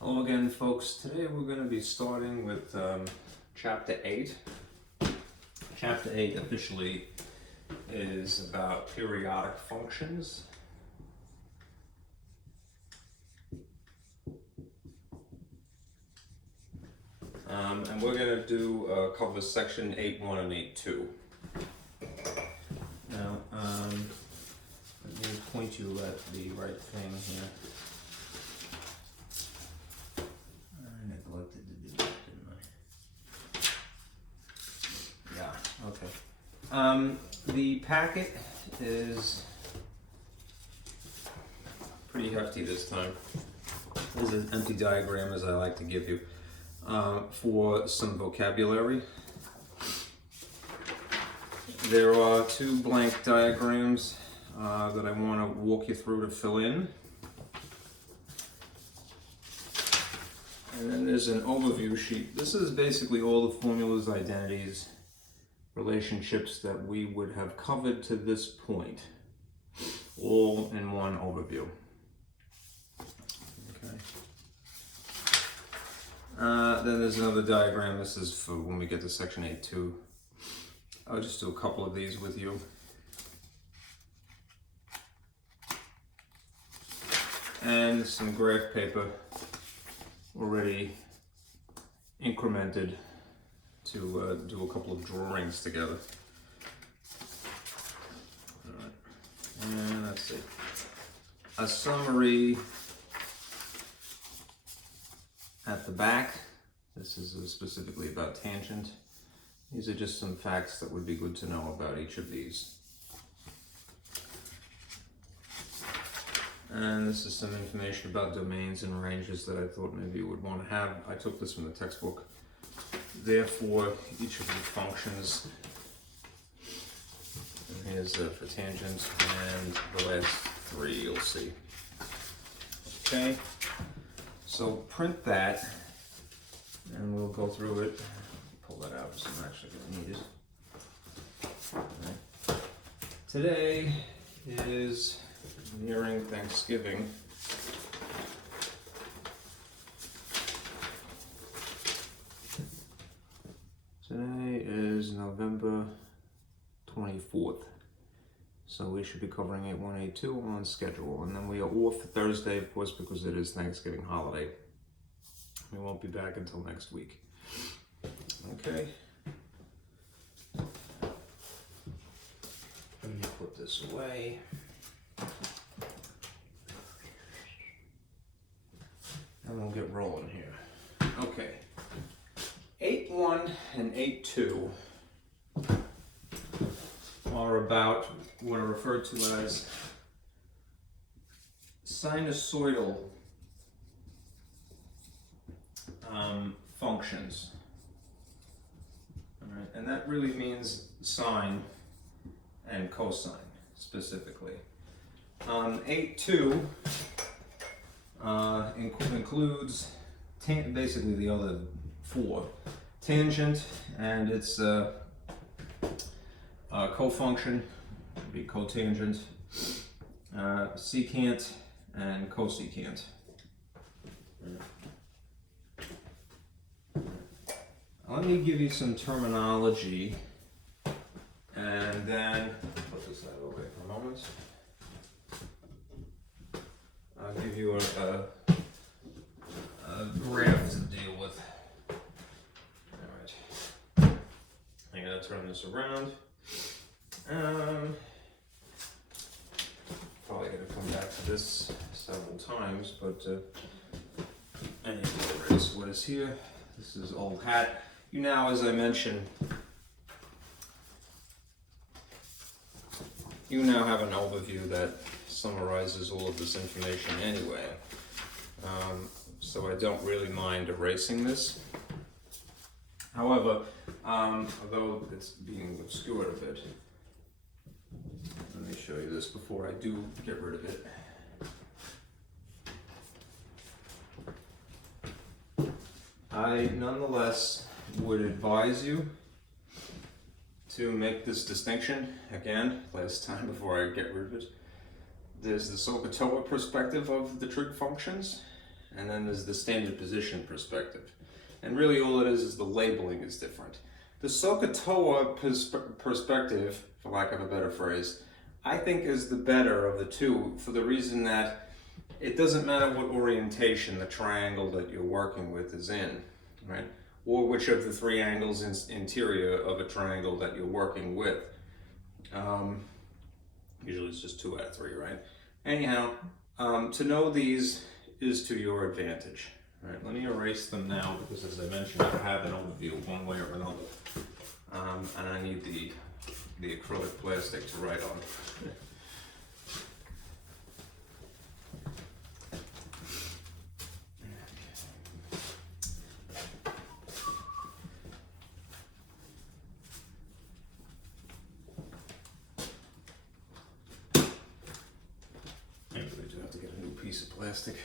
Hello again, folks. Today we're going to be starting with Chapter 8. Chapter 8 officially is about periodic functions. And we're going to cover section 8.1 and 8.2. Now, let me point you at the right thing here. I neglected to do that, didn't I? Yeah, okay. The packet is pretty hefty this time. This is an empty diagram, as I like to give you, for some vocabulary. There are two blank diagrams that I want to walk you through to fill in. And then there's an overview sheet. This is basically all the formulas, identities, relationships that we would have covered to this point, all in one overview. Okay. Then there's another diagram. This is for when we get to section 8.2. I'll just do a couple of these with you. And some graph paper already incremented to do a couple of drawings together. All right. And let's see. A summary at the back. This is specifically about tangent. These are just some facts that would be good to know about each of these. And this is some information about domains and ranges that I thought maybe you would want to have. I took this from the textbook. Therefore, each of the functions, and here's for tangent, and the last three you'll see. Okay, so print that, and we'll go through it. Pull that out because I'm actually going to need it. Okay. Today is nearing Thanksgiving. Today is November 24th. So we should be covering 8.1, 8.2 on schedule. And then we are off Thursday, of course, because it is Thanksgiving holiday. We won't be back until next week. Okay. Let me put this away. And we'll get rolling here. Okay. 8.1 and 8.2 are about what are referred to as sinusoidal functions. All right, and that really means sine and cosine specifically. 8.2 includes basically the other four. Tangent and its cofunction would be cotangent, secant, and cosecant. Let me give you some terminology, and then put this out of the way for a moment. I'll give you a graph to deal with. Alright. I'm going to turn this around. Probably going to come back to this several times, but I need to erase what is here. This is old hat. You now, as I mentioned, you now have an overview that summarizes all of this information anyway. So I don't really mind erasing this. However, although it's being obscured a bit, let me show you this before I do get rid of it. I nonetheless would advise you to make this distinction again, last time before I get rid of it. There's the SOHCAHTOA perspective of the trig functions, and then there's the standard position perspective. And really all it is the labeling is different. The SOHCAHTOA perspective, for lack of a better phrase, I think is the better of the two, for the reason that it doesn't matter what orientation the triangle that you're working with is in, right? Or which of the three angles interior of a triangle that you're working with. Usually it's just 2 out of 3, right? Anyhow, to know these is to your advantage. All right, let me erase them now because, as I mentioned, I have an overview one way or another. And I need the acrylic plastic to write on. I really do have to get a new piece of plastic.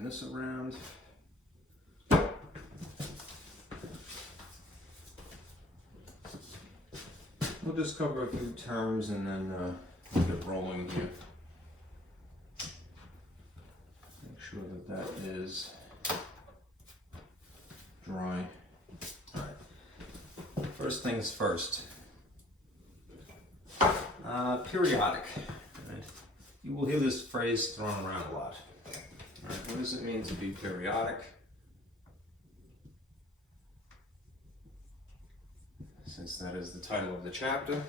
This around. We'll just cover a few terms and then we'll get rolling here. Make sure that that is dry. All right. First things first. Periodic. Right? You will hear this phrase thrown around a lot. All right, what does it mean to be periodic? Since that is the title of the chapter,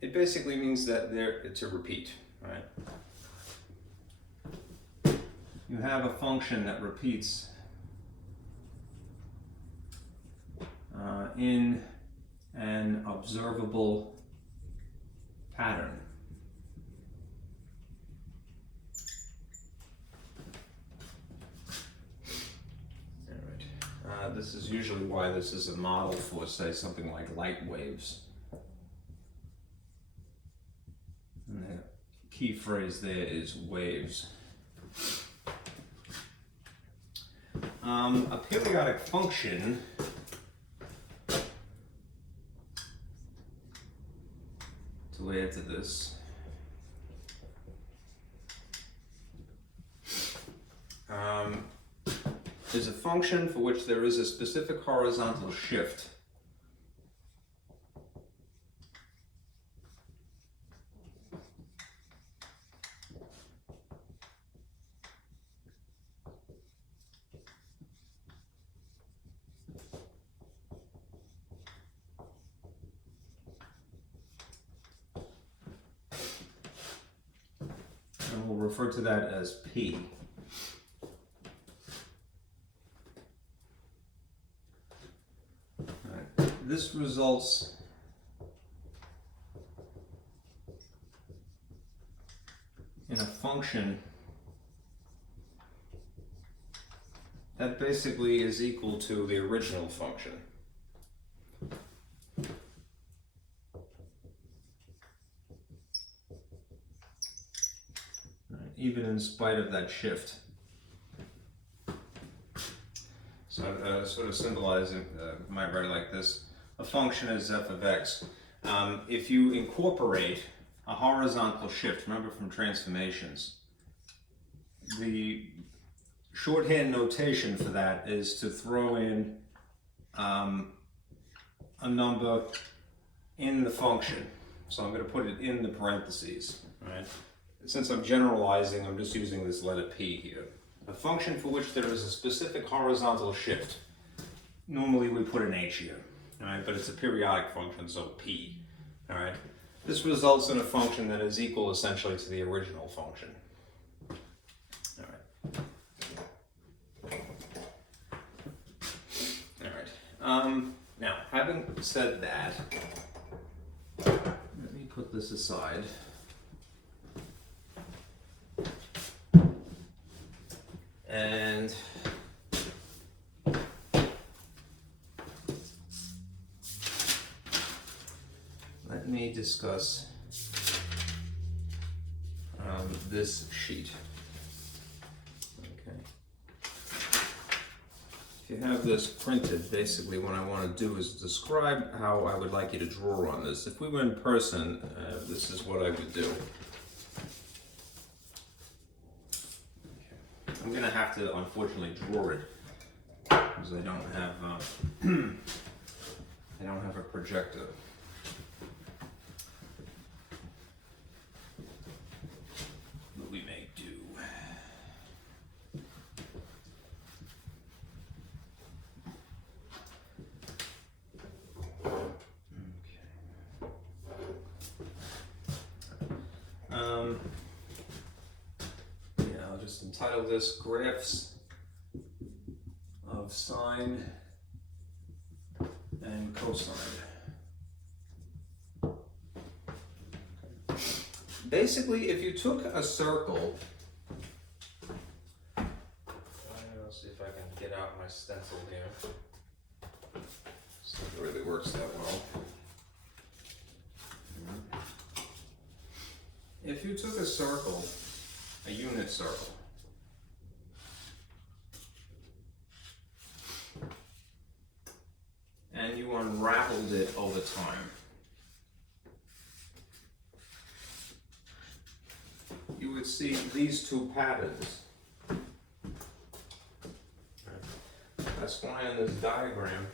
it basically means that it's a repeat, right? You have a function that repeats in an observable pattern. This is usually why this is a model for, say, something like light waves. And the key phrase there is waves. A periodic function to add to this is a function for which there is a specific horizontal shift. And we'll refer to that as P. This results in a function that basically is equal to the original function. Even in spite of that shift. So sort of symbolizing, might write it like this. A function is f of x. If you incorporate a horizontal shift, remember from transformations, the shorthand notation for that is to throw in a number in the function. So I'm going to put it in the parentheses, right? Since I'm generalizing, I'm just using this letter P here. A function for which there is a specific horizontal shift. Normally we put an H here, all right? But it's a periodic function, so P, all right? This results in a function that is equal essentially to the original function. All right. All right. Now, having said that, let me put this aside. And let me discuss this sheet. Okay. If you have this printed, basically what I want to do is describe how I would like you to draw on this. If we were in person, this is what I would do. I'm going to have to, unfortunately, draw it because I don't have I don't have a projector. But we may do. Yeah, I'll just entitle this Graphs of Sine and Cosine. Basically, if you took a circle, let's see if I can get out my stencil here. See if it really works that well. If you took a circle, a unit circle, and you unraveled it over time, you would see these two patterns. That's why in this diagram,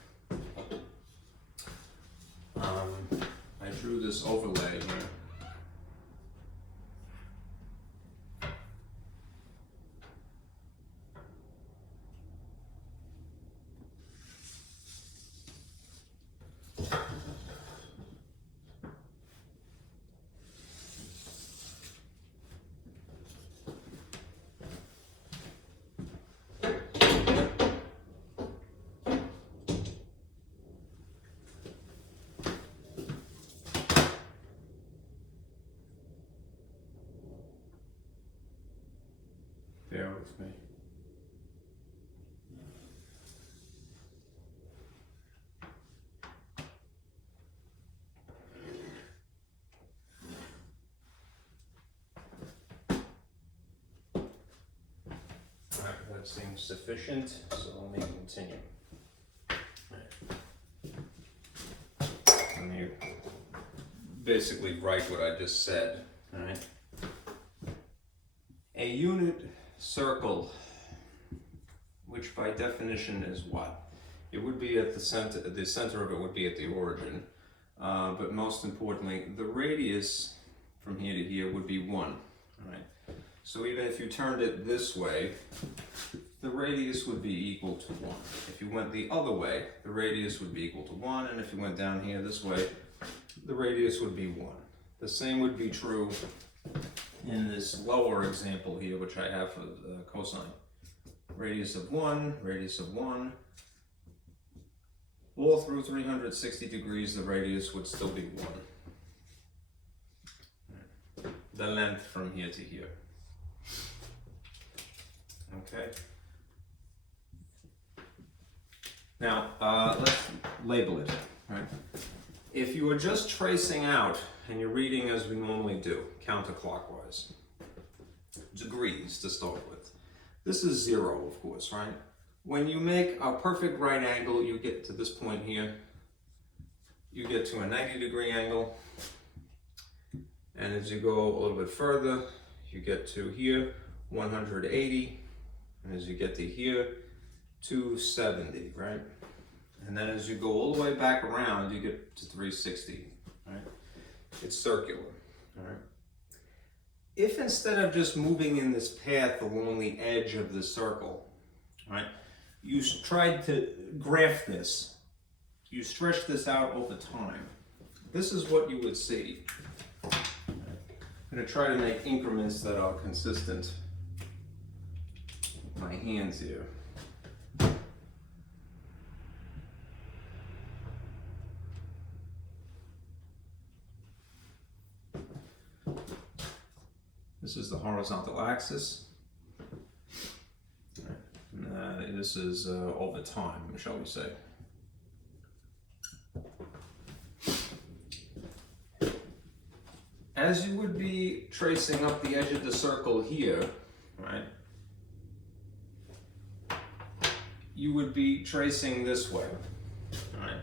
I drew this overlay here. Bear with me. Alright, that seems sufficient, so let me continue. Let me basically write what I just said. Alright. A unit circle, which by definition is what? It would be at the center of it would be at the origin, but most importantly, the radius from here to here would be 1, right? So even if you turned it this way, the radius would be equal to 1. If you went the other way, the radius would be equal to 1, and if you went down here this way, the radius would be 1. The same would be true in this lower example here, which I have for the cosine. Radius of 1, radius of 1. All through 360 degrees, the radius would still be 1. The length from here to here. Okay. Now, let's label it, right? If you are just tracing out and you're reading as we normally do, counterclockwise, degrees to start with. This is 0, of course, right? When you make a perfect right angle, you get to this point here, you get to a 90-degree angle, and as you go a little bit further, you get to here, 180, and as you get to here, 270, right? And then as you go all the way back around, you get to 360, right? It's circular, all right? If instead of just moving in this path along the edge of the circle, right, you tried to graph this, you stretch this out over time, this is what you would see. I'm going to try to make increments that are consistent with my hands here. This is the horizontal axis. This is over time, shall we say. As you would be tracing up the edge of the circle here, right, you would be tracing this way. All right.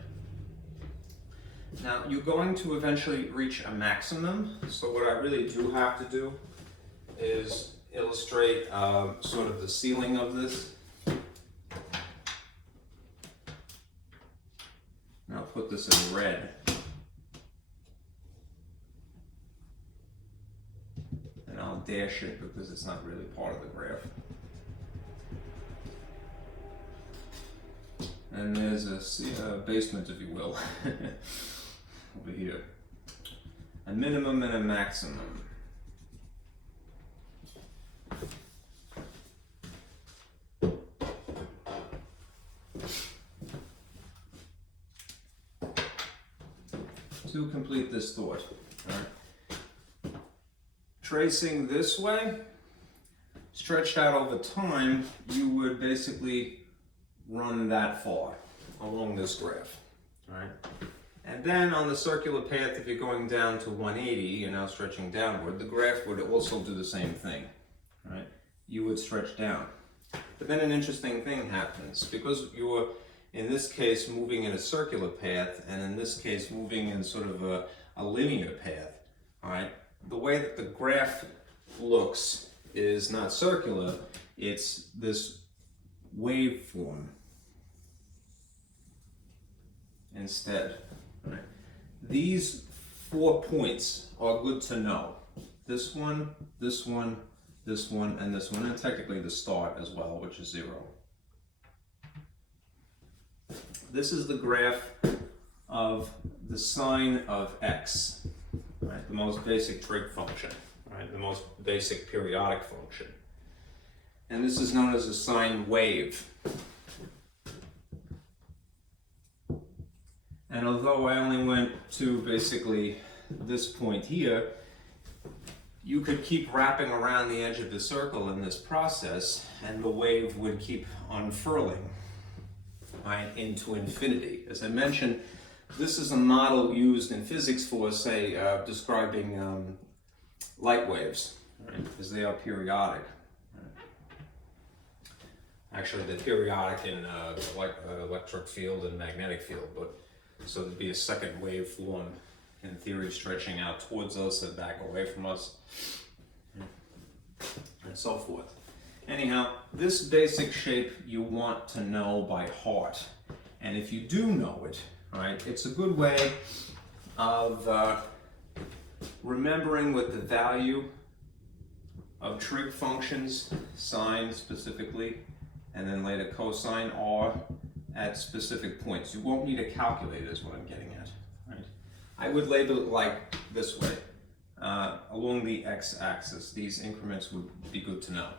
Now you're going to eventually reach a maximum, so what I really do have to do is illustrate sort of the ceiling of this. And I'll put this in red. And I'll dash it because it's not really part of the graph. And there's a basement, if you will, over here. A minimum and a maximum. To complete this thought, all right. Tracing this way, stretched out over time, you would basically run that far along this graph, all right? And then on the circular path, if you're going down to 180, you're now stretching downward, the graph would also do the same thing, all right? You would stretch down. But then an interesting thing happens, because you're, in this case, moving in a circular path, and in this case, moving in sort of a linear path, all right? The way that the graph looks is not circular, it's this waveform instead. Right. These 4 points are good to know. This one, this one, this one, and this one, and technically the start as well, which is 0. This is the graph of the sine of x, right? The most basic trig function, right? The most basic periodic function. And this is known as a sine wave. And although I only went to basically this point here, you could keep wrapping around the edge of the circle in this process, and the wave would keep unfurling, right, into infinity. As I mentioned, this is a model used in physics for, say, describing light waves, right, because they are periodic. Actually, they're periodic in electric field and magnetic field, but so there'd be a second wave form, in theory, stretching out towards us and back away from us, and so forth. Anyhow, this basic shape you want to know by heart, and if you do know it, right, it's a good way of remembering what the value of trig functions, sine specifically, and then later cosine are at specific points. You won't need a calculator is what I'm getting at, right? I would label it like this way. Along the x-axis, these increments would be good to know.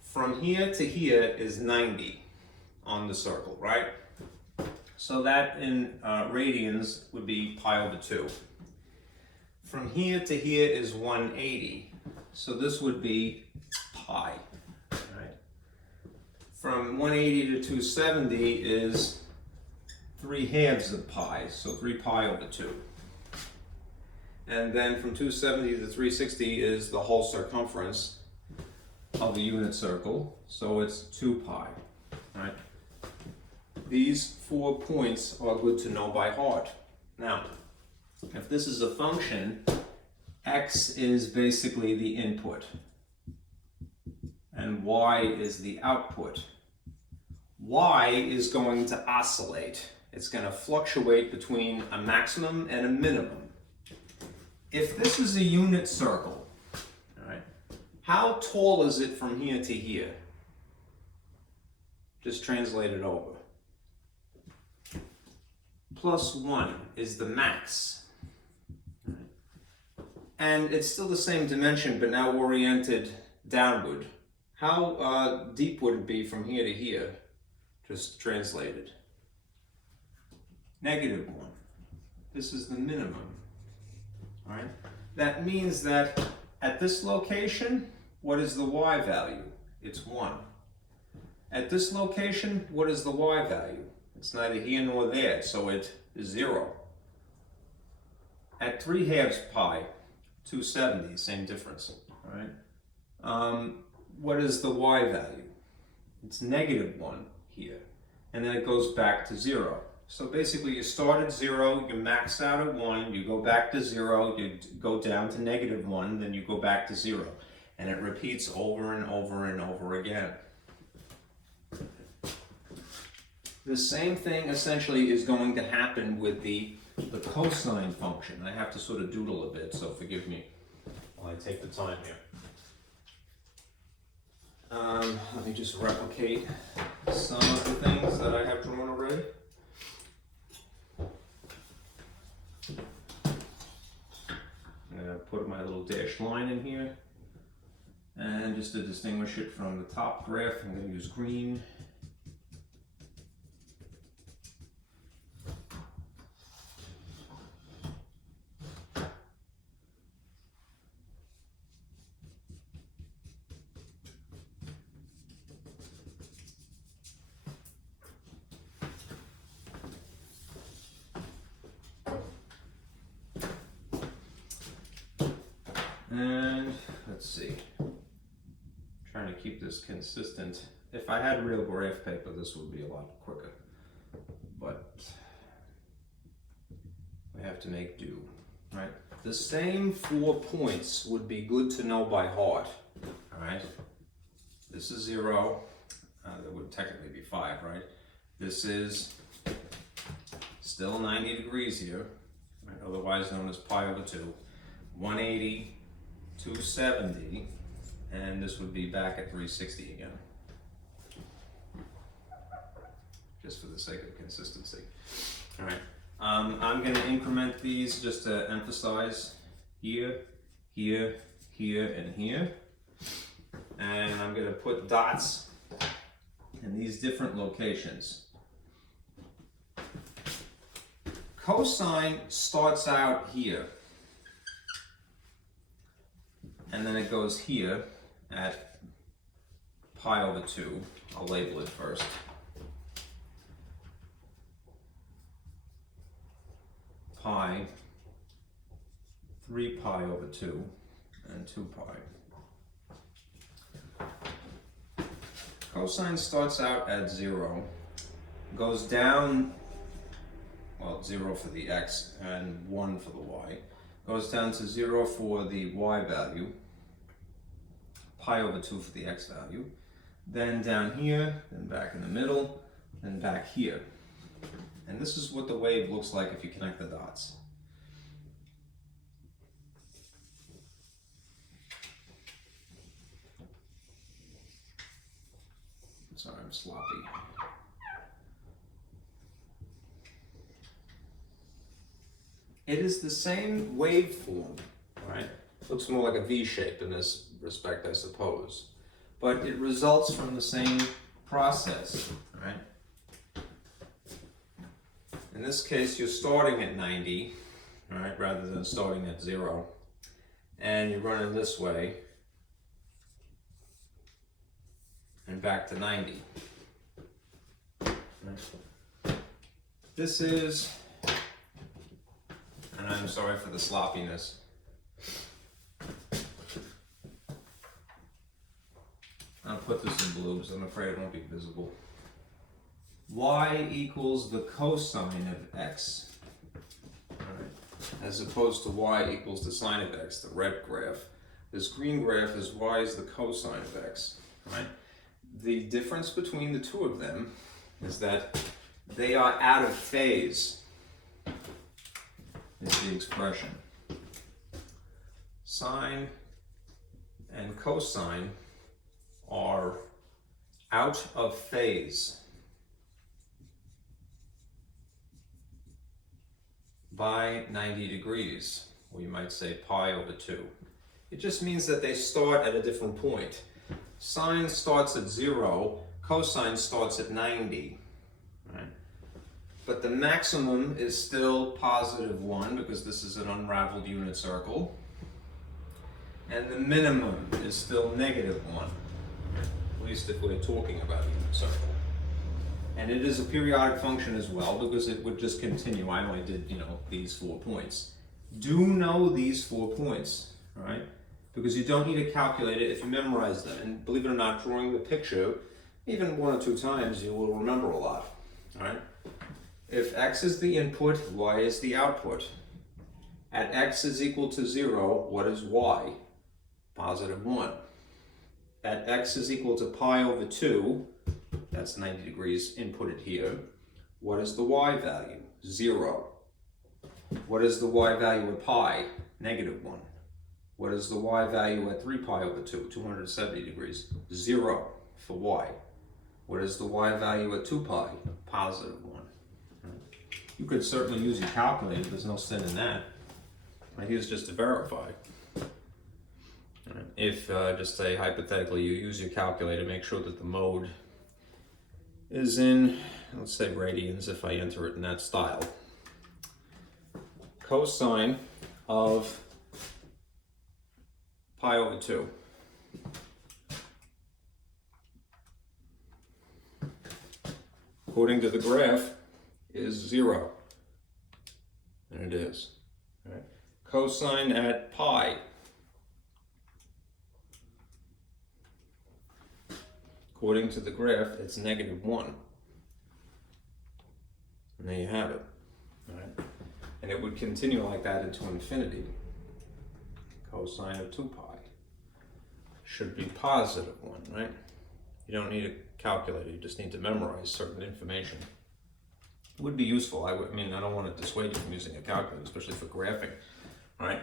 From here to here is 90 on the circle, right? So that in radians would be pi over 2. From here to here is 180. So this would be pi. From 180 to 270 is 3/2 of pi, so 3 pi over 2. And then from 270 to 360 is the whole circumference of the unit circle, so it's 2 pi, right? These 4 points are good to know by heart. Now, if this is a function, x is basically the input, and y is the output. Y is going to oscillate. It's going to fluctuate between a maximum and a minimum. If this is a unit circle, all right, how tall is it from here to here? Just translate it over. +1 is the max. And it's still the same dimension, but now oriented downward. How deep would it be from here to here? Just translated. -1. This is the minimum. All right? That means that at this location, what is the y value? It's 1. At this location, what is the y value? It's neither here nor there, so it is 0. At 3/2 pi, 270, same difference. All right? What is the y value? It's -1 here. and then it goes back to 0. So basically you start at 0, you max out at 1, you go back to 0, you go down to -1, then you go back to 0. And it repeats over and over and over again. The same thing essentially is going to happen with the cosine function. I have to sort of doodle a bit, so forgive me while I take the time here. Let me just replicate some of the things that I have drawn already. I'm going to put my little dashed line in here. And just to distinguish it from the top graph, I'm going to use green. And let's see, trying to keep this consistent. If I had real graph paper, this would be a lot quicker, but we have to make do, right? The same 4 points would be good to know by heart, all right? This is 0, that would technically be 5, right? This is still 90 degrees here, right? Otherwise known as pi over 2, 180, 270, and this would be back at 360 again, just for the sake of consistency. All right, I'm going to increment these just to emphasize here, here, here, and here, and I'm going to put dots in these different locations. Cosine starts out here, and then it goes here at pi over 2. I'll label it first. Pi, 3 pi over 2, and 2 pi. Cosine starts out at 0, goes down, well, 0 for the x and 1 for the y. Goes down to 0 for the y value, pi over 2 for the x value, then down here, then back in the middle, then back here. And this is what the wave looks like if you connect the dots. Sorry, I'm sloppy. It is the same waveform, right? Looks more like a V shape in this respect, I suppose. But it results from the same process, right? In this case, you're starting at 90, right, rather than starting at 0. And you're running this way and back to 90. Right? This is, and I'm sorry for the sloppiness, I'll put this in blue because I'm afraid it won't be visible. Y equals the cosine of x, right, as opposed to y equals the sine of x, the red graph. This green graph is y is the cosine of x, right? The difference between the two of them is that they are out of phase, is the expression. Sine and cosine are out of phase by 90 degrees, or you might say pi over 2. It just means that they start at a different point. Sine starts at 0, cosine starts at 90, right? But the maximum is still positive 1 because this is an unraveled unit circle. And the minimum is still negative 1, at least if we're talking about a unit circle. And it is a periodic function as well because it would just continue. I only did, these 4 points. Do know these 4 points, all right? Because you don't need to calculate it if you memorize them. And believe it or not, drawing the picture, even 1 or 2 times, you will remember a lot. all right? If x is the input, y is the output. At x is equal to 0, what is y? Positive 1. At x is equal to pi over 2, that's 90 degrees inputted here, what is the y value? 0. What is the y value at pi? Negative 1. What is the y value at 3 pi over 2? 270 degrees. 0 for y. What is the y value at 2 pi? Positive 1. You could certainly use your calculator, there's no sin in that. Here's just to verify. If, just say hypothetically, you use your calculator, make sure that the mode is in, let's say radians if I enter it in that style. Cosine of pi over 2. According to the graph, is 0. And it is. All right. Cosine at pi. According to the graph, it's negative 1. And there you have it. All right. And it would continue like that into infinity. Cosine of 2 pi should be positive 1, right? You don't need a calculator, you just need to memorize certain information. It would be useful. I mean, I don't want to dissuade you from using a calculator, especially for graphing, right?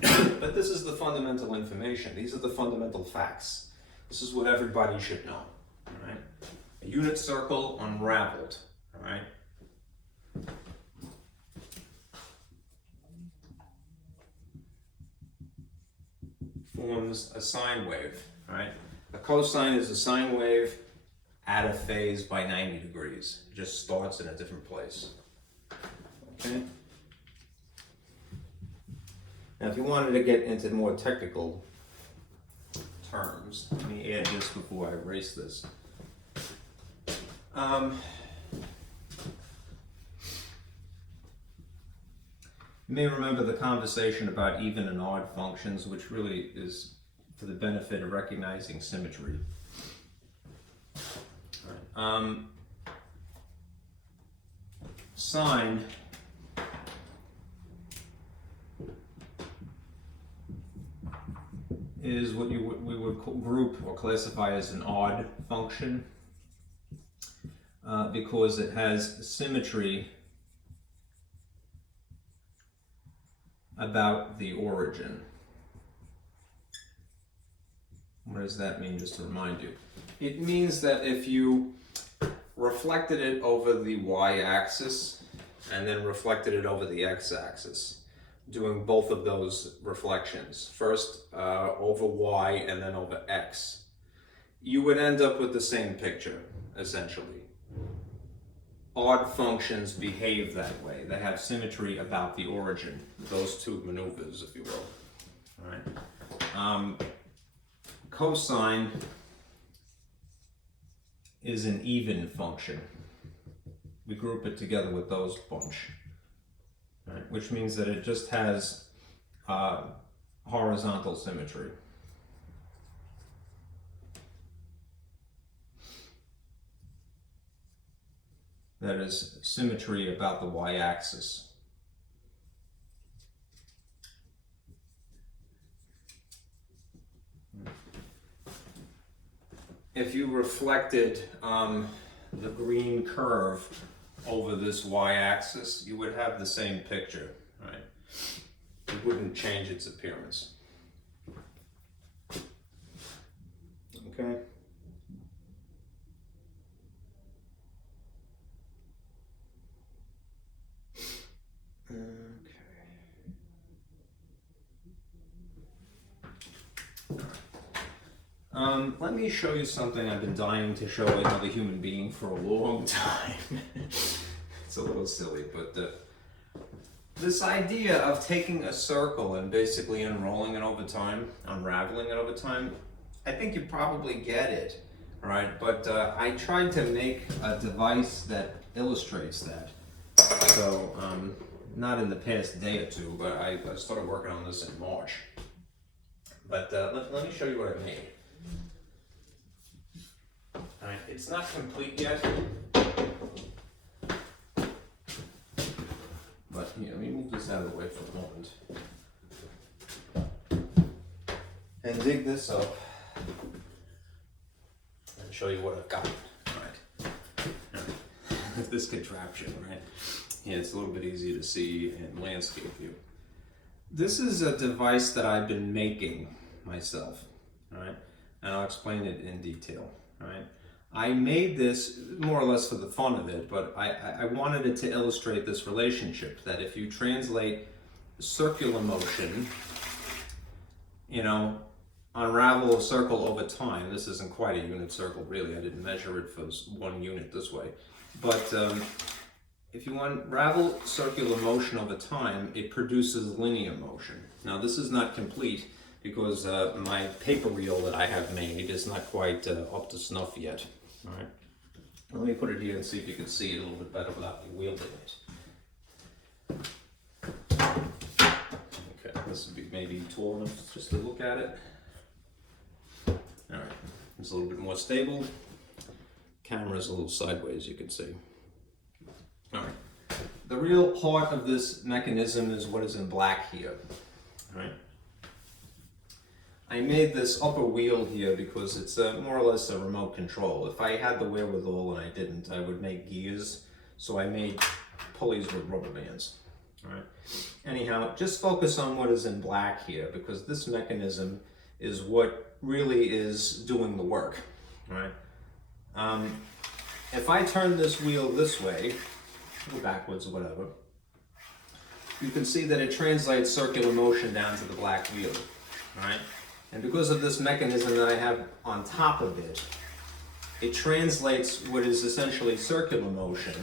But this is the fundamental information. These are the fundamental facts. This is what everybody should know, all right? A unit circle unraveled, all right? Forms a sine wave, right? A cosine is a sine wave at a phase by 90 degrees. It just starts in a different place. Okay? Now, if you wanted to get into more technical terms, let me add this before I erase this. You may remember the conversation about even and odd functions, which really is for the benefit of recognizing symmetry. All right. Sine is what we would group or classify as an odd function because it has symmetry about the origin. What does that mean, just to remind you? It means that if you reflected it over the y-axis and then reflected it over the x-axis, doing both of those reflections, first over y and then over x, you would end up with the same picture, essentially. Odd functions behave that way. They have symmetry about the origin. Those two maneuvers, if you will. All right. Cosine is an even function. We group it together with those bunch, right? Which means that it just has horizontal symmetry. That is symmetry about the y-axis. If you reflected the green curve over this y-axis, you would have the same picture, right? It wouldn't change its appearance. Okay? Let me show you something I've been dying to show another human being for a long time. It's a little silly, but this idea of taking a circle and basically unrolling it over time, unraveling it over time, I think you probably get it, right? But I tried to make a device that illustrates that. So, not in the past day or two, but I started working on this in March. But let me show you what I made. All right, it's not complete yet, here, let me move this out of the way for a moment. And dig this up and show you what I've got. With this contraption, right? Yeah, it's a little bit easier to see in landscape view. This is a device that I've been making myself, all right? And I'll explain it in detail, all right? I made this more or less for the fun of it, but I wanted it to illustrate this relationship, that if you translate circular motion, you know, unravel a circle over time. This isn't quite a unit circle, really. I didn't measure it for 1 unit this way. But if you unravel circular motion over time, it produces linear motion. Now, this is not complete because my paper reel that I have made is not quite up to snuff yet. All right. Let me put it here and see if you can see it a little bit better without me wielding it. Okay, this would be maybe tall enough just to look at it. All right, it's a little bit more stable. Camera's a little sideways, you can see. All right, the real heart of this mechanism is what is in black here. All right. I made this upper wheel here because it's more or less a remote control. If I had the wherewithal and I didn't, I would make gears. So I made pulleys with rubber bands. All right. Anyhow, just focus on what is in black here because this mechanism is what really is doing the work. All right. If I turn this wheel this way, or backwards or whatever, you can see that it translates circular motion down to the black wheel. All right. And because of this mechanism that I have on top of it, it translates what is essentially circular motion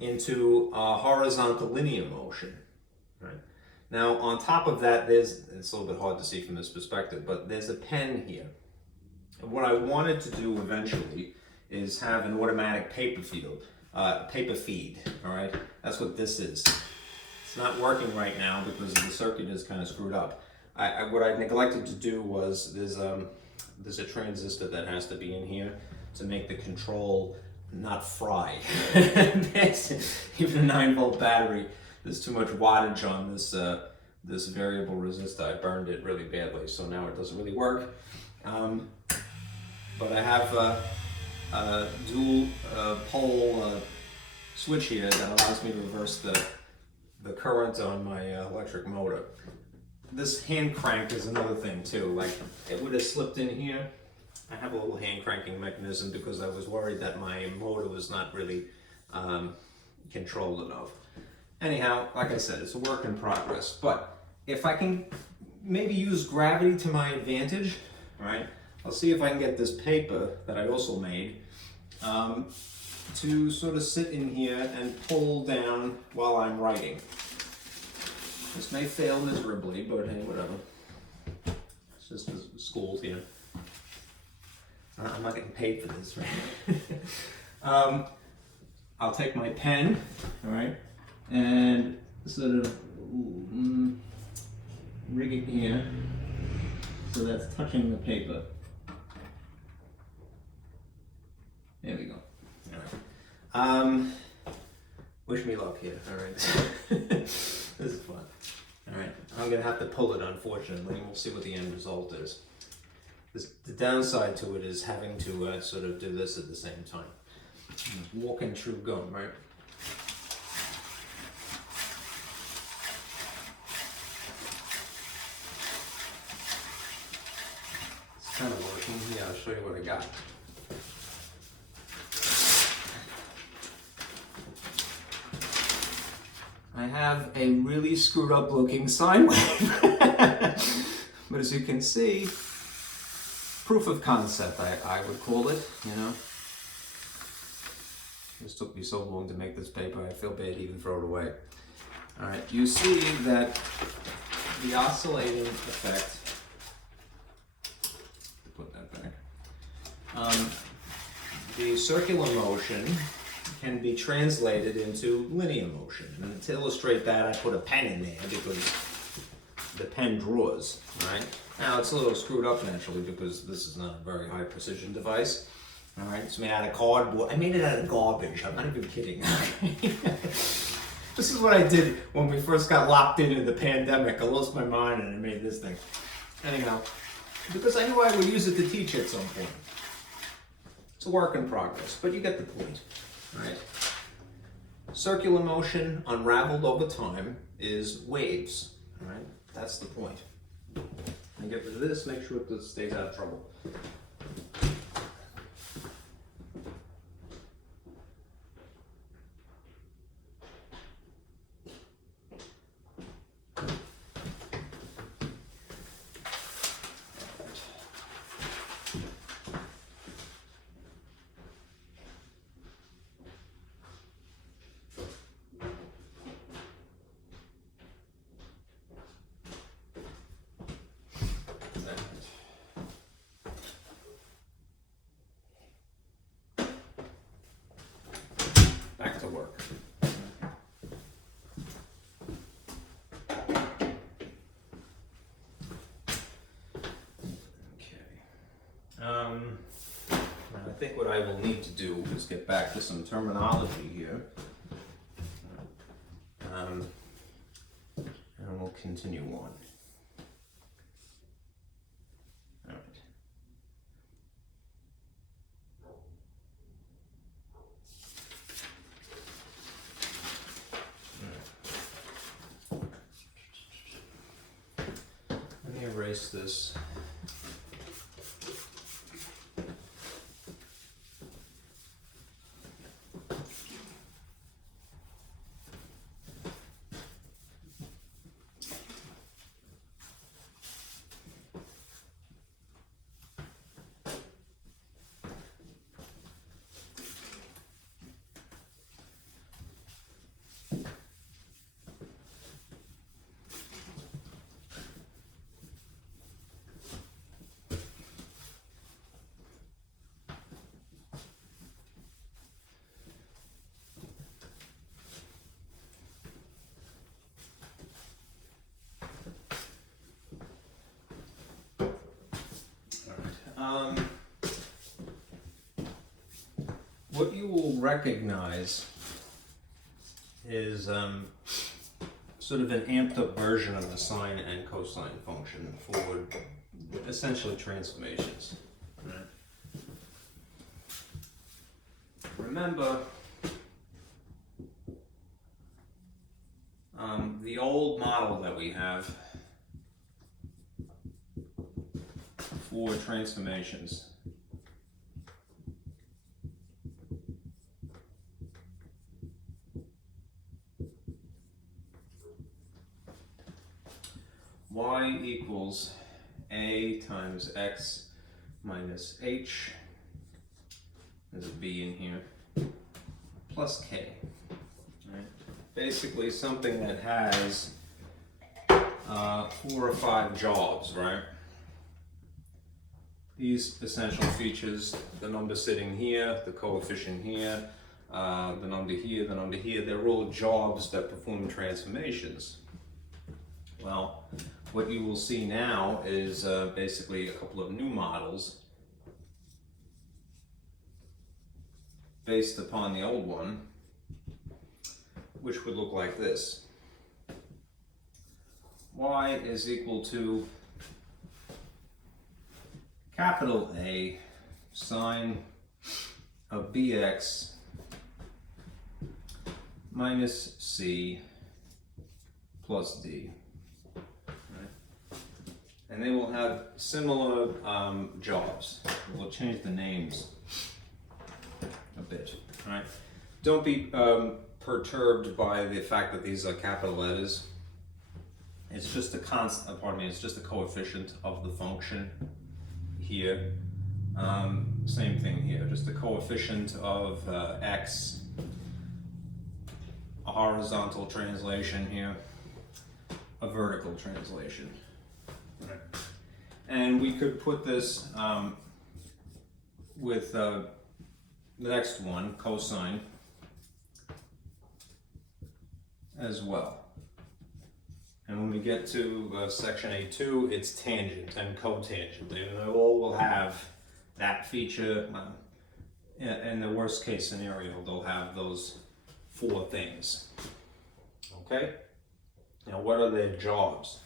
into horizontal linear motion. Right? Now, on top of that, it's a little bit hard to see from this perspective, but there's a pen here. And what I wanted to do eventually is have an automatic paper feed, all right? That's what this is. It's not working right now because the circuit is kind of screwed up. What I neglected to do was there's a transistor that has to be in here to make the control not fry. Even a 9-volt battery, there's too much wattage on this this variable resistor. I burned it really badly, so now it doesn't really work. But I have a dual pole switch here that allows me to reverse the current on my electric motor. This hand crank is another thing too. Like it would have slipped in here. I have a little hand cranking mechanism because I was worried that my motor was not really controlled enough. Anyhow, like I said, it's a work in progress. But if I can maybe use gravity to my advantage, right? I'll see if I can get this paper that I also made to sort of sit in here and pull down while I'm writing. This may fail miserably, but hey, whatever. It's just the school here. I'm not getting paid for this, right? I'll take my pen, all right, and sort of rig it here so that's touching the paper. There we go. All right. Wish me luck here. All right. This is fun. All right. I'm gonna have to pull it, unfortunately, and we'll see what the end result is. The downside to it is having to sort of do this at the same time. Walking through gum, right? It's kind of working. Yeah, I'll show you what I got. I have a really screwed up looking sine wave. But as you can see, proof of concept, I would call it, you know. This took me so long to make this paper, I feel bad to even throw it away. All right, you see that the oscillating effect, put that back, the circular motion can be translated into linear motion. And to illustrate that, I put a pen in there because the pen draws, right? Now it's a little screwed up naturally because this is not a very high precision device. All right, it's made out of cardboard. I made it out of garbage. I'm not even kidding. This is what I did when we first got locked into the pandemic. I lost my mind and I made this thing. Anyhow, because I knew I would use it to teach at some point. It's a work in progress, but you get the point, right? Circular motion unraveled over time is waves, right? That's the point. I get rid of this, make sure it stays out of trouble. Back to work. I think what I will need to do is get back to some terminology here. And we'll continue on. All right. Let me erase this. What you will recognize is sort of an amped up version of the sine and cosine function for essentially transformations. Right? Remember, the old model that we have for transformations y equals a times x minus h, there's a b in here, plus k. Right? Basically something that has 4 or 5 jobs, right? These essential features, the number sitting here, the coefficient here, the number here, they're all jobs that perform transformations. Well, what you will see now is basically a couple of new models based upon the old one, which would look like this. Y is equal to capital A sine of bx minus c plus d. And they will have similar jobs. We'll change the names a bit. Right? Don't be perturbed by the fact that these are capital letters. It's just a constant. Pardon me. It's just a coefficient of the function here. Same thing here. Just a coefficient of x. A horizontal translation here. A vertical translation. Right. And we could put this with the next one, cosine, as well. And when we get to section A2, it's tangent and cotangent. They all will have that feature. In the worst case scenario, they'll have those 4 things. okay? Now, what are their jobs?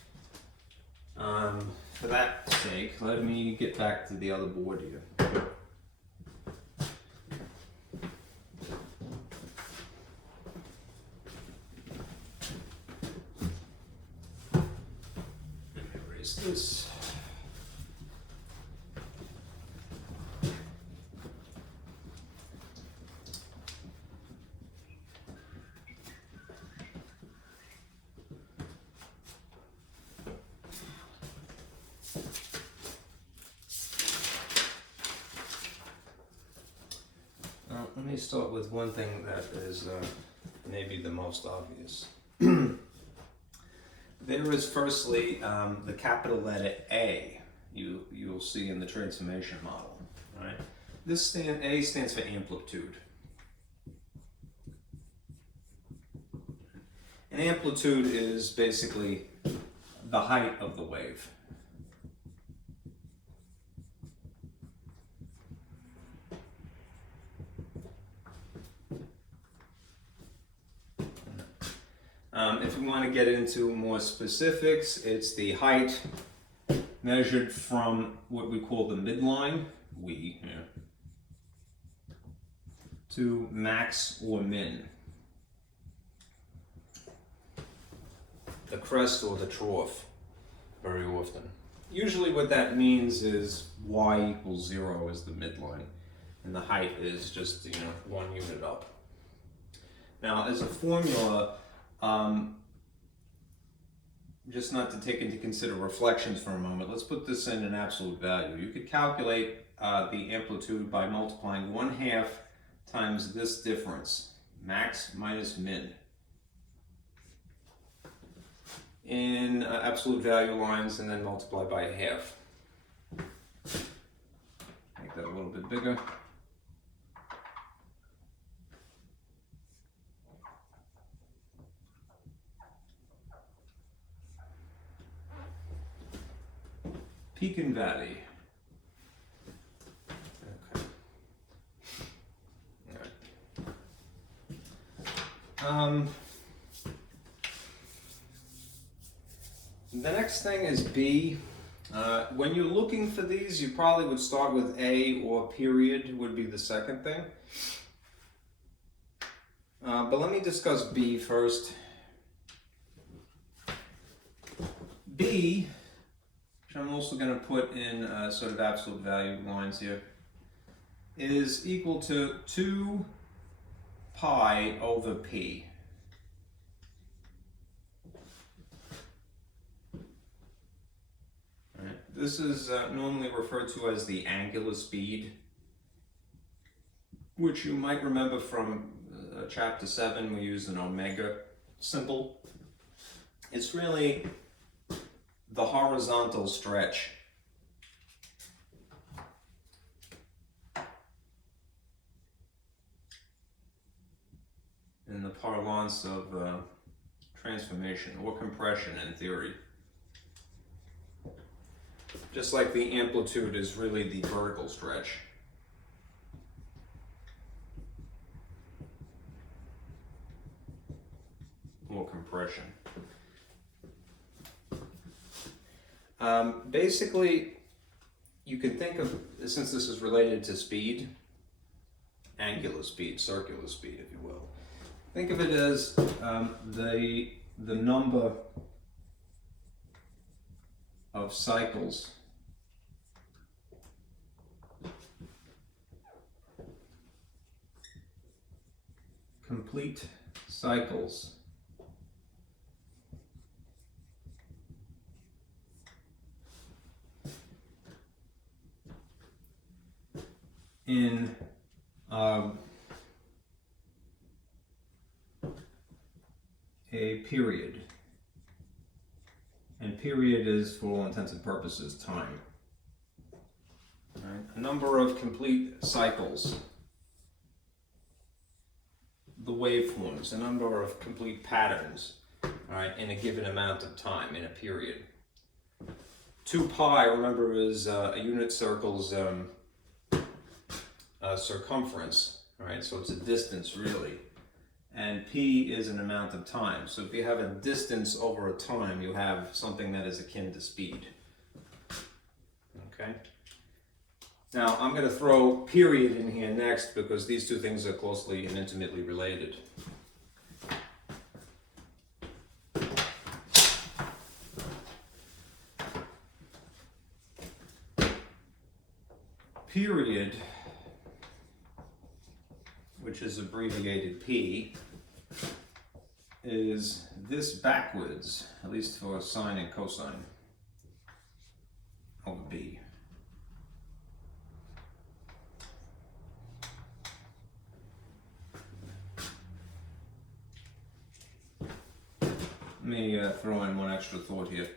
For that sake, let me get back to the other board here. Let me erase this. Let me start with one thing that is maybe the most obvious. There is firstly the capital letter A you'll see in the transformation model. Right? A stands for amplitude. And amplitude is basically the height of the wave. If we want to get into more specifics, it's the height measured from what we call the midline, to max or min, the crest or the trough, very often. Usually what that means is y equals 0 is the midline, and the height is just 1 unit up. Now, as a formula, just not to take into consider reflections for a moment, let's put this in an absolute value. You could calculate the amplitude by multiplying 1/2 times this difference, max minus min, in absolute value lines, and then multiply by 1/2. Make that a little bit bigger. Peak and valley. Okay. All right. The next thing is B. When you're looking for these, you probably would start with A, or period would be the second thing. But let me discuss B first. B, which I'm also going to put in sort of absolute value lines here, is equal to 2 pi over P. Right. This is normally referred to as the angular speed, which you might remember from chapter 7, we used an omega symbol. It's really the horizontal stretch in the parlance of transformation or compression in theory. Just like the amplitude is really the vertical stretch. Or compression. Basically, you can think of, since this is related to speed, angular speed, circular speed, if you will, think of it as the number of cycles complete cycles in a period, and period is, for all intents and purposes, time. All right. A number of complete cycles, the waveforms, a number of complete patterns, all right, in a given amount of time, in a period. 2 pi, remember, is a unit circle's circumference, all right, so it's a distance really. and P is an amount of time. So if you have a distance over a time, you have something that is akin to speed. Okay? Now I'm going to throw period in here next because these two things are closely and intimately related. Period, which is abbreviated P, is this backwards, at least for sine and cosine, over B. Let me throw in one extra thought here.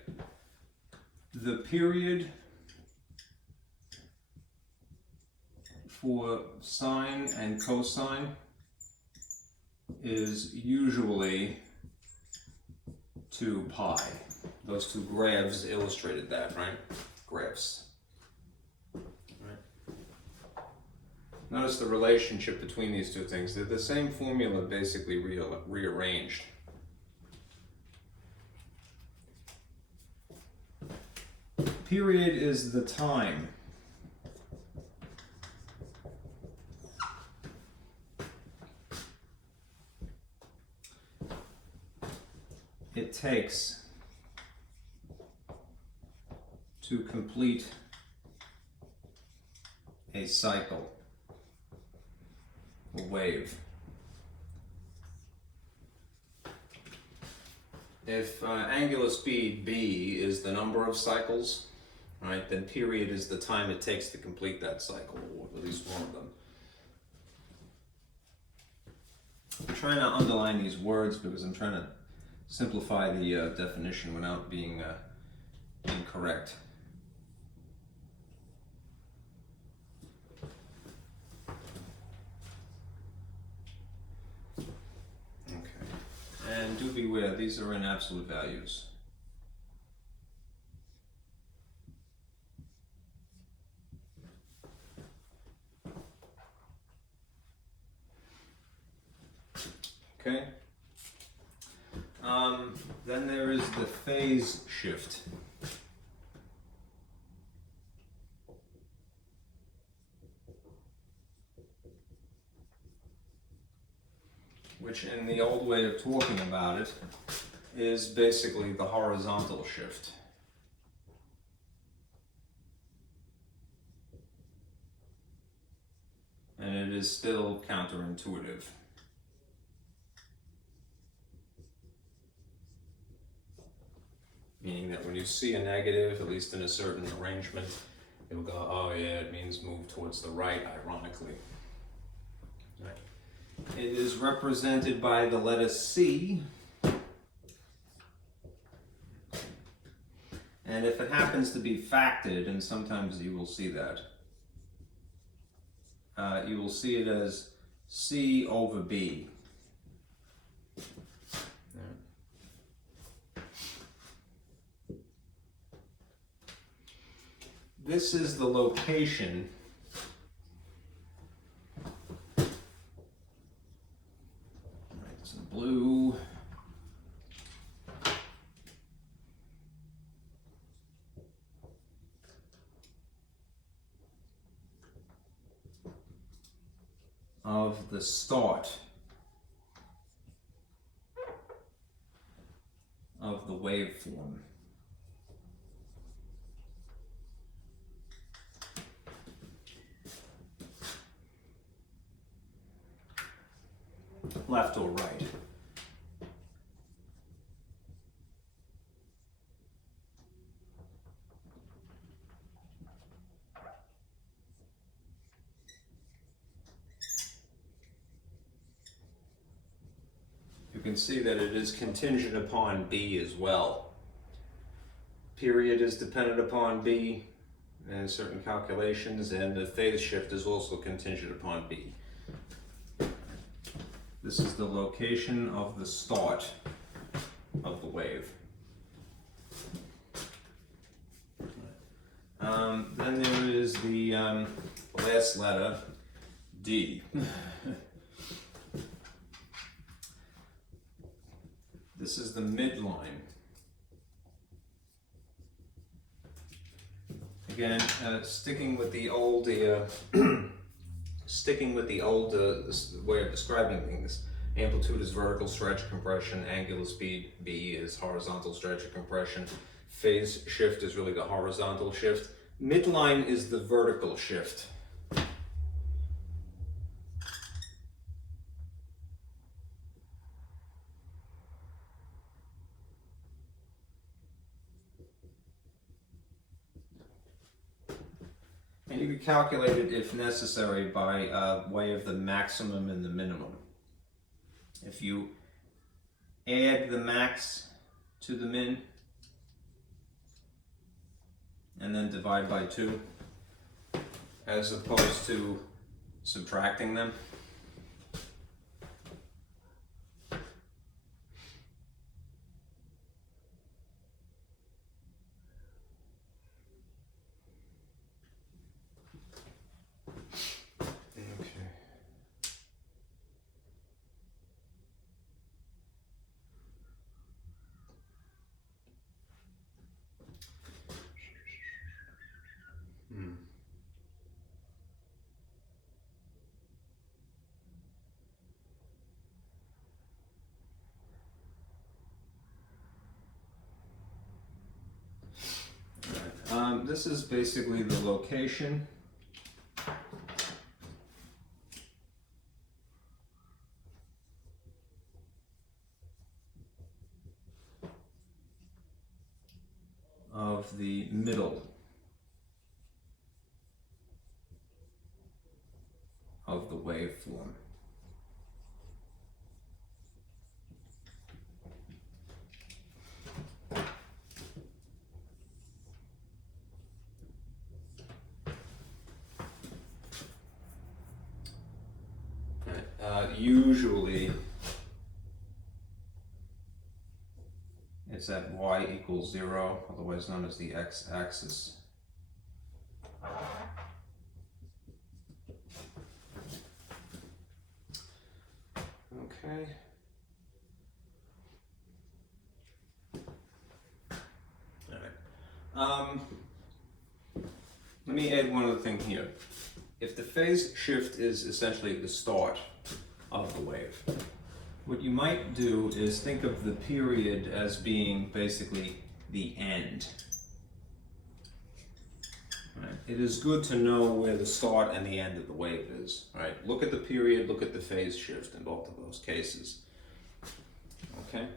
The period for sine and cosine is usually 2 pi. Those two graphs illustrated that, right? Graphs. Right. Notice the relationship between these two things. They're the same formula, basically rearranged. Period is the time. It takes to complete a cycle, a wave. If angular speed b is the number of cycles, right, then period is the time it takes to complete that cycle, or at least one of them. I'm trying to underline these words because I'm trying to simplify the definition without being incorrect. Okay, and do beware, these are in absolute values. Okay. Then there is the phase shift. Which in the old way of talking about it is basically the horizontal shift. And it is still counterintuitive. Meaning that when you see a negative, at least in a certain arrangement, you'll go, oh yeah, it means move towards the right, ironically. Right. It is represented by the letter C. And if it happens to be factored, and sometimes you will see that, you will see it as C over B. This is the location it's in blue. Of the start of the waveform. Left or right. You can see that it is contingent upon B as well. Period is dependent upon B in certain calculations, and the phase shift is also contingent upon B. This is the location of the start of the wave. Then there is the last letter, D. This is the midline. Again, sticking with the old way of describing things. Amplitude is vertical stretch compression, angular speed, B is horizontal stretch or compression, phase shift is really the horizontal shift, midline is the vertical shift. And you can calculate it if necessary by way of the maximum and the minimum. If you add the max to the min and then divide by 2 as opposed to subtracting them, this is basically the location of the middle of the waveform. Usually it's at y equals 0, otherwise known as the x-axis. Okay. All right. Let me add one other thing here. If the phase shift is essentially the start of the wave, what you might do is think of the period as being basically the end. Right. It is good to know where the start and the end of the wave is. Right? Look at the period, look at the phase shift in both of those cases. Okay?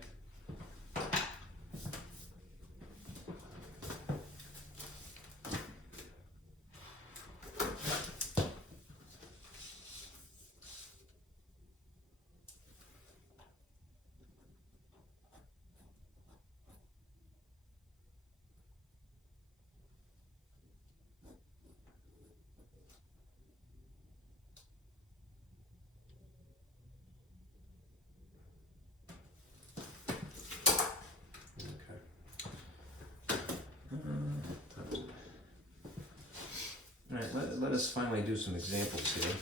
Alright, let us finally do some examples here.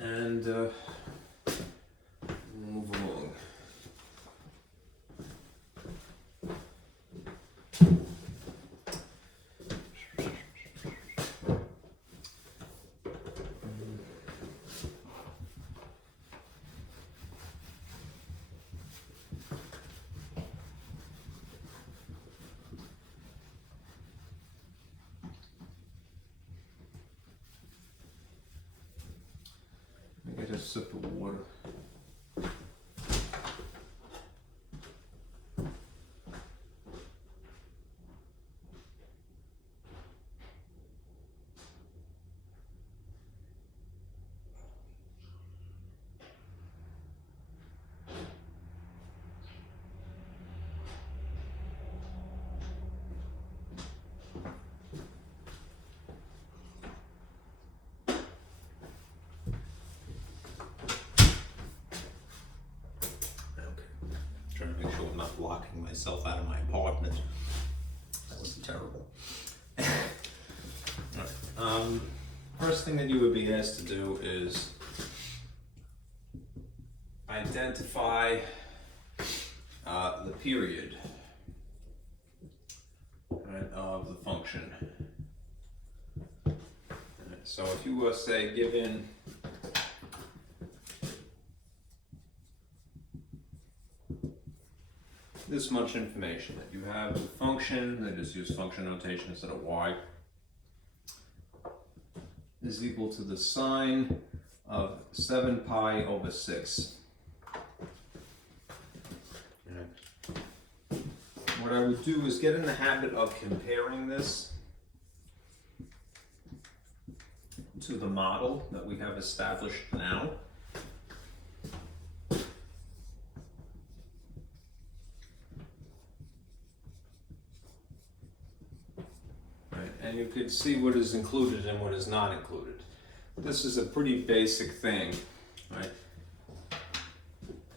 And move along. Get a sip of water. Trying to make sure I'm not locking myself out of my apartment. That would be terrible. All right. First thing that you would be asked to do is identify period, right, of the function. Right, so if you were, say, given this much information, that you have a function, they just use function notation instead of y, is equal to the sine of 7 pi over 6. What I would do is get in the habit of comparing this to the model that we have established now. Right, and you could see what is included and what is not included. This is a pretty basic thing, right?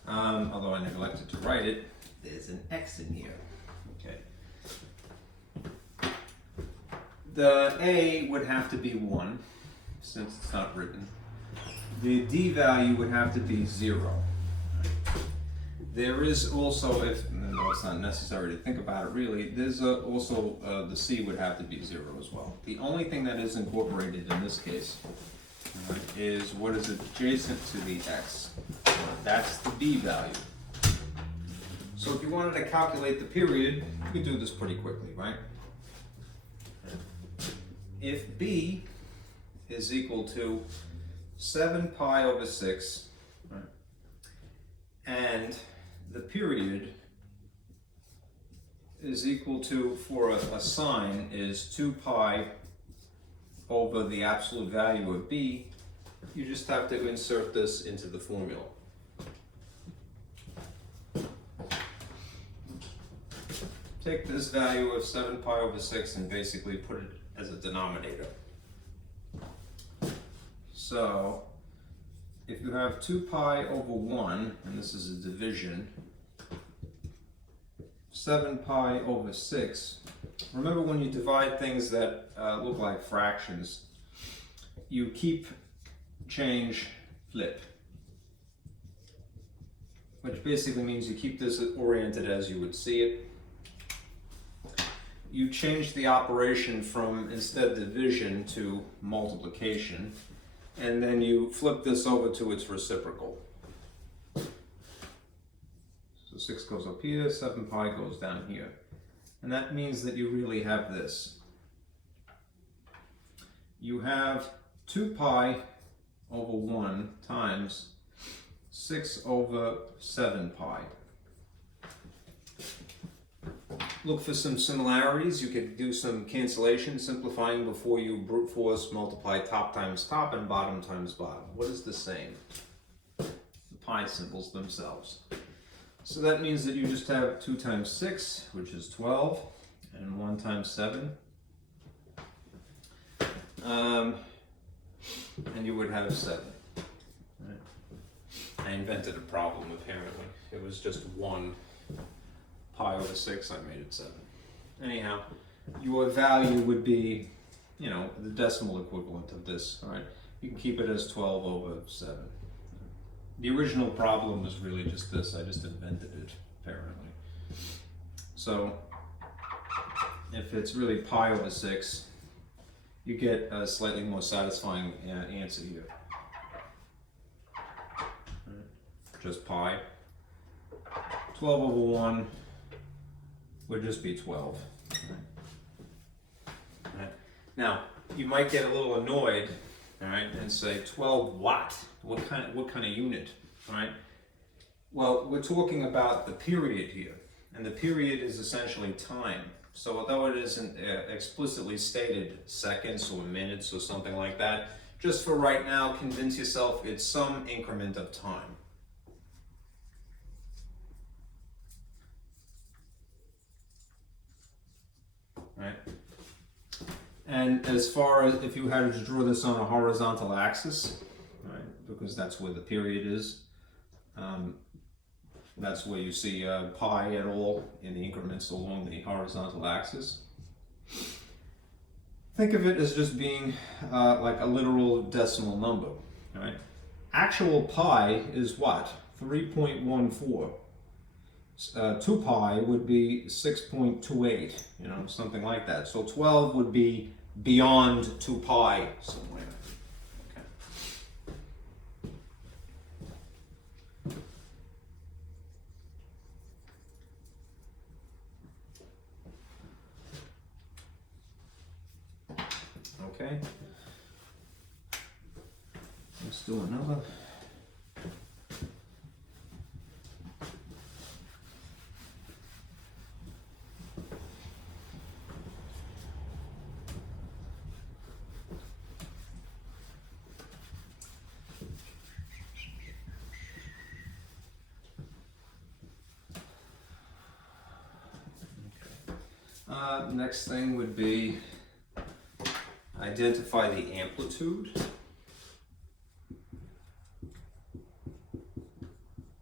Although I neglected to write it, there's an X in here. Okay. The A would have to be 1, since it's not written. The D value would have to be 0. There is also, no, it's not necessary to think about it really, there's also the C would have to be 0 as well. The only thing that is incorporated in this case is what is adjacent to the X. That's the B value. So if you wanted to calculate the period, you could do this pretty quickly, right? If B is equal to 7 pi over 6, right, and the period is equal to, for a sine, is 2 pi over the absolute value of B, you just have to insert this into the formula. Take this value of 7 pi over 6 and basically put it as a denominator. So if you have 2 pi over 1, and this is a division, 7 pi over 6, remember when you divide things that look like fractions, you keep, change, flip. Which basically means you keep this oriented as you would see it. You change the operation from, instead division, to multiplication, and then you flip this over to its reciprocal. So 6 goes up here, 7 pi goes down here. And that means that you really have this. You have 2 pi over 1 times 6 over 7 pi. Look for some similarities. You could do some cancellation, simplifying before you brute force multiply top times top and bottom times bottom. What is the same? The pi symbols themselves. So that means that you just have 2 times 6, which is 12, and 1 times 7. And you would have 7. Right. I invented a problem, apparently. It was just 1 pi over 6, I made it 7. Anyhow, your value would be, you know, the decimal equivalent of this, all right? You can keep it as 12 over 7. The original problem was really just this, I just invented it, apparently. So, if it's really pi over 6, you get a slightly more satisfying answer here. Just pi. 12 over 1 would just be 12. Right. Now, you might get a little annoyed, all right, and say 12 what? What kind of unit, all right? Well, we're talking about the period here, and the period is essentially time. So although it isn't explicitly stated seconds or minutes or something like that, just for right now, convince yourself it's some increment of time. Right? And as far as if you had to draw this on a horizontal axis, right, because that's where the period is, that's where you see pi at all in the increments along the horizontal axis. Think of it as just being like a literal decimal number. Right? Actual pi is what? 3.14. 2 pi would be 6.28, you know, something like that. So 12 would be beyond 2 pi somewhere. Okay. Let's do another. Next thing would be identify the amplitude.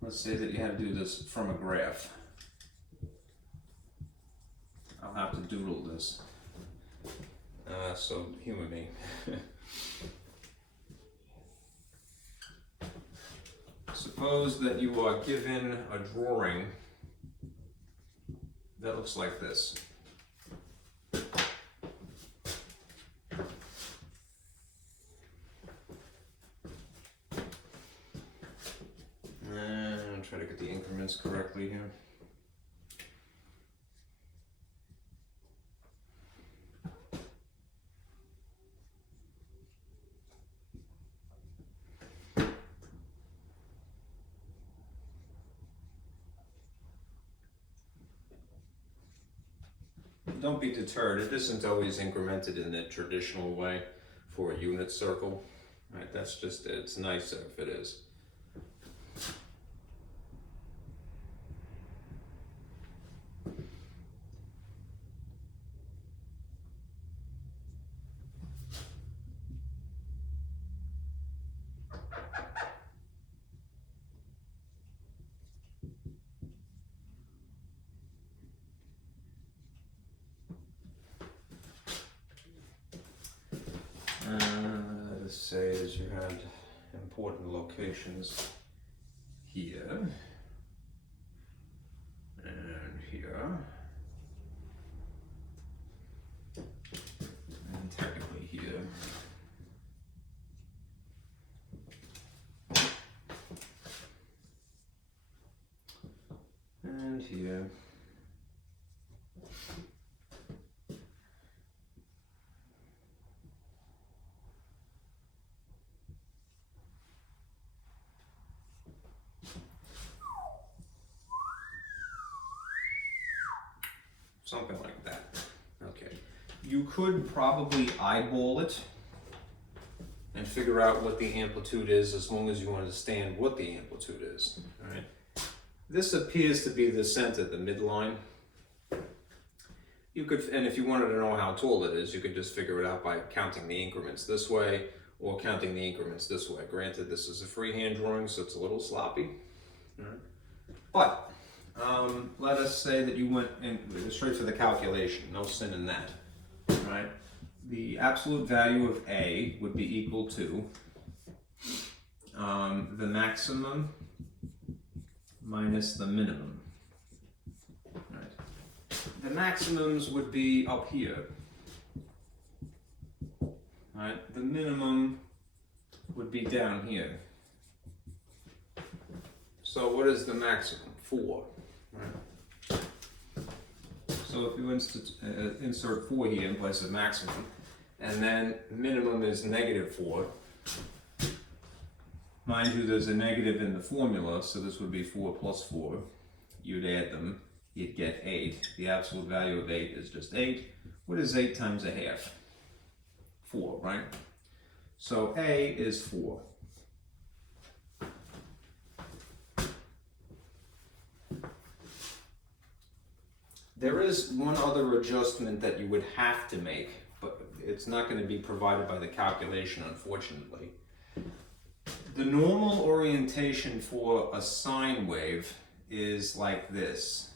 Let's say that you had to do this from a graph. I'll have to doodle this. So humor me. Suppose that you are given a drawing that looks like this. And try to get the increments correctly here. Don't be deterred. It isn't always incremented in the traditional way for a unit circle. Right? That's just it. It's nicer if it is. Let's say that you had important locations here and here and technically here. And here. Something like that. Okay. You could probably eyeball it and figure out what the amplitude is as long as you understand what the amplitude is. All right. This appears to be the center, the midline. You could, and if you wanted to know how tall it is, you could just figure it out by counting the increments this way or counting the increments this way. Granted, this is a freehand drawing, so it's a little sloppy. All right. But let us say that you went in straight for the calculation, no sin in that, right? The absolute value of A would be equal to the maximum minus the minimum, right? The maximums would be up here, right? The minimum would be down here. So what is the maximum? 4. Right. So if you insert 4 here in place of maximum, and then minimum is -4. Mind you, there's a negative in the formula, so this would be 4 plus 4. You'd add them, you'd get 8. The absolute value of 8 is just 8. What is 8 times a half? 4, right? So A is 4. There is one other adjustment that you would have to make, but it's not going to be provided by the calculation, unfortunately. The normal orientation for a sine wave is like this.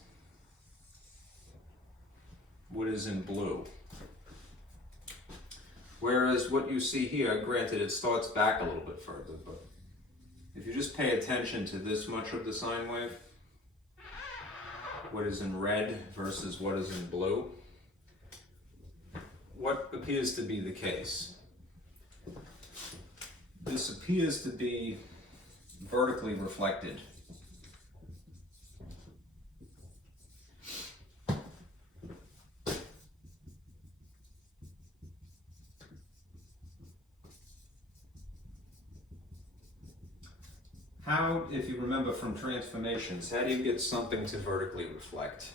What is in blue? Whereas what you see here, granted it starts back a little bit further, but if you just pay attention to this much of the sine wave, what is in red versus what is in blue, what appears to be the case? This appears to be vertically reflected. How, if you remember from transformations, how do you get something to vertically reflect?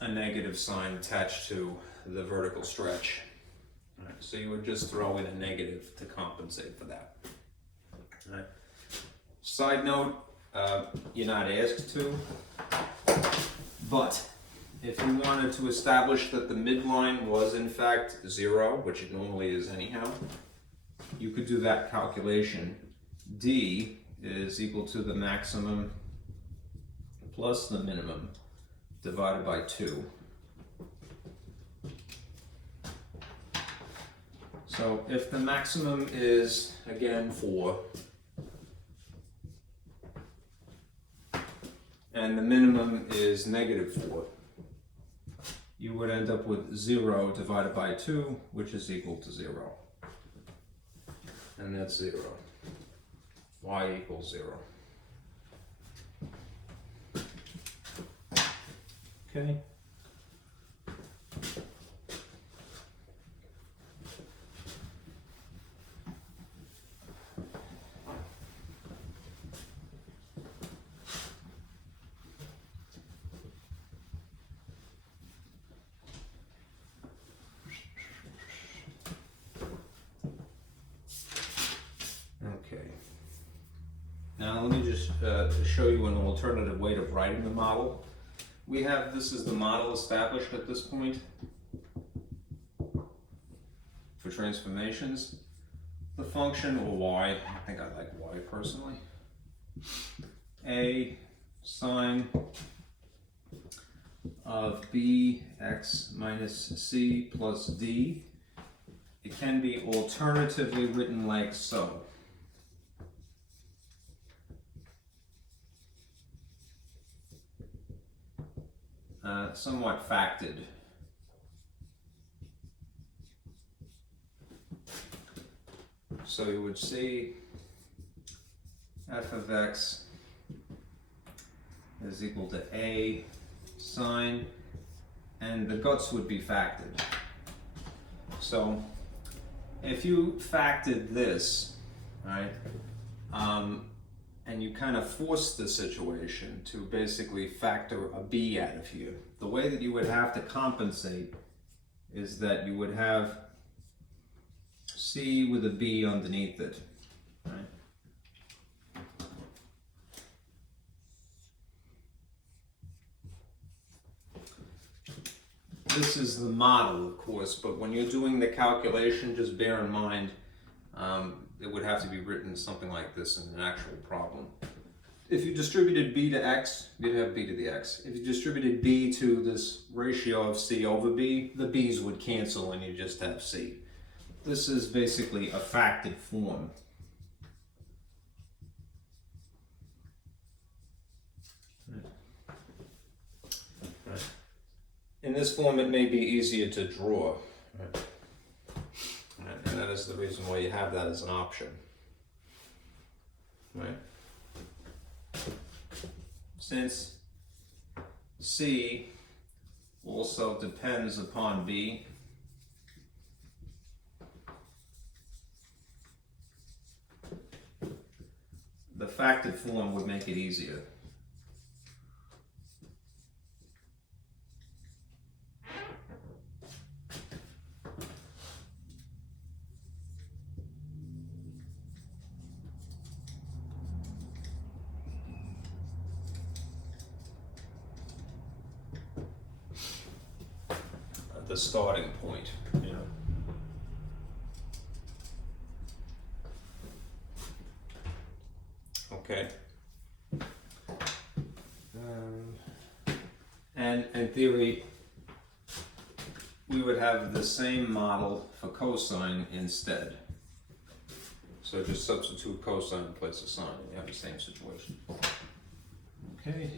A negative sign attached to the vertical stretch. All right, so you would just throw in a negative to compensate for that. All right. Side note, you're not asked to, but if you wanted to establish that the midline was in fact 0, which it normally is anyhow, you could do that calculation. D is equal to the maximum plus the minimum divided by 2. So if the maximum is, again, 4, and the minimum is -4, you would end up with 0 divided by 2, which is equal to 0. And that's 0. Y equals 0. Okay. Okay. Now let me just show you an alternative way of writing the model. We have, this is the model established at this point for transformations. The function, or y, I think I like y personally. A sine of bx minus c plus d. It can be alternatively written like so. Somewhat factored. So you would see f of x is equal to a sine, and the guts would be factored. So if you factored this, right, and you kind of force the situation to basically factor a b out of here, the way that you would have to compensate is that you would have c with a b underneath it, right? This is the model, of course, but when you're doing the calculation, just bear in mind it would have to be written something like this in an actual problem. If you distributed b to x, you'd have b to the x. If you distributed b to this ratio of c over b, the b's would cancel and you just have c. This is basically a factored form. In this form, it may be easier to draw. And that is the reason why you have that as an option. Right? Since C also depends upon B, the factored form would make it easier. The starting point, you know. Okay. And in theory, we would have the same model for cosine instead. So just substitute cosine in place of sine, and you have the same situation. Okay.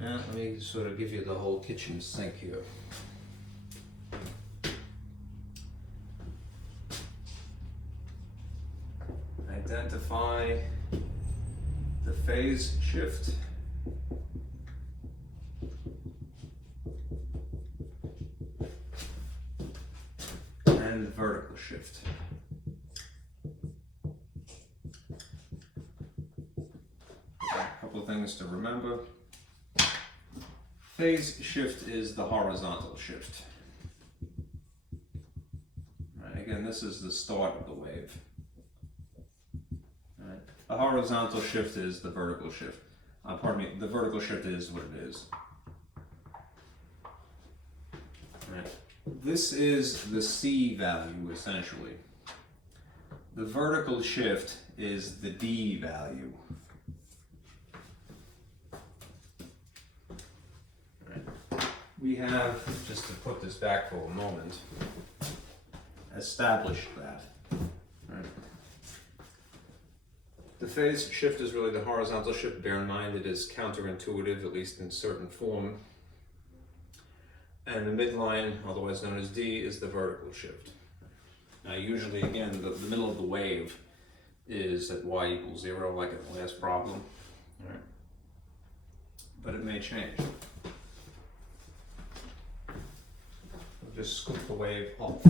Now let me sort of give you the whole kitchen sink here. Identify the phase shift and the vertical shift. A couple of things to remember. Phase shift is the horizontal shift. Right, again, this is the start of the wave. Right. The horizontal shift is the vertical shift. Pardon me, the vertical shift is what it is. Right. This is the C value, essentially. The vertical shift is the D value. We have, just to put this back for a moment, established that. Right. The phase shift is really the horizontal shift. Bear in mind it is counterintuitive, at least in certain form. And the midline, otherwise known as D, is the vertical shift. Now usually, again, the middle of the wave is at y equals 0, like in the last problem. Right. But it may change. Just scoop the wave up.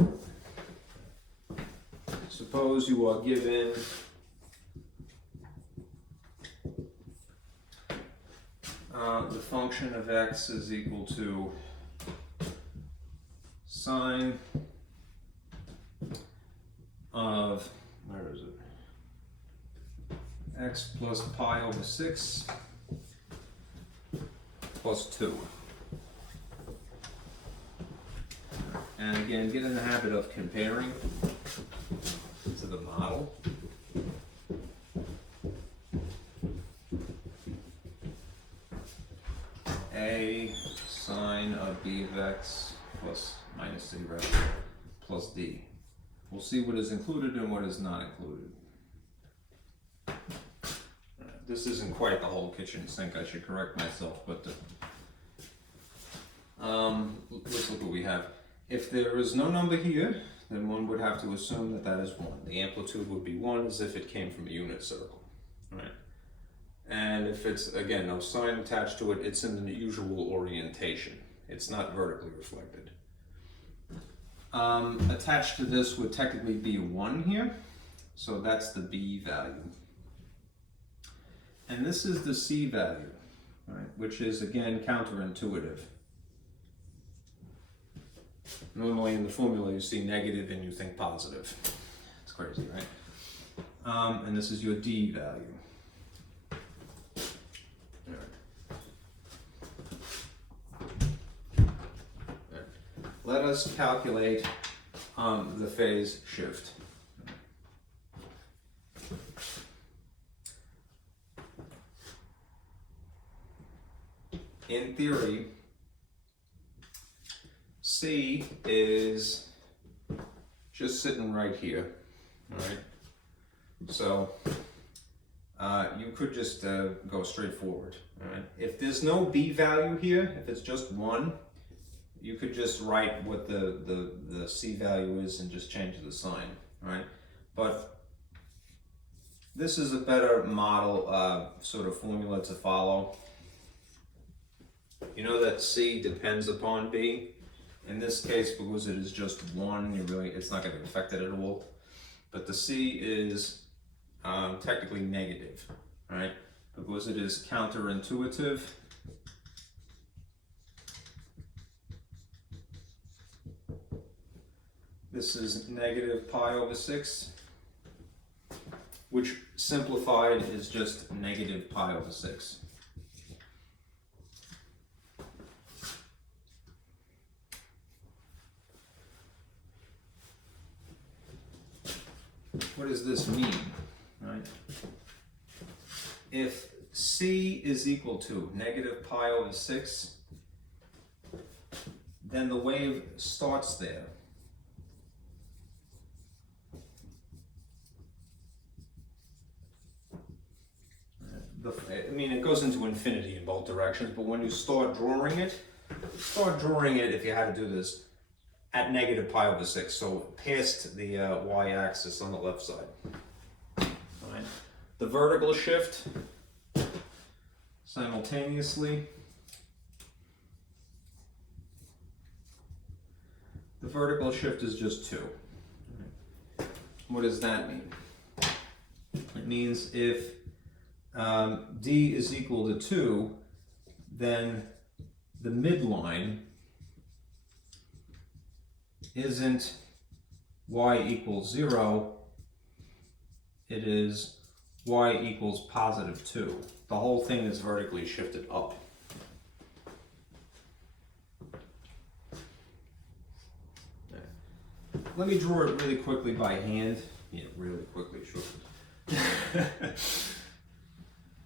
Suppose you are given the function of x is equal to sine of, where is it? X plus pi over 6 plus 2. And again, get in the habit of comparing to the model. A sine of b of x plus minus 0 plus d. We'll see what is included and what is not included. This isn't quite the whole kitchen sink, I should correct myself, but let's look what we have. If there is no number here, then one would have to assume that that is 1. The amplitude would be 1 as if it came from a unit circle, right? And if it's, again, no sign attached to it, it's in the usual orientation. It's not vertically reflected. Attached to this would technically be 1 here, so that's the B value. And this is the C value, right? Which is, again, counterintuitive. Normally in the formula you see negative and you think positive. It's crazy, right? And this is your D value. All right. Let us calculate the phase shift. In theory, C is just sitting right here, all right? So you could just go straight forward, all right? If there's no B value here, if it's just 1, you could just write what the C value is and just change the sign, right? But this is a better model sort of formula to follow. You know that C depends upon B. In this case, because it is just 1, it's not going to affect it at all. But the C is technically negative, right? Because it is counterintuitive. This is negative pi over 6, which simplified is just negative pi over 6. what does this mean, right? If C is equal to negative pi over 6, then the wave starts there. I mean, it goes into infinity in both directions, but when you start drawing it, if you had to do this, at negative pi over 6, so past the y-axis on the left side. All right. The vertical shift, simultaneously, the vertical shift is just 2. What does that mean? It means if D is equal to 2, then the midline isn't y equals 0, it is y equals positive 2. The whole thing is vertically shifted up. Let me draw it really quickly by hand. Yeah, really quickly, sure.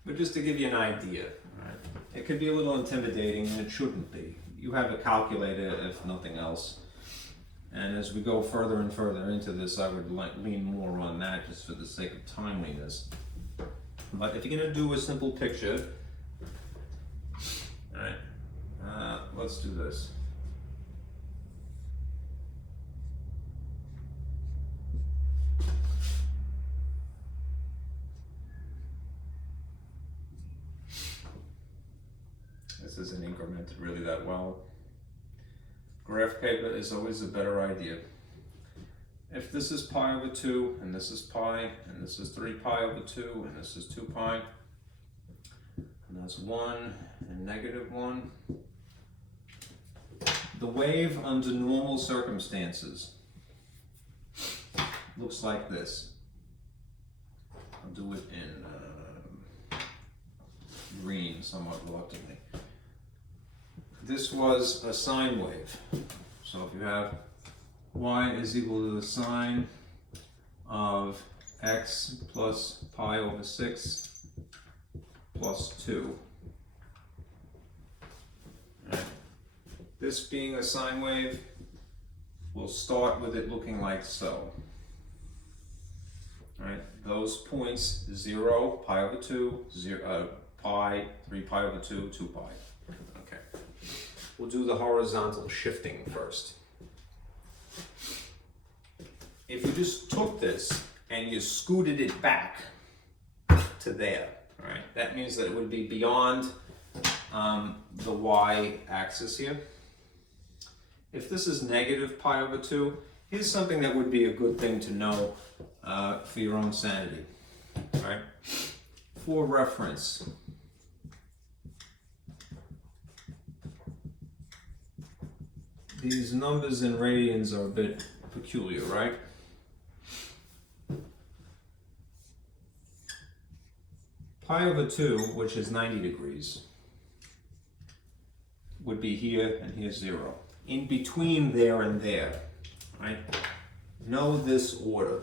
But just to give you an idea, right? It could be a little intimidating, and it shouldn't be. You have a calculator, if nothing else. And as we go further and further into this, I would lean more on that just for the sake of timeliness. But if you're going to do a simple picture, all right, let's do this. This isn't incremented really that well. Graph paper is always a better idea. If this is pi over 2, and this is pi, and this is 3 pi over 2, and this is 2 pi, and that's 1 and negative 1, the wave under normal circumstances looks like this. I'll do it in green somewhat reluctantly. This was a sine wave. So if you have y is equal to the sine of x plus pi over 6 plus 2. Right. This being a sine wave, we'll start with it looking like so. Right. Those points, 0, pi over 2, 0, pi, 3 pi over 2, 2 pi. We'll do the horizontal shifting first. If you just took this and you scooted it back to there, right? That means that it would be beyond the y-axis here. If this is negative pi over 2, here's something that would be a good thing to know for your own sanity, right? For reference, these numbers in radians are a bit peculiar, right? Pi over 2, which is 90 degrees, would be here and here's 0. In between there and there, right? Know this order.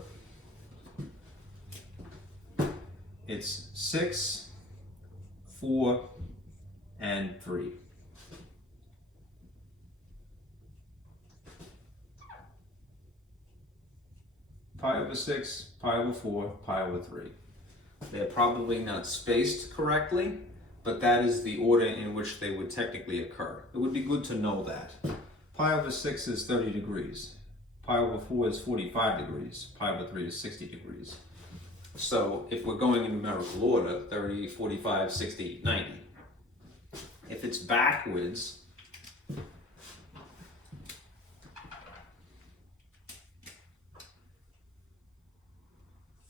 It's 6, 4, and 3. Pi over 6, pi over 4, pi over 3. They're probably not spaced correctly, but that is the order in which they would technically occur. It would be good to know that. Pi over 6 is 30 degrees. Pi over 4 is 45 degrees. Pi over 3 is 60 degrees. So if we're going in numerical order, 30, 45, 60, 90. If it's backwards,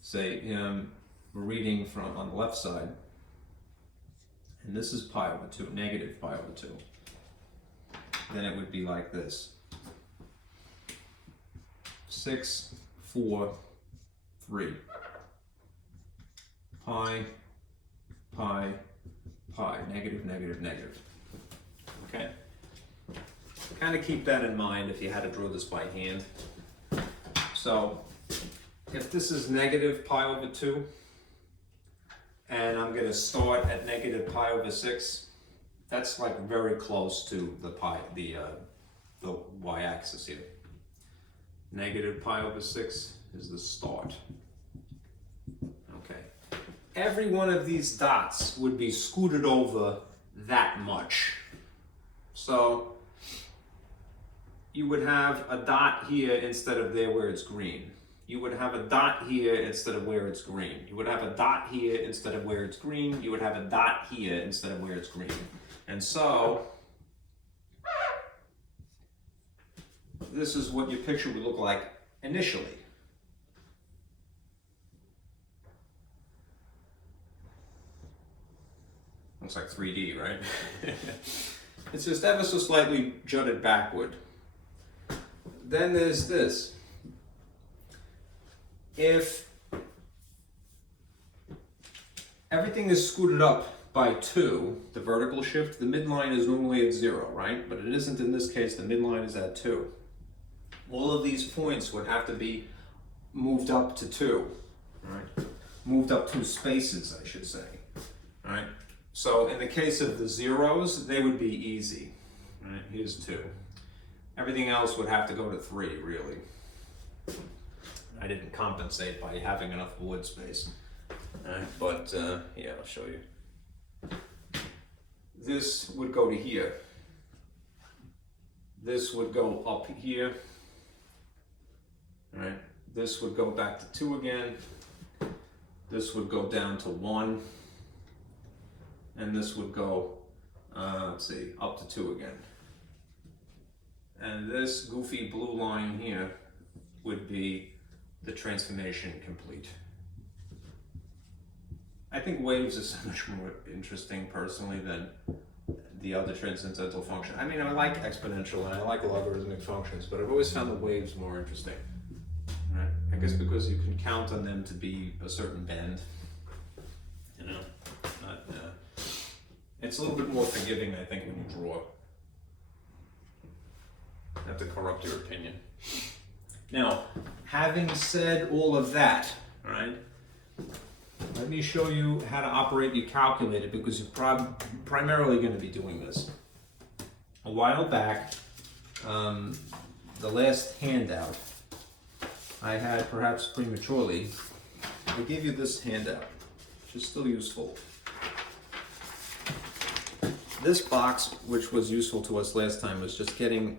say we're reading from on the left side, and this is pi over 2, negative pi over 2, then it would be like this. 6, 4, 3. Pi, pi, pi, negative, negative, negative. Okay? Kind of keep that in mind if you had to draw this by hand. So if this is negative pi over 2, and I'm going to start at negative pi over 6, that's like very close to the y-axis here. Negative pi over 6 is the start. Okay. Every one of these dots would be scooted over that much. So you would have a dot here instead of there where it's green. You would have a dot here instead of where it's green. You would have a dot here instead of where it's green. You would have a dot here instead of where it's green. And so this is what your picture would look like initially. Looks like 3D, right? It's just ever so slightly jutted backward. Then there's this. If everything is scooted up by 2, the vertical shift, the midline is normally at 0, right? But it isn't in this case, the midline is at 2. All of these points would have to be moved up to 2, right? Moved up 2 spaces, I should say, right? So in the case of the zeros, they would be easy, right? Here's 2. Everything else would have to go to 3, really. I didn't compensate by having enough wood space, right? But yeah, I'll show you. This would go to here. This would go up here, right? This would go back to 2 again. This would go down to 1. And this would go, let's see, up to 2 again. And this goofy blue line here would be the transformation complete. I think waves is so much more interesting personally than the other transcendental function. I mean, I like exponential and I like logarithmic functions, but I've always found the waves more interesting. Right? I guess because you can count on them to be a certain bend. You know, it's a little bit more forgiving, I think, when you draw. Not to corrupt your opinion. Now, having said all of that, all right, let me show you how to operate your calculator because you're primarily going to be doing this. A while back, the last handout I had, perhaps prematurely, I gave you this handout, which is still useful. This box, which was useful to us last time, was just getting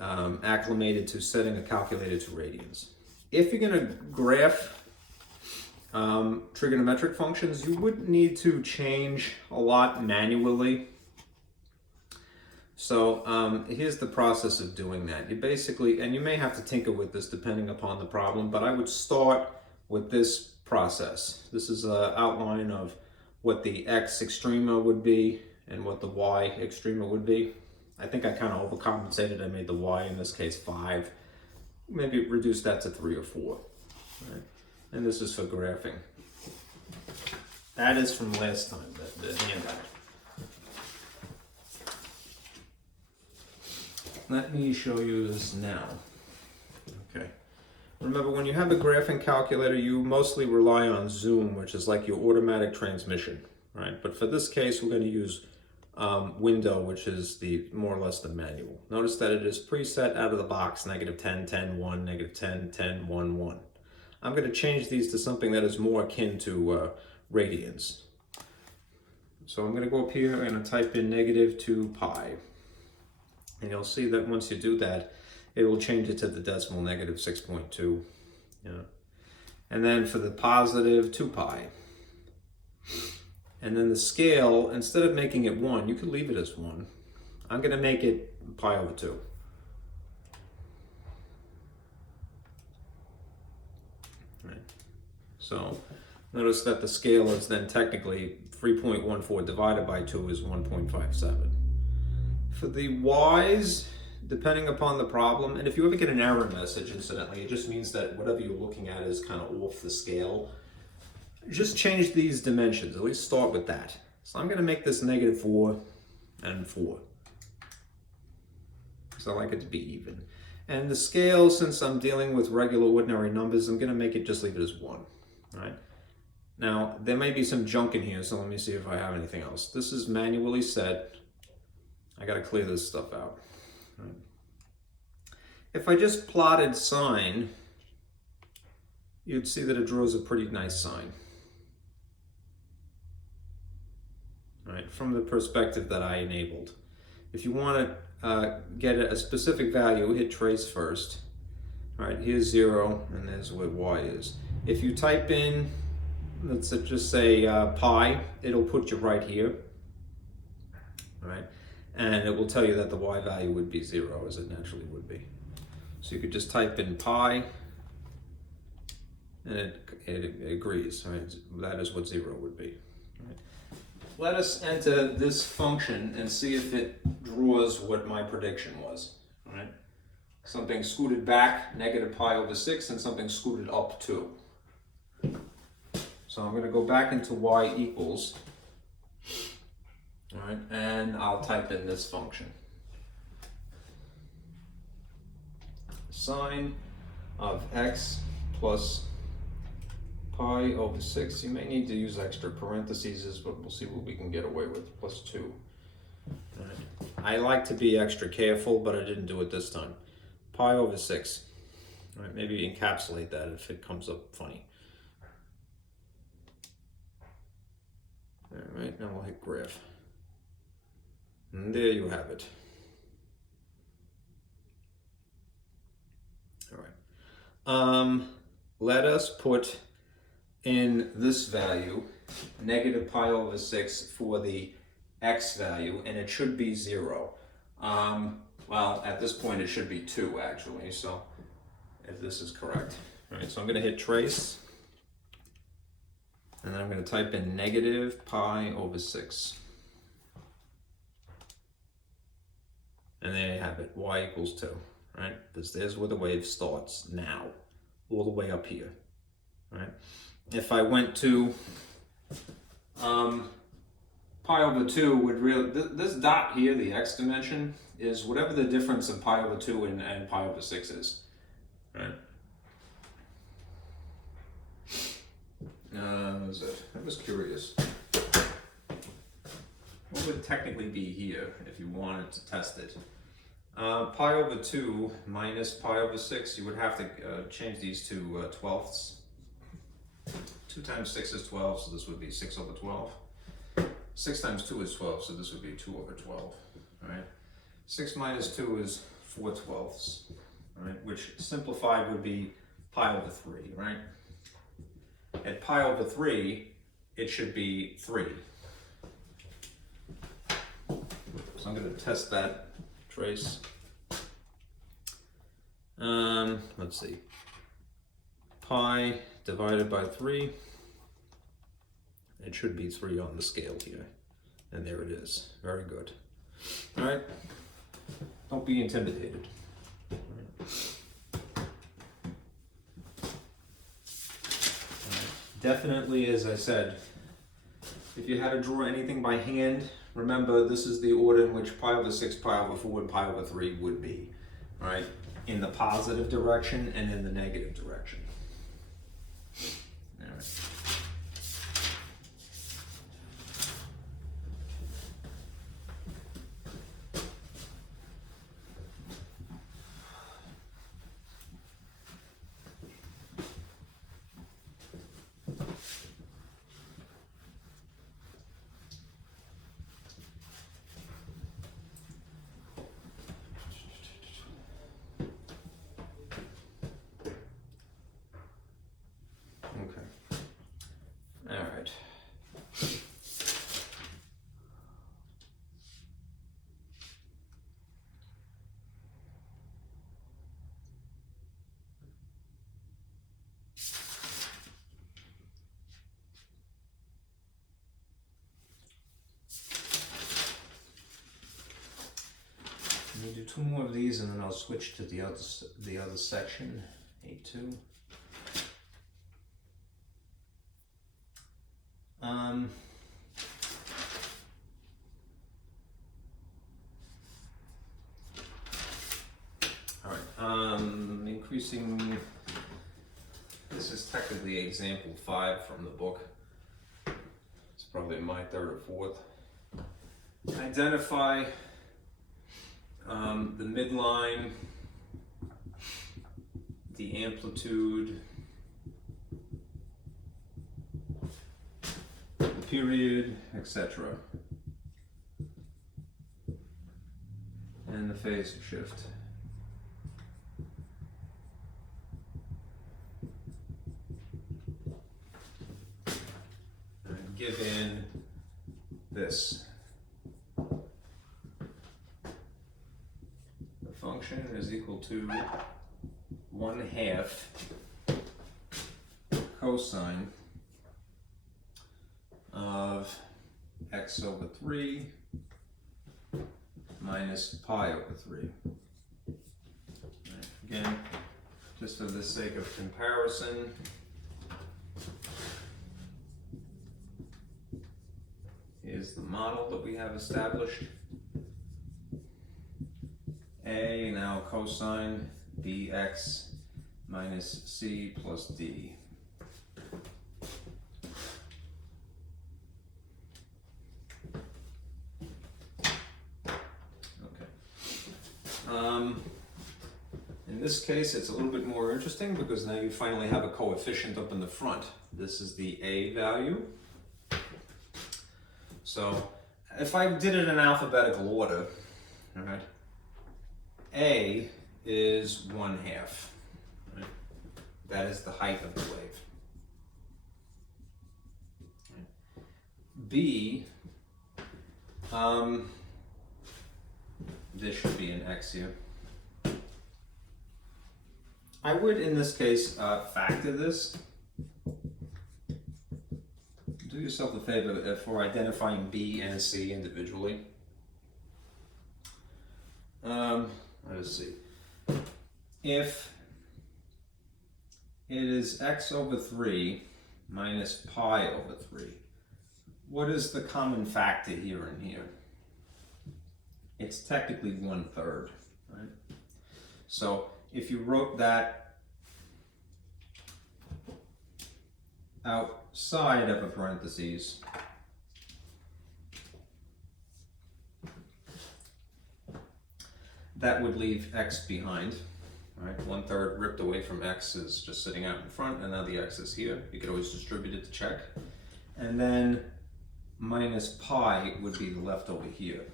acclimated to setting a calculator to radians. If you're going to graph trigonometric functions, you wouldn't need to change a lot manually. So here's the process of doing that. You basically, and you may have to tinker with this depending upon the problem, but I would start with this process. This is an outline of what the x extrema would be and what the y extrema would be. I think I kind of overcompensated. I made the y, in this case, 5. Maybe reduce that to 3 or 4. Right? And this is for graphing. That is from last time, the handout. Let me show you this now. Okay. Remember, when you have a graphing calculator, you mostly rely on Zoom, which is like your automatic transmission, right? But for this case, we're going to use window, which is more or less the manual. Notice that it is preset out of the box, -10, 10, 1, -10, 10, 1, 1. I'm going to change these to something that is more akin to radians. So I'm going to go up here and type in -2 pi. And you'll see that once you do that, it will change it to the decimal -6.2. Yeah. And then for the positive 2 pi. And then the scale, instead of making it 1, you could leave it as 1. I'm going to make it pi over 2. Right. So notice that the scale is then technically 3.14 divided by 2 is 1.57. For the y's, depending upon the problem, and if you ever get an error message, incidentally, it just means that whatever you're looking at is kind of off the scale. Just change these dimensions, at least start with that. So I'm going to make this -4 and 4. So I like it to be even. And the scale, since I'm dealing with regular ordinary numbers, I'm going to make it just leave it as 1. All right. Now, there may be some junk in here, so let me see if I have anything else. This is manually set. I got to clear this stuff out. All right. If I just plotted sine, you'd see that it draws a pretty nice sine. All right, from the perspective that I enabled. If you want to get a specific value, hit trace first. All right, here's 0, and there's what y is. If you type in, let's just say pi, it'll put you right here. All right, and it will tell you that the y value would be 0, as it naturally would be. So you could just type in pi, and it agrees. Right, that is what 0 would be. Right. Let us enter this function and see if it draws what my prediction was. All right. Something scooted back, negative pi over 6, and something scooted up 2. So I'm going to go back into y equals, all right, and I'll type in this function. Sine of x plus pi over 6. You may need to use extra parentheses, but we'll see what we can get away with, plus 2. All right. I like to be extra careful, but I didn't do it this time. Pi over 6. All right, maybe encapsulate that if it comes up funny. All right, now we'll hit graph. And there you have it. All right. Let us put in this value, negative pi over 6 for the x value, and it should be 0. Well, at this point it should be 2 actually, so if this is correct. All right, so I'm going to hit trace, and then I'm going to type in negative pi over 6. And there you have it, y equals 2, right? There's where the wave starts now, all the way up here, right? If I went to pi over 2 would really, this dot here, the x dimension, is whatever the difference of pi over 2 and pi over 6 is, right? What was it? I was curious. What would technically be here if you wanted to test it? Pi over 2 minus pi over 6, you would have to change these to 12ths. 2 times 6 is 12, so this would be 6 over 12. 6 times 2 is 12, so this would be 2 over 12. All right. 6 minus 2 is 4 twelfths, right? Which simplified would be pi over 3, right? At pi over 3, it should be 3. So I'm going to test that trace. Let's see. Pi divided by 3. It should be 3 on the scale here. And there it is. Very good. All right. Don't be intimidated. All right. Definitely, as I said, if you had to draw anything by hand, remember this is the order in which pi over 6, pi over 4, and pi over 3 would be. All right. In the positive direction and in the negative direction. All right. Let me do 2 more of these and then I'll switch to the other section, A2. All right. increasing, this is technically example 5 from the book. It's probably my third or fourth. Identify the midline, the amplitude, the period, etc. And the phase shift. And give in this. The function is equal to 1/2 cosine of x over 3 minus pi over 3. Right. Again, just for the sake of comparison, here's the model that we have established. A, now cosine bx minus c plus d. In this case, it's a little bit more interesting because now you finally have a coefficient up in the front. This is the A value. So if I did it in alphabetical order, all right, A is 1/2. Right? That is the height of the wave. Right. B, this should be an X here. I would, in this case, factor this. Do yourself a favor for identifying B and C individually. Let's see. If it is x over 3 minus pi over 3, what is the common factor here and here? It's technically 1/3, right? So if you wrote that outside of a parentheses, that would leave x behind, right? 1/3 ripped away from x is just sitting out in front, and now the x is here. You could always distribute it to check. And then minus pi would be left over here.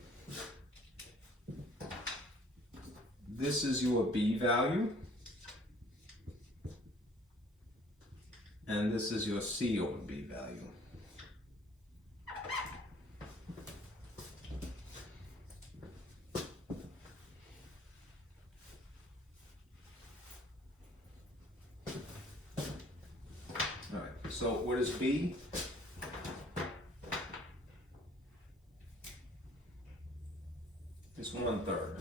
This is your B value, and this is your C over B value. All right, so what is B? It's 1/3.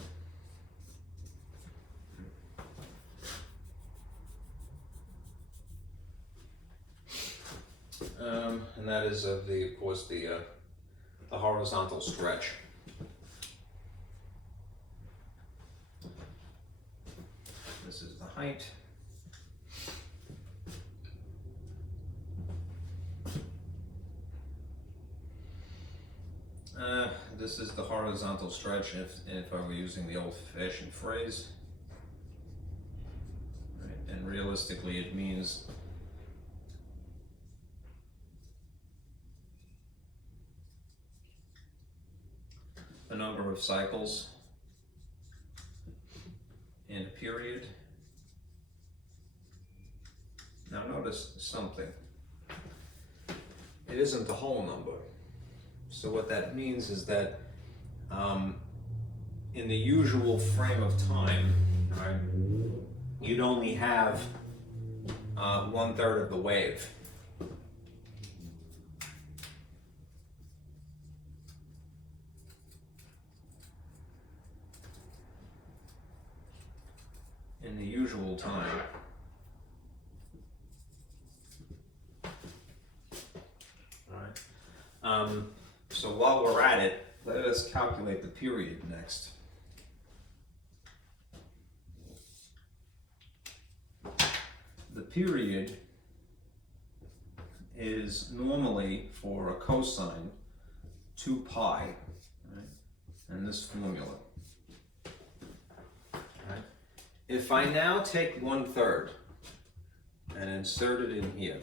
And that is of course, the horizontal stretch. This is the height. This is the horizontal stretch if I were using the old-fashioned phrase. Right. And realistically it means the number of cycles in a period. Now notice something. It isn't the whole number. So what that means is that in the usual frame of time, right, you'd only have 1/3 of the wave. In the usual time. All right. So while we're at it, let us calculate the period next. the period is normally for a cosine 2 pi, right, in this formula. Right. If I now take 1/3 and insert it in here,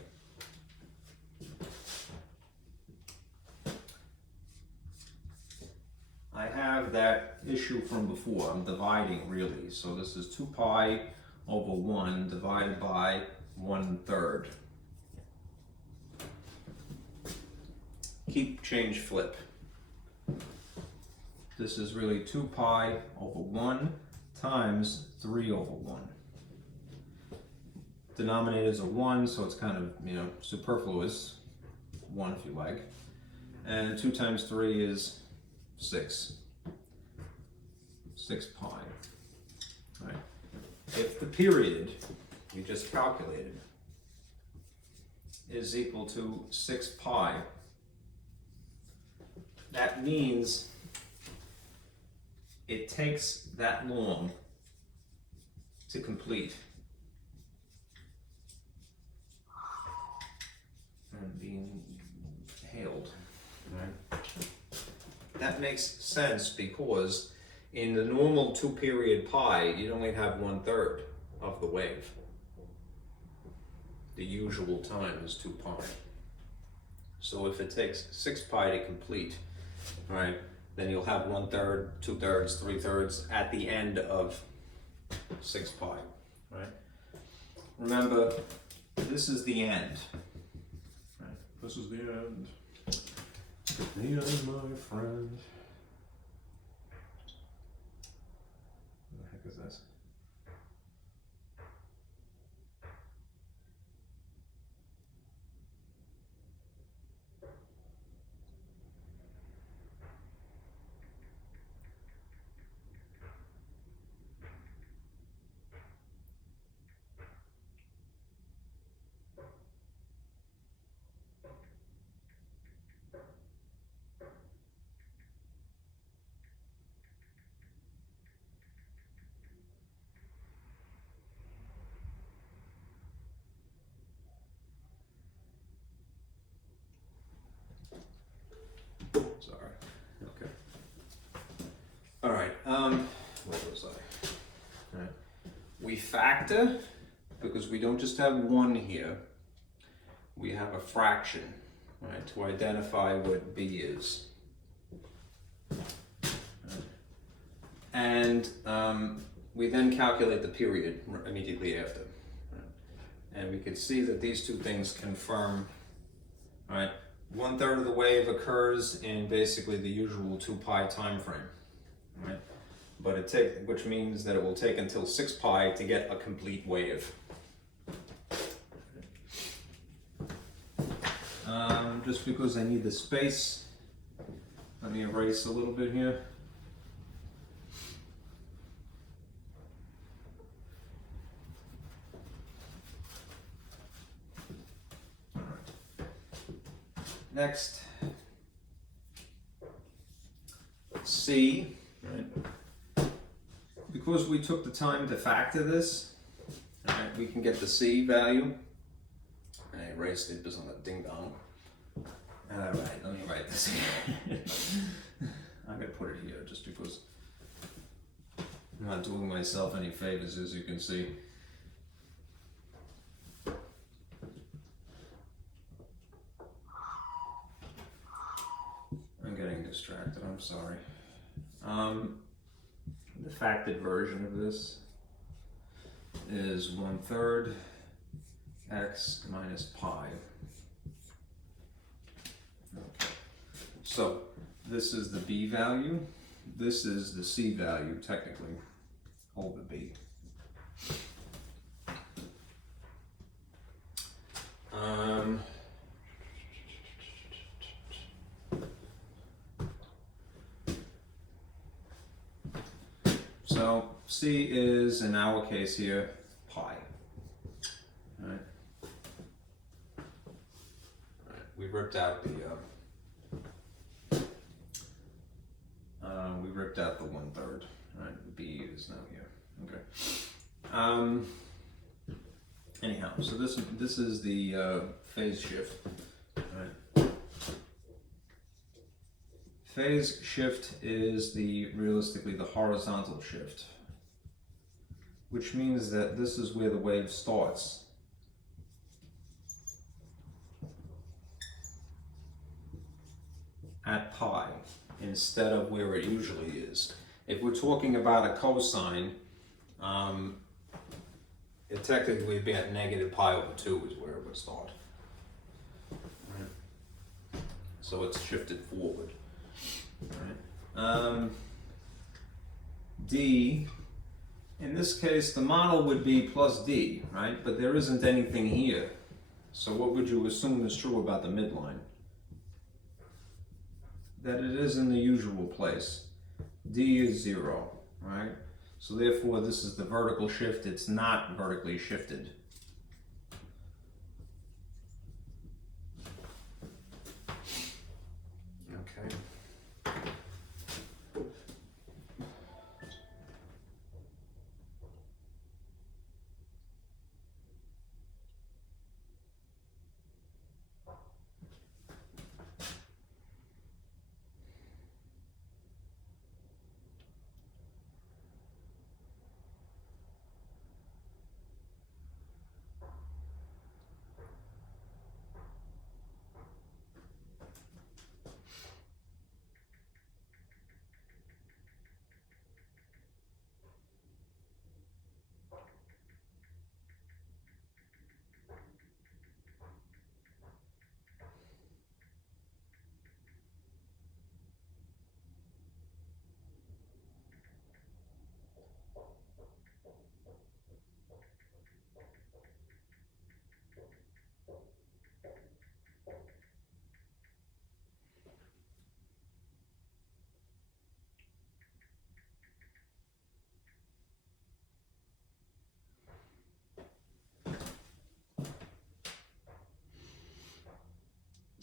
I have that issue from before. I'm dividing really. So this is 2 pi over 1 divided by 1/3. Keep, change, flip. This is really 2 pi over 1 times 3 over 1. Denominators are 1, so it's kind of, superfluous. 1 if you like. And 2 times 3 is 6. 6 pi. Right. If the period we just calculated is equal to 6 pi, that means it takes that long to complete. And being hailed. Right. That makes sense because in the normal 2-period pi, you'd only have 1/3 of the wave. The usual time is 2 pi. So if it takes 6 pi to complete, right, then you'll have 1/3, 2/3, 3/3 at the end of 6 pi, right? Remember, this is the end. Right? This is the end. The end, my friend. What the heck is this? Sorry. Okay. All right. Where was I? All right. We factor because we don't just have 1 here. We have a fraction, right, to identify what b is. And we then calculate the period immediately after. And we can see that these two things confirm, right? 1/3 of the wave occurs in basically the usual 2 pi time frame, right? But which means that it will take until 6 pi to get a complete wave. Just because I need the space, let me erase a little bit here. Next, C, right? Because we took the time to factor this, right, we can get the C value. I erased it because I'm a ding dong. Alright, let me write this here. I'm going to put it here just because I'm not doing myself any favors, as you can see. I'm getting distracted, I'm sorry. The factored version of this is 1/3 x minus pi. Okay. So this is the b value, this is the c value technically over b. So c is, in our case here, pi. Right. We ripped out the 1/3. Right, the b is now here. Okay. Anyhow, so this is the phase shift. All right. Phase shift is realistically the horizontal shift, which means that this is where the wave starts. At pi, instead of where it usually is. If we're talking about a cosine, it technically would be at negative pi over 2 is where it would start. Right. So it's shifted forward. Right. D, in this case, the model would be plus D, right? But there isn't anything here. So what would you assume is true about the midline? That it is in the usual place. D is 0, right? So therefore this is the vertical shift, it's not vertically shifted.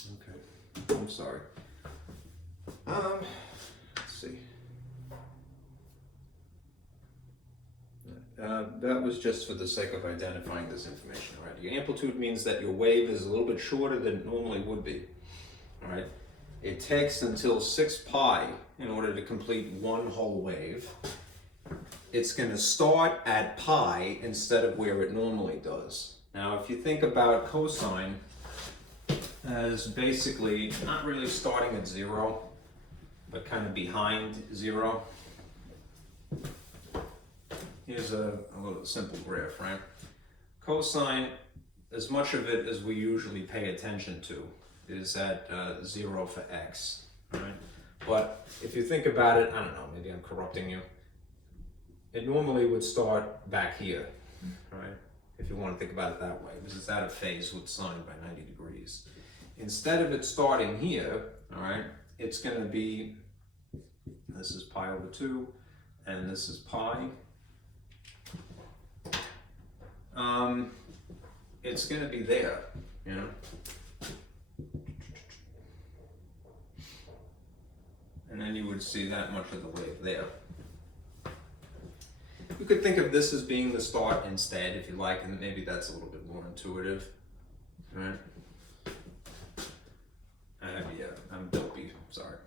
Okay. I'm sorry. Let's see. That was just for the sake of identifying this information, right? Your amplitude means that your wave is a little bit shorter than it normally would be, all right? It takes until 6 pi in order to complete one whole wave. It's going to start at pi instead of where it normally does. Now, if you think about cosine as basically not really starting at 0, but kind of behind 0. Here's a little simple graph, right? Cosine, as much of it as we usually pay attention to, is at 0 for x, right? But if you think about it, I don't know, maybe I'm corrupting you. It normally would start back here, right? If you want to think about it that way, because it's out of phase with sine by 90 degrees. Instead of it starting here, all right, it's going to be, this is pi over 2, and this is pi. It's going to be there, you know. And then you would see that much of the wave there. You could think of this as being the start instead, if you like, and maybe that's a little bit more intuitive, right? Yeah, I'm dopey, sorry.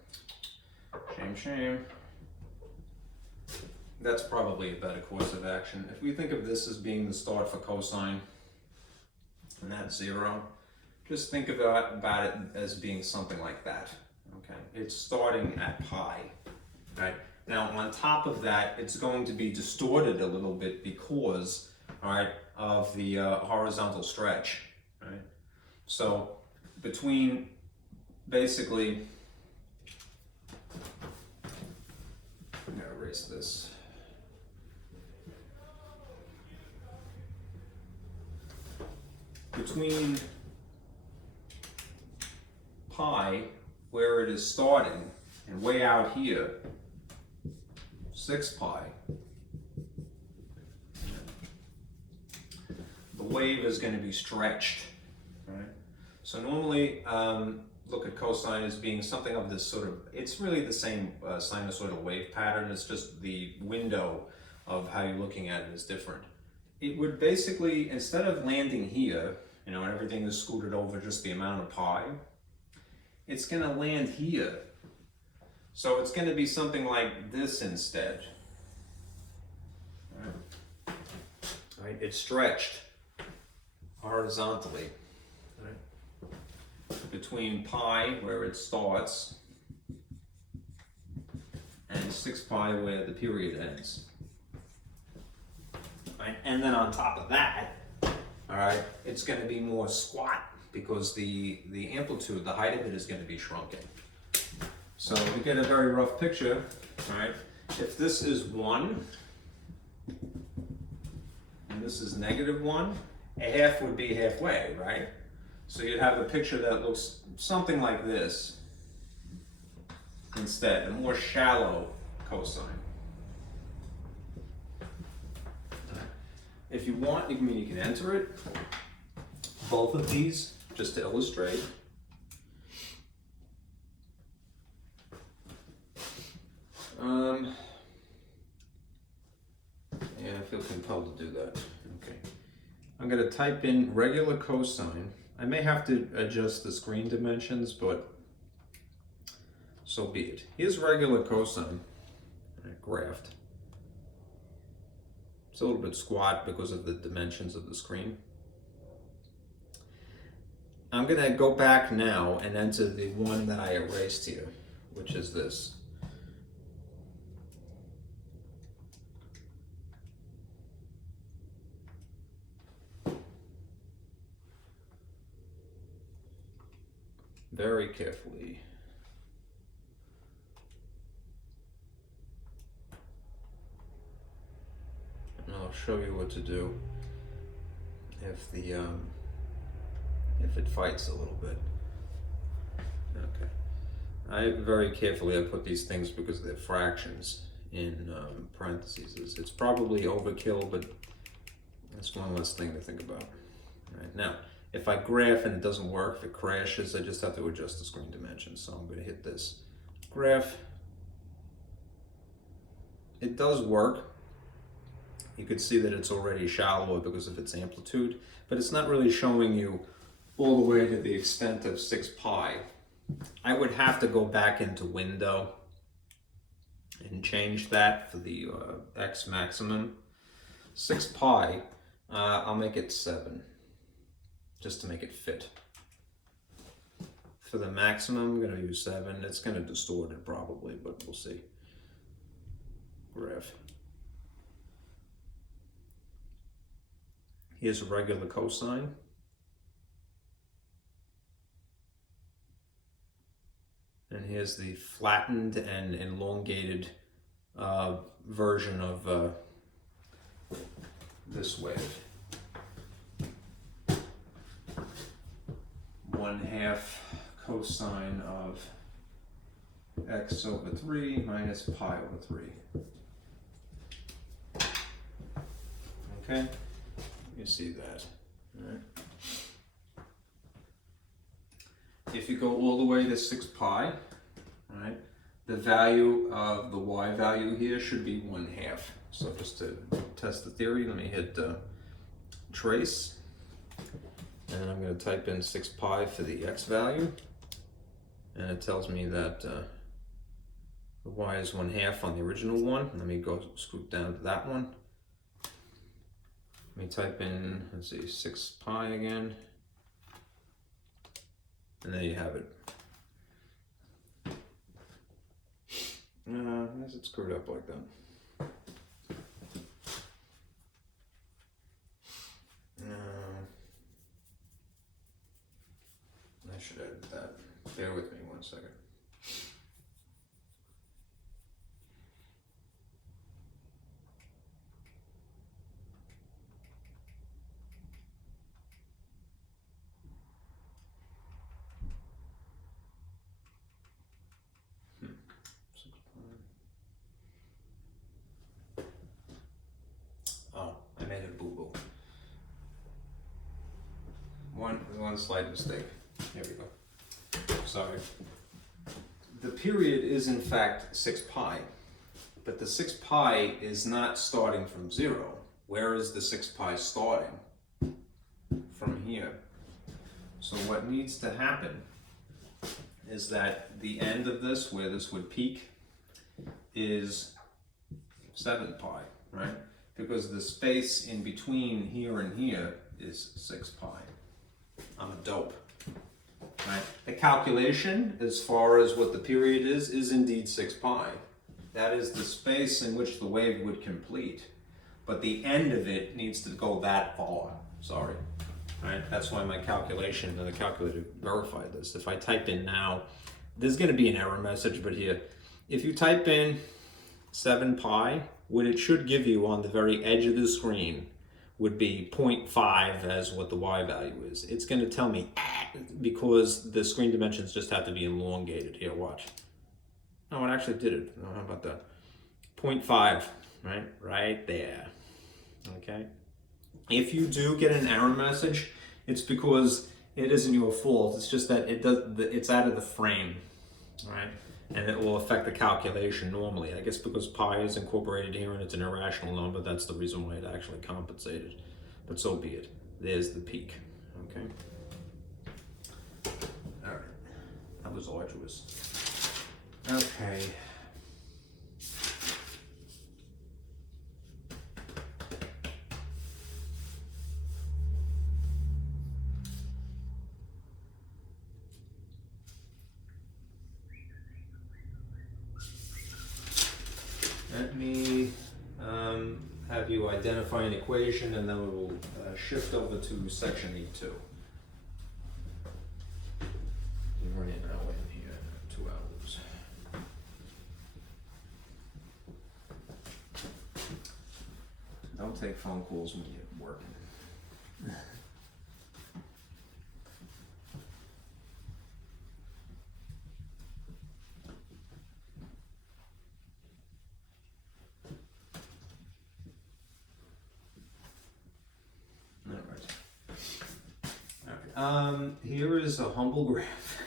Shame. That's probably a better course of action. If we think of this as being the start for cosine, and that's 0, just think about it as being something like that, okay? It's starting at pi, right? Now, on top of that, it's going to be distorted a little bit because, all right, of the horizontal stretch, right? So, between basically, I'm gonna erase this. Between pi, where it is starting, and way out here, 6 pi, the wave is going to be stretched, right? So normally, look at cosine as being something of this sort of, it's really the same sinusoidal wave pattern, it's just the window of how you're looking at it is different. it would basically, instead of landing here, you know, and everything is scooted over just the amount of pi, it's going to land here. So it's going to be something like this instead. All right, it's stretched horizontally, right, between pi, where it starts, and 6 pi, where the period ends. Right? And then on top of that, all right, it's going to be more squat because the amplitude, the height of it is going to be shrunken. So we get a very rough picture, all right? If this is 1 and this is -1, a half would be halfway, right? So you'd have a picture that looks something like this instead, a more shallow cosine. If you want, you can enter it, both of these, just to illustrate. Yeah, I feel compelled to do that. Okay. I'm going to type in regular cosine. I may have to adjust the screen dimensions, but so be it. Here's regular cosine, graphed. It's a little bit squat because of the dimensions of the screen. I'm going to go back now and enter the one that I erased here, which is this. Very carefully. And I'll show you what to do if it fights a little bit. Okay. I very carefully put these things because they're fractions in parentheses. It's probably overkill, but that's one less thing to think about. All right, now, if I graph and it doesn't work, if it crashes, I just have to adjust the screen dimensions. So I'm going to hit this graph. It does work. You could see that it's already shallower because of its amplitude, but it's not really showing you all the way to the extent of 6 pi. I would have to go back into window and change that for the X maximum. 6 pi, I'll make it 7, just to make it fit. For the maximum, I'm going to use 7. It's going to distort it probably, but we'll see. Graph. Here's a regular cosine. And here's the flattened and elongated version of this wave. 1/2 cosine of x over 3 minus pi over 3. Okay, you see that. All right. If you go all the way to 6 pi, right, the value of the y value here should be 1/2. So just to test the theory, let me hit trace. And I'm going to type in 6 pi for the x value. And it tells me that the y is 1/2 on the original one. Let me go scoot down to that one. Let me type in, let's see, 6 pi again. And there you have it. Why is it screwed up like that? I should edit that. Bear with me 1 second. Oh, I made a boo-boo. One slight mistake. Here we go. Sorry. The period is in fact 6 pi, but the 6 pi is not starting from 0. where is the 6 pi starting? From here. So what needs to happen is that the end of this, where this would peak, is 7 pi, right? Because the space in between here and here is 6 pi. I'm a dope, right? The calculation, as far as what the period is indeed 6 pi. That is the space in which the wave would complete. But the end of it needs to go that far, sorry. Right? That's why my calculation and the calculator verified this. If I type in now, there's going to be an error message, but here, if you type in 7 pi, what it should give you on the very edge of the screen would be 0.5 as what the y value is. It's going to tell me, because the screen dimensions just have to be elongated. Here, watch. Oh, it actually did it. Oh, how about that? 0.5, right? Right there. Okay. If you do get an error message, it's because it isn't your fault. It's just that it's out of the frame, right? And it will affect the calculation normally. I guess because pi is incorporated here and it's an irrational number, that's the reason why it actually compensated. But so be it. There's the peak, okay? All right, that was arduous. Okay. Let me have you identify an equation, and then we will shift over to section E2. You're running an hour in here, 2 hours. Don't take phone calls when you're working. Here is a humble graph.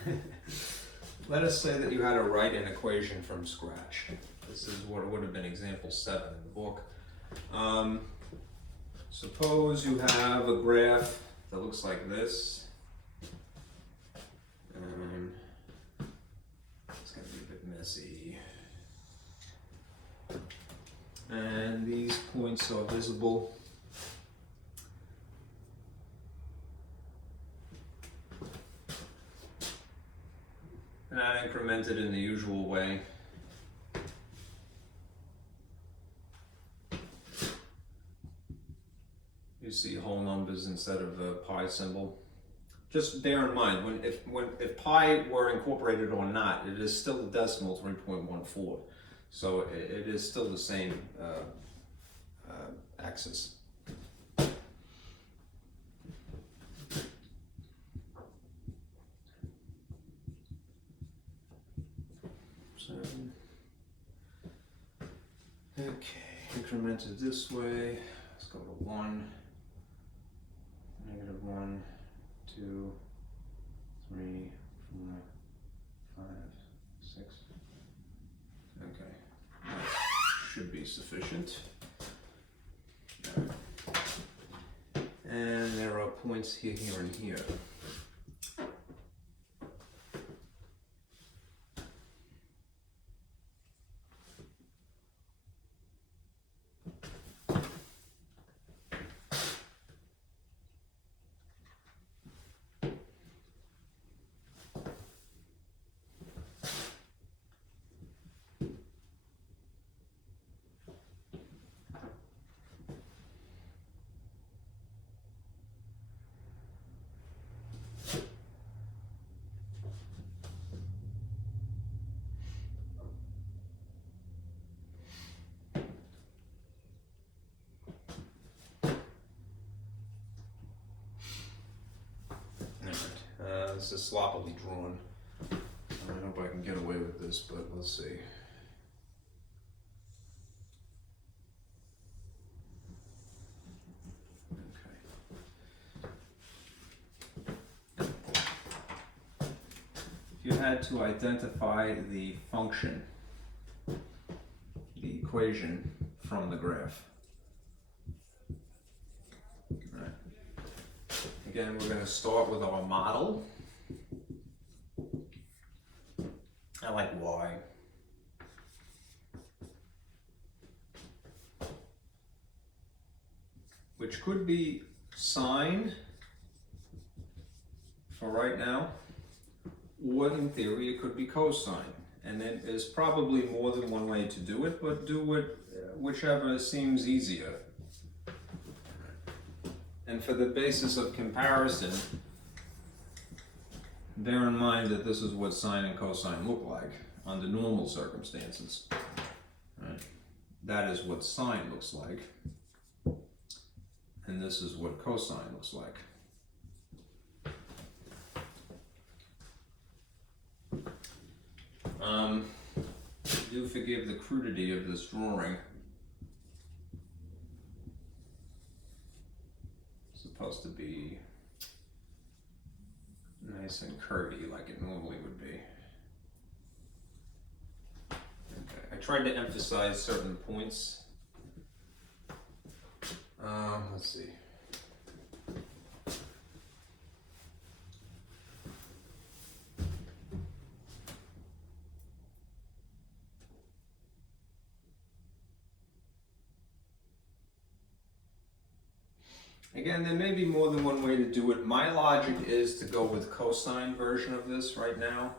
Let us say that you had to write an equation from scratch. This is what would have been example 7 in the book. Suppose you have a graph that looks like this. It's going to be a bit messy. And these points are visible. Not incremented in the usual way. You see whole numbers instead of a pi symbol. Just bear in mind, if pi were incorporated or not, it is still the decimal 3.14. So it is still the same axis. Okay, incremented this way. Let's go to 1, -1, 2, 3, 4, 5, 6. Okay, that should be sufficient. And there are points here, here, and here. This is sloppily drawn. I hope I can get away with this, but we'll see. Okay. If you had to identify the function, the equation from the graph, Again, we're going to start with our model. I like Y. Which could be sine for right now, or in theory it could be cosine. And then there's probably more than one way to do it, but do it whichever seems easier. And for the basis of comparison, bear in mind that this is what sine and cosine look like under normal circumstances. Right? That is what sine looks like. And this is what cosine looks like. Do forgive the crudity of this drawing. It's supposed to be nice and curvy like it normally would be. Okay. I tried to emphasize certain points. Let's see. Again, there may be more than one way to do it. My logic is to go with cosine version of this right now,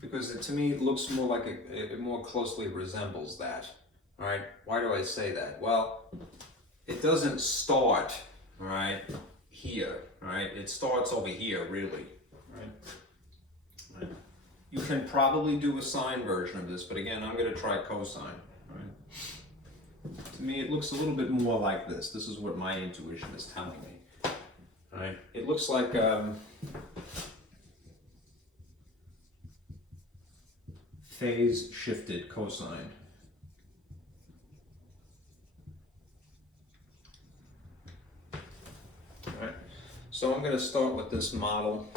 because to me it looks more like it more closely resembles that. All right, why do I say that? Well, it doesn't start, all right, here, all right? It starts over here, really, right? You can probably do a sine version of this, but again, I'm gonna try cosine, right? To me, it looks a little bit more like this. This is what my intuition is telling me, all right? It looks like phase shifted cosine. So I'm going to start with this model,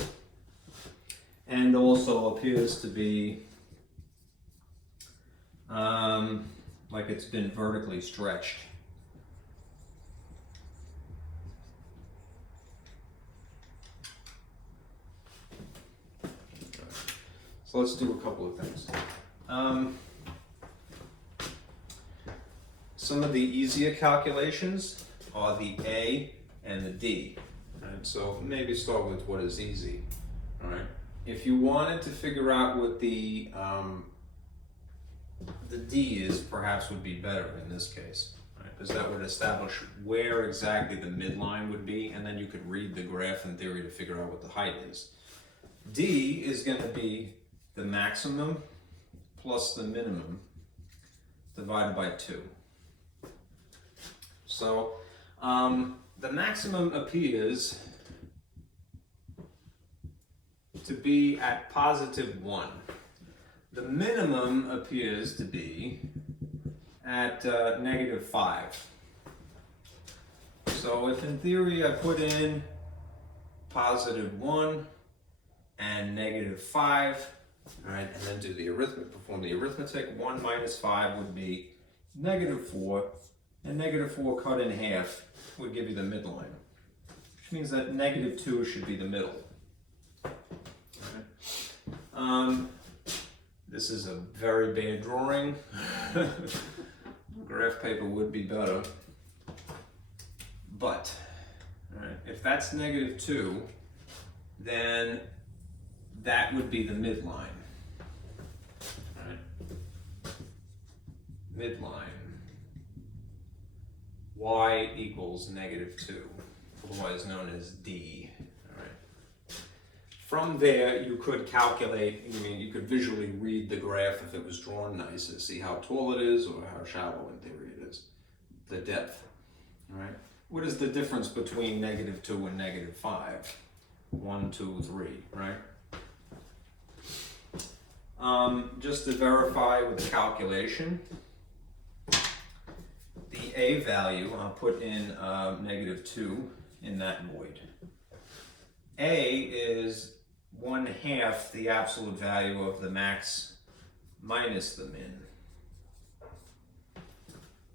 and also appears to be like it's been vertically stretched. So let's do a couple of things. Some of the easier calculations are the A and the D. And so maybe start with what is easy, all right? If you wanted to figure out what the D is, perhaps would be better in this case, right? Because that would establish where exactly the midline would be, and then you could read the graph in theory to figure out what the height is. D is going to be the maximum plus the minimum divided by 2. So, the maximum appears to be at positive 1. The minimum appears to be at negative 5. So if in theory I put in positive 1 and negative 5, all right, and then do the arithmetic, perform the arithmetic, 1 minus 5 would be negative 4, and negative 4 cut in half would give you the midline, which means that negative 2 should be the middle. Right. This is a very bad drawing. Graph paper would be better. But right, if that's negative 2, then that would be the midline. Right. Midline. Y equals negative 2, otherwise known as D. All right. From there, you could calculate, I mean, you could visually read the graph if it was drawn nice to see how tall it is or how shallow in theory it is, the depth. All right. What is the difference between negative 2 and negative 5? 1, 2, 3, right? Just to verify with the calculation, the A value, I'll put in negative 2 in that void. A is 1/2 the absolute value of the max minus the min.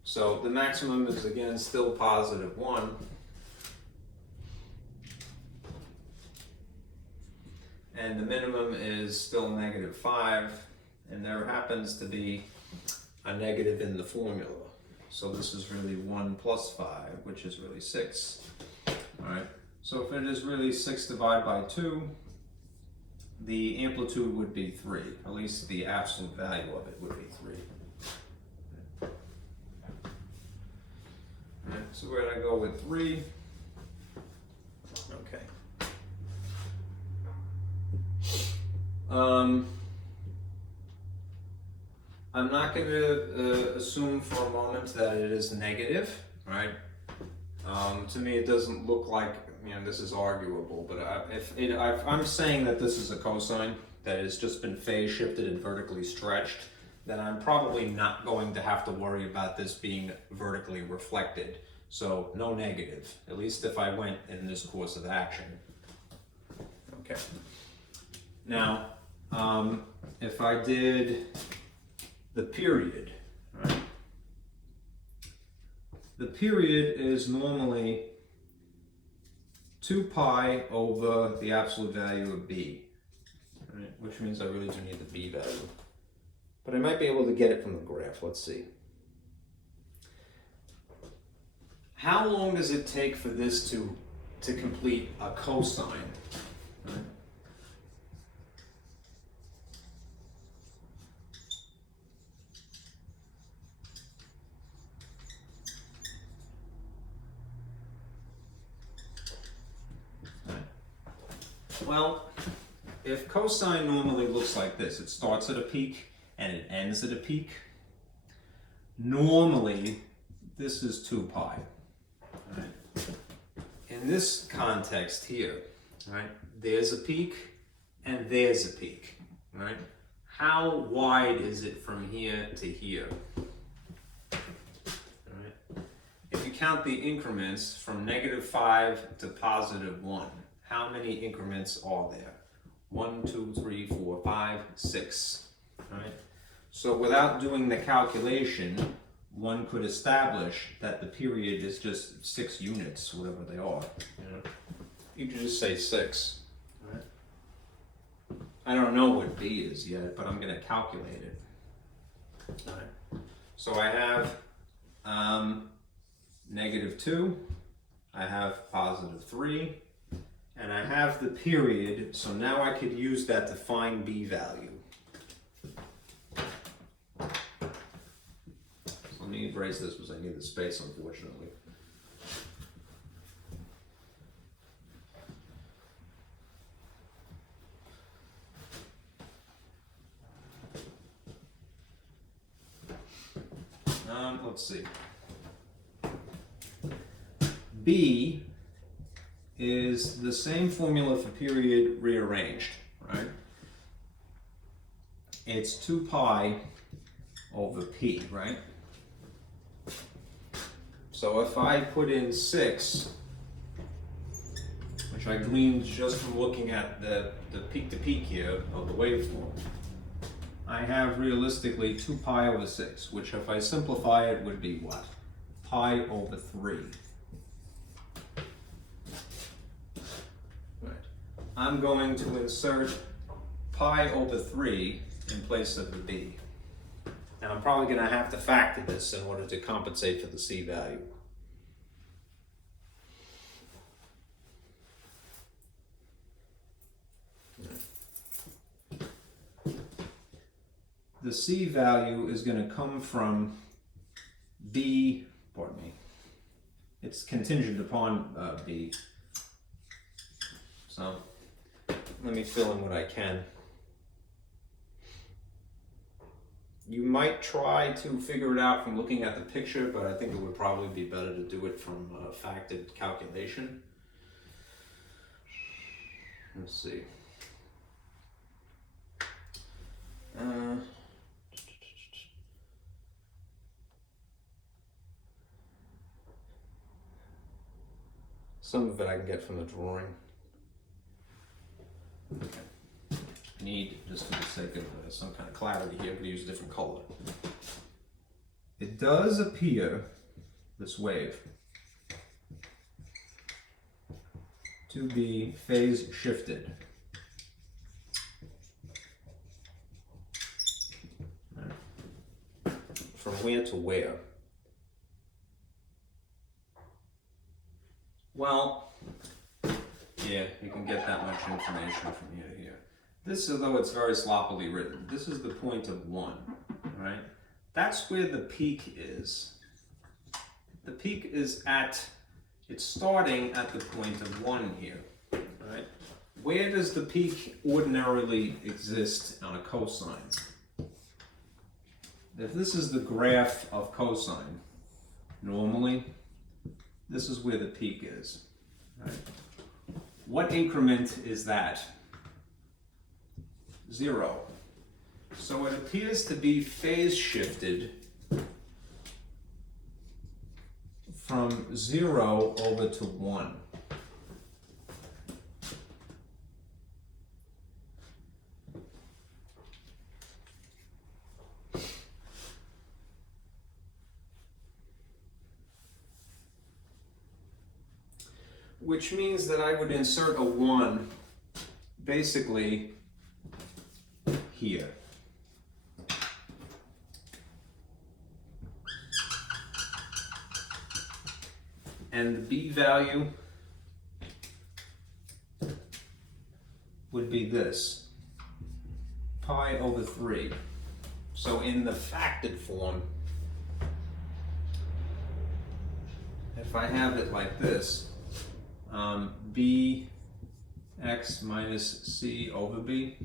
So the maximum is again still positive 1. and the minimum is still -5, and there happens to be a negative in the formula. So this is really 1 plus 5, which is really 6. All right, so if it is really 6 divided by 2, the amplitude would be 3. At least the absolute value of it would be 3. All right, so we're gonna go with 3. Okay. I'm not going to assume for a moment that it is negative, right? To me, it doesn't look like, this is arguable, but if I'm saying that this is a cosine that has just been phase shifted and vertically stretched, then I'm probably not going to have to worry about this being vertically reflected. So no negative, at least if I went in this course of action. Okay. Now, if I did the period, right? The period is normally 2 pi over the absolute value of b, right? Which means I really do need the b value. But I might be able to get it from the graph. Let's see. How long does it take for this to complete a cosine? Right? Well, if cosine normally looks like this, it starts at a peak and it ends at a peak. Normally, this is 2 pi. Right? In this context here, right, there's a peak and there's a peak. Right? How wide is it from here to here? Right? If you count the increments from -5 to +1, how many increments are there? 1, 2, 3, 4, 5, 6. Right? So without doing the calculation, one could establish that the period is just 6 units, whatever they are. You could just say 6. Right? I don't know what b is yet, but I'm going to calculate it. Right. So I have -2, I have +3, and I have the period, so now I could use that to find b value. So let me erase this because I need the space, unfortunately. Let's see. B is the same formula for period rearranged, right? It's 2 pi over p, right? So if I put in 6, which I gleaned just from looking at the peak to peak here of the waveform, I have realistically 2 pi over 6, which if I simplify it would be what? Pi over 3. Right. I'm going to insert pi over 3 in place of the b. Now I'm probably going to have to factor this in order to compensate for the c value. The c value is going to come from b, pardon me, it's contingent upon b. So let me fill in what I can. You might try to figure it out from looking at the picture, but I think it would probably be better to do it from factored calculation. Let's see. Some of it I can get from the drawing. Okay. I need, just for the sake of some kind of clarity here, I'm going to use a different color. It does appear, this wave, to be phase shifted. where to where? Well, yeah, you can get that much information from here to here. This, although it's very sloppily written, this is the point of 1, right? That's where the peak is. The peak is it's starting at the point of 1 here, right? Where does the peak ordinarily exist on a cosine? If this is the graph of cosine, normally, this is where the peak is, right? What increment is that? 0. So it appears to be phase shifted from 0 over to 1. Which means that I would insert a 1 basically here. And the B value would be this, pi over 3. So in the factored form, if I have it like this, B x minus C over B.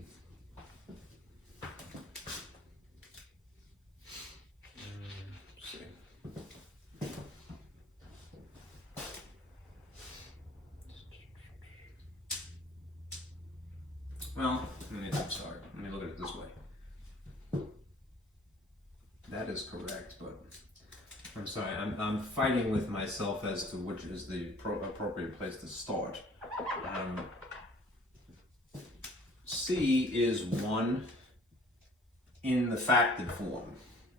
Well, let me look at it this way. That is correct, but I'm sorry, I'm fighting with myself as to which is the appropriate place to start. C is 1 in the factored form,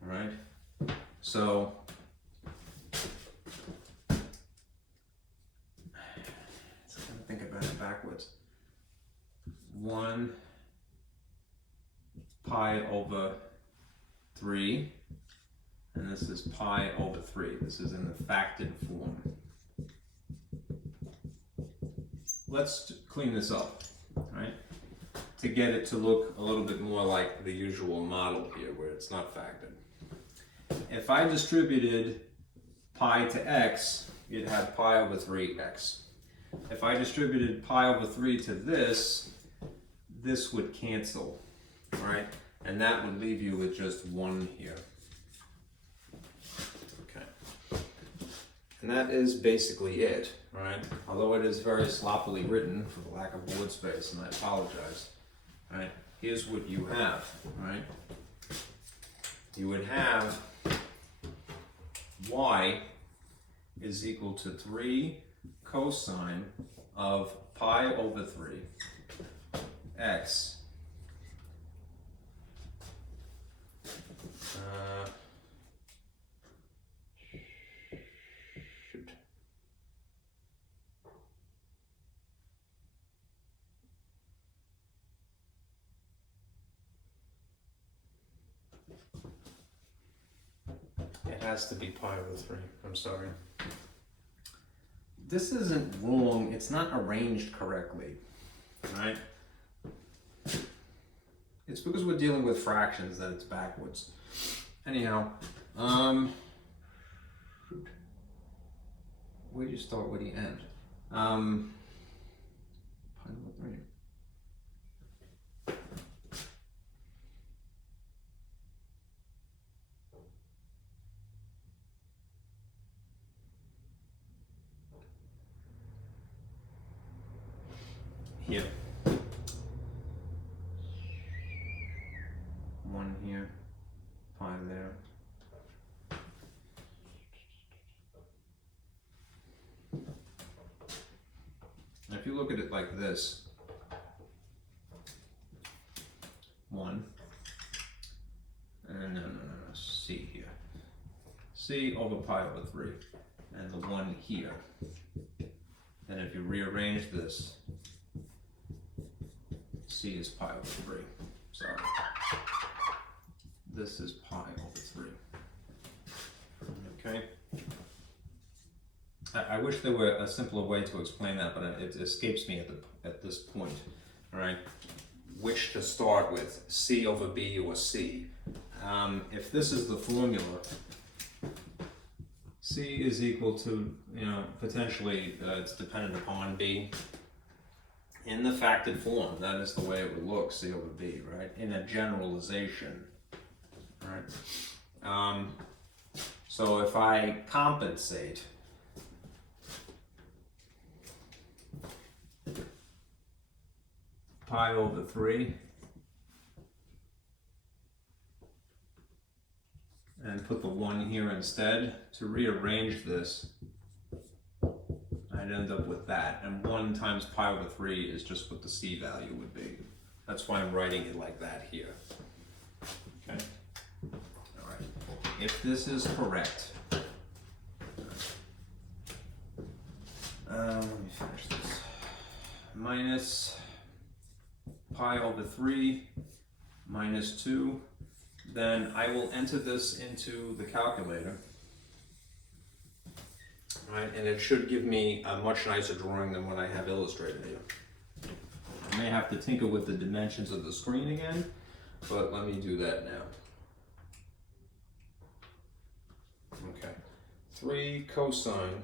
right? So let's kind of think about it backwards. 1 pi over 3, and this is pi over 3. This is in the factored form. Let's clean this up, right? To get it to look a little bit more like the usual model here, where it's not factored. If I distributed pi to x, you'd have pi over 3x. If I distributed pi over 3 to this would cancel, right? And that would leave you with just 1 here. Okay. And that is basically it, right? Although it is very sloppily written for the lack of word space, and I apologize, right? Here's what you have, right? You would have y is equal to 3 cosine of pi over 3 x shoot. It has to be pi over 3. I'm sorry. This isn't wrong. It's not arranged correctly, right? It's because we're dealing with fractions that it's backwards. Anyhow, where do you start, where do you end? Pi over 3. Here. 1 here, pi there. And if you look at it like this, 1, and no, C here. C over pi over 3, and the 1 here. And if you rearrange this, C is pi over 3. Sorry. This is pi over 3. Okay. I wish there were a simpler way to explain that, but it escapes me at this point. All right. Which to start with, C over B or C. If this is the formula, C is equal to, potentially it's dependent upon B. In the factored form, that is the way it would look, C over B, right? In a generalization, right? So if I compensate, pi over 3, and put the 1 here instead, to rearrange this, I'd end up with that. And 1 times pi over 3 is just what the C value would be. That's why I'm writing it like that here. Okay? All right. If this is correct, let me finish this. Minus pi over 3 minus 2. Then I will enter this into the calculator. Right, and it should give me a much nicer drawing than what I have illustrated here. I may have to tinker with the dimensions of the screen again, but let me do that now. Okay, 3 cosine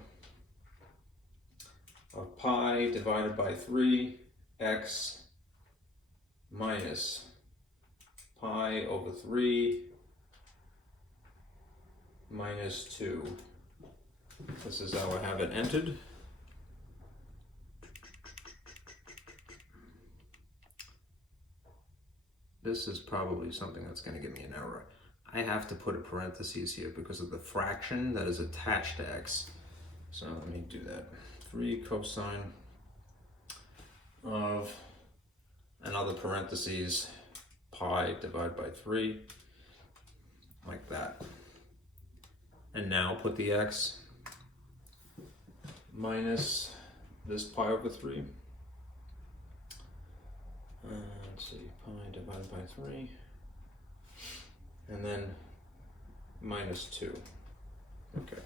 of pi divided by 3x minus pi over 3 minus 2. This is how I have it entered. This is probably something that's going to give me an error. I have to put a parentheses here because of the fraction that is attached to x. So let me do that. 3 cosine of another parentheses pi divided by 3, like that. And now put the x minus this pi over 3. Let's see, pi divided by 3. And then minus 2. Okay.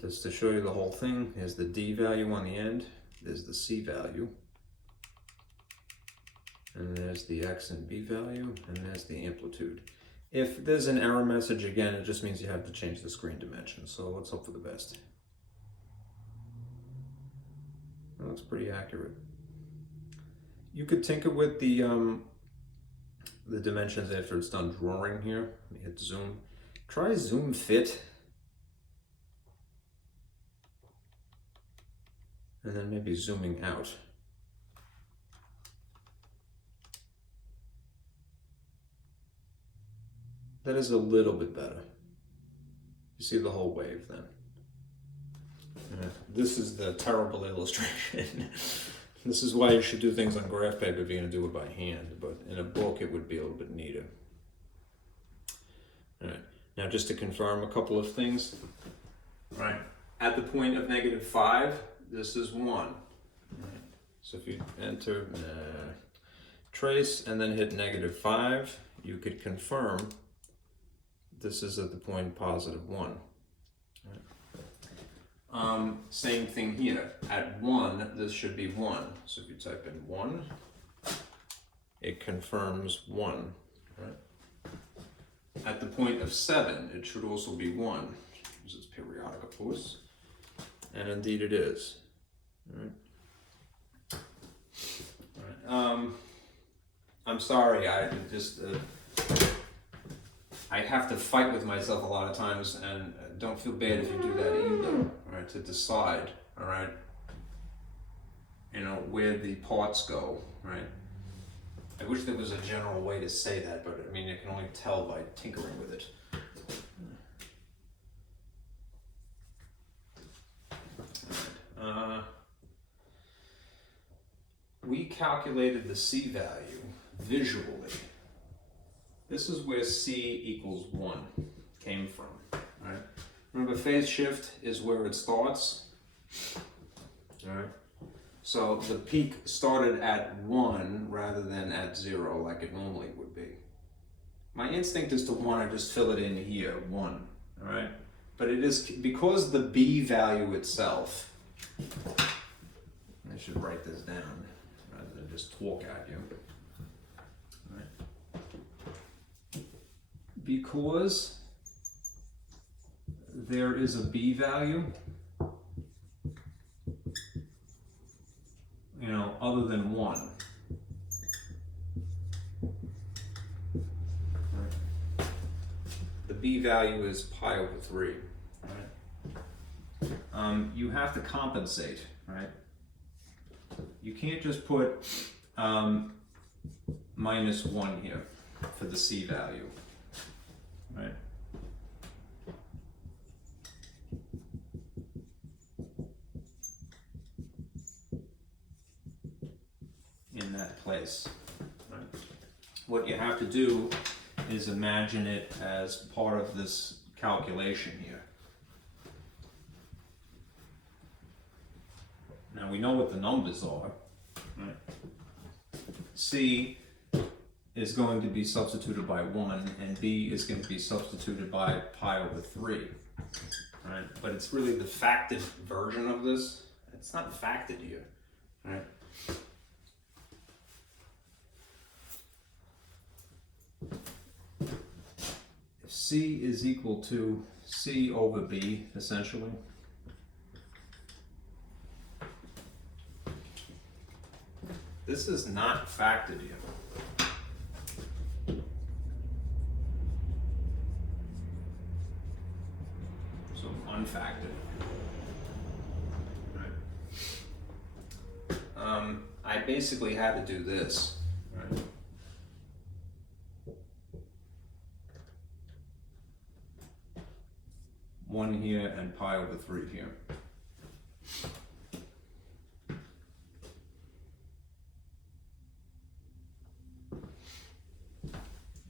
Just to show you the whole thing, here's the D value on the end, there's the C value, and there's the X and B value, and there's the amplitude. If there's an error message again, it just means you have to change the screen dimension, so let's hope for the best. That looks pretty accurate. You could tinker with the dimensions after it's done drawing here. Let me hit zoom. Try zoom fit. And then maybe zooming out. That is a little bit better. You see the whole wave then. This is the terrible illustration. This is why you should do things on graph paper if you're going to do it by hand, but in a book it would be a little bit neater. All right, now just to confirm a couple of things. All right, at the point of -5, this is 1. All right. So if you enter trace and then hit -5, you could confirm this is at the point +1. Same thing here. At 1, this should be 1. So if you type in 1, it confirms 1. Right? At the point of 7, it should also be 1. This is periodic, of course. And indeed it is. All right. All right. I'm sorry, I just... I have to fight with myself a lot of times, and don't feel bad if you do that either, all right, to decide, all right, where the parts go, right? I wish there was a general way to say that, but I mean, you can only tell by tinkering with it. All right. We calculated the C value visually. This is where C equals 1 came from, right? Remember, phase shift is where it starts, all right? So the peak started at 1 rather than at 0 like it normally would be. My instinct is to want to just fill it in here, 1, all right? but it is because the B value itself, I should write this down rather than just talk at you. All right. Because there is a B value, you know, other than 1. The B value is pi over 3. Right? You have to compensate, right? You can't just put minus 1 here for the C value, right? In that place, right? What you have to do is imagine it as part of this calculation here. Now we know what the numbers are, right? C is going to be substituted by 1 and B is going to be substituted by pi over 3, right? But it's really the factored version of this. It's not factored here, right? If C is equal to C over B, essentially, this is not factored here. So unfactored. Right. I basically had to do this, right? One here and pi over 3 here.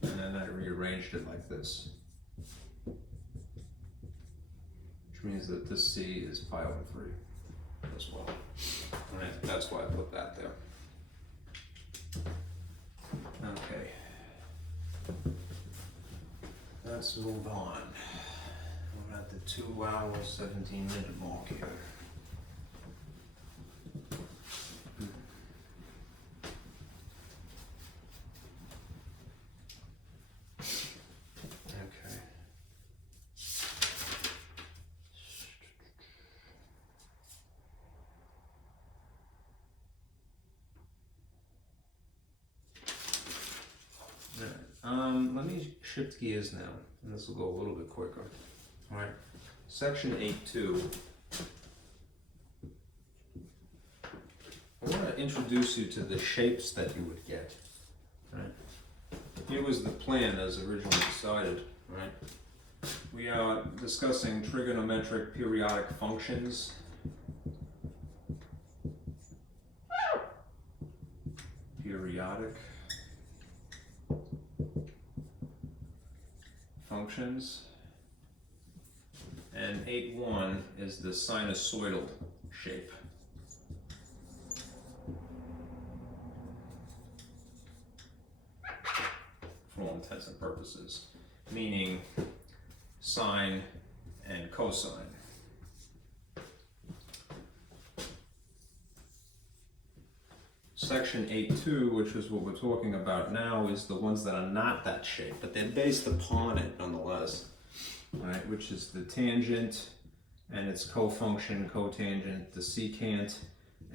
And then I rearranged it like this, which means that this C is pi over 3 as well. All right, that's why I put that there. Okay, let's move on. We're at the 2 hour 17-minute mark here. Okay. Let me shift gears now, and this will go a little bit quicker. All right, section 8.2. I want to introduce you to the shapes that you would get. Right? Here was the plan as originally decided. Right? We are discussing trigonometric periodic functions. Periodic functions. And 8.1 is the sinusoidal shape. For all intents and purposes, meaning sine and cosine. Section 8.2, which is what we're talking about now, is the ones that are not that shape, but they're based upon it nonetheless. Right, which is the tangent and its cofunction, cotangent, the secant,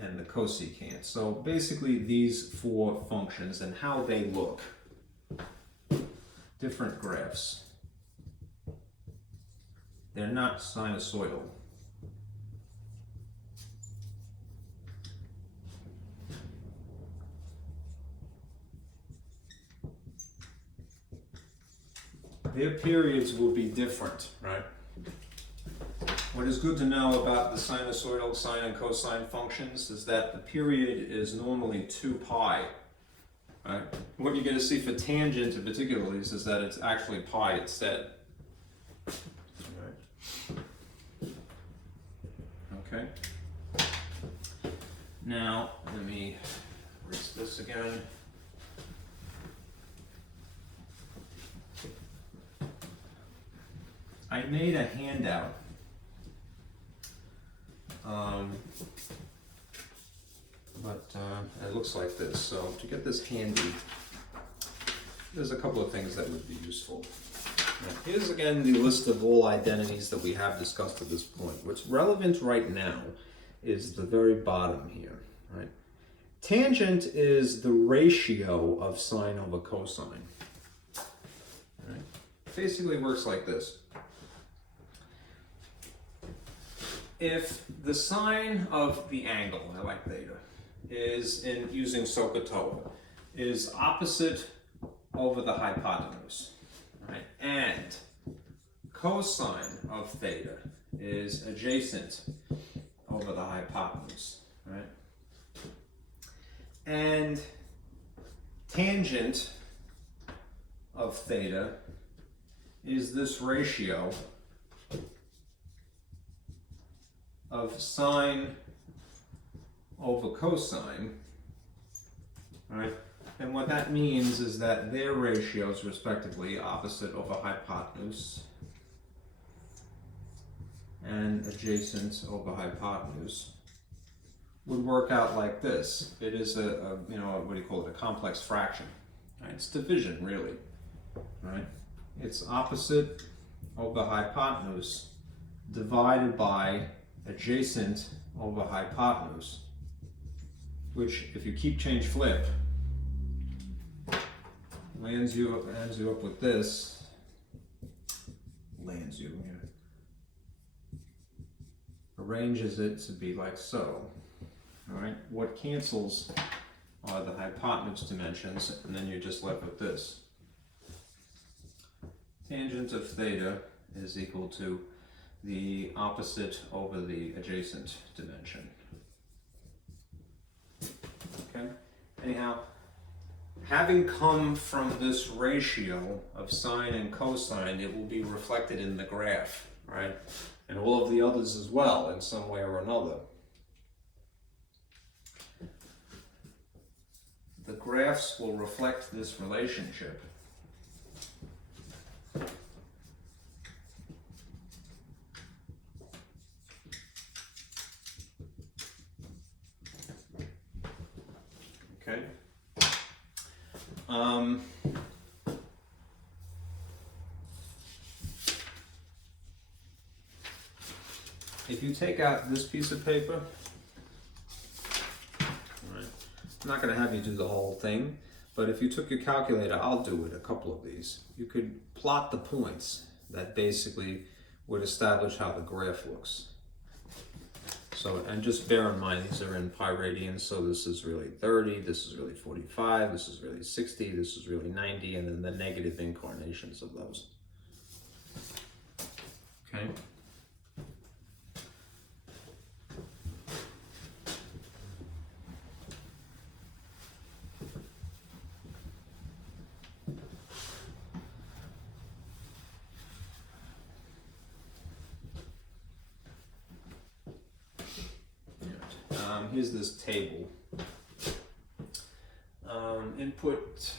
and the cosecant. So basically these 4 functions and how they look. Different graphs. They're not sinusoidal. Their periods will be different, right? What is good to know about the sinusoidal sine and cosine functions is that the period is normally 2 pi, right? What you're going to see for tangent in particular is that it's actually pi instead. Right. Okay. Now, let me erase this again. I made a handout. It looks like this. So to get this handy, there's a couple of things that would be useful. Now, here's again the list of all identities that we have discussed at this point. What's relevant right now is the very bottom here, right? Tangent is the ratio of sine over cosine. Right? Basically works like this. If the sine of the angle, I like theta, is in using SOHCAHTOA, is opposite over the hypotenuse, right? And cosine of theta is adjacent over the hypotenuse, right? And tangent of theta is this ratio of sine over cosine, right? And what that means is that their ratios, respectively, opposite over hypotenuse and adjacent over hypotenuse, would work out like this. It is a what do you call it? A complex fraction. Right? It's division, really. Right? It's opposite over hypotenuse divided by adjacent over hypotenuse, which, if you keep change flip, lands you up with this. Lands you here. Arranges it to be like so. All right. What cancels are the hypotenuse dimensions, and then you're just left with this. Tangent of theta is equal to the opposite over the adjacent dimension. Okay? Anyhow, having come from this ratio of sine and cosine, it will be reflected in the graph, right? And all of the others as well, in some way or another. The graphs will reflect this relationship. Okay. If you take out this piece of paper, I'm not going to have you do the whole thing, but if you took your calculator, I'll do it, a couple of these. You could plot the points that basically would establish how the graph looks. So, and just bear in mind, these are in pi radians, so this is really 30, this is really 45, this is really 60, this is really 90, and then the negative incarnations of those. Okay? Here's this table. Input,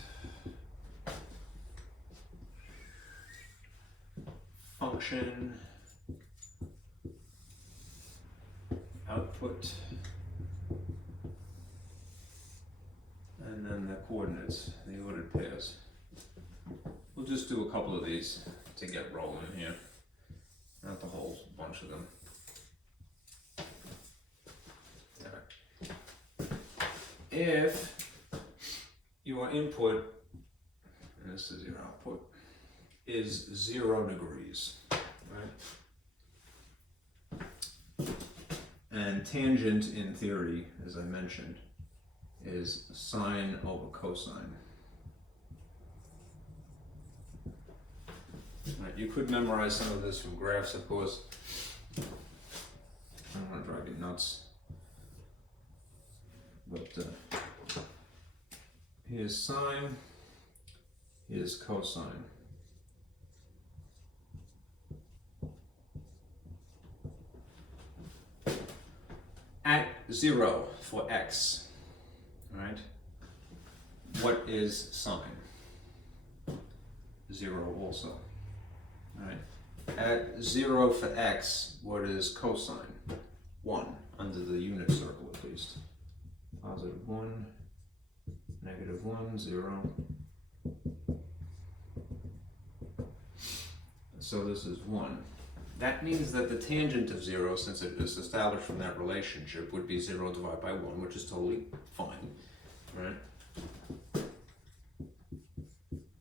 function, output, and then the coordinates, the ordered pairs. We'll just do a couple of these to get rolling here, not the whole bunch of them. If your input, and this is your output, is 0 degrees, right? And tangent, in theory, as I mentioned, is sine over cosine. Right, you could memorize some of this from graphs, of course. I don't want to drive you nuts. But here's sine, here's cosine. At 0 for x, right? What is sine? 0 also, right? At 0 for x, what is cosine? 1, under the unit circle at least. Positive 1, negative 1, 0. So this is 1. That means that the tangent of 0, since it is established from that relationship, would be 0 divided by 1, which is totally fine, right?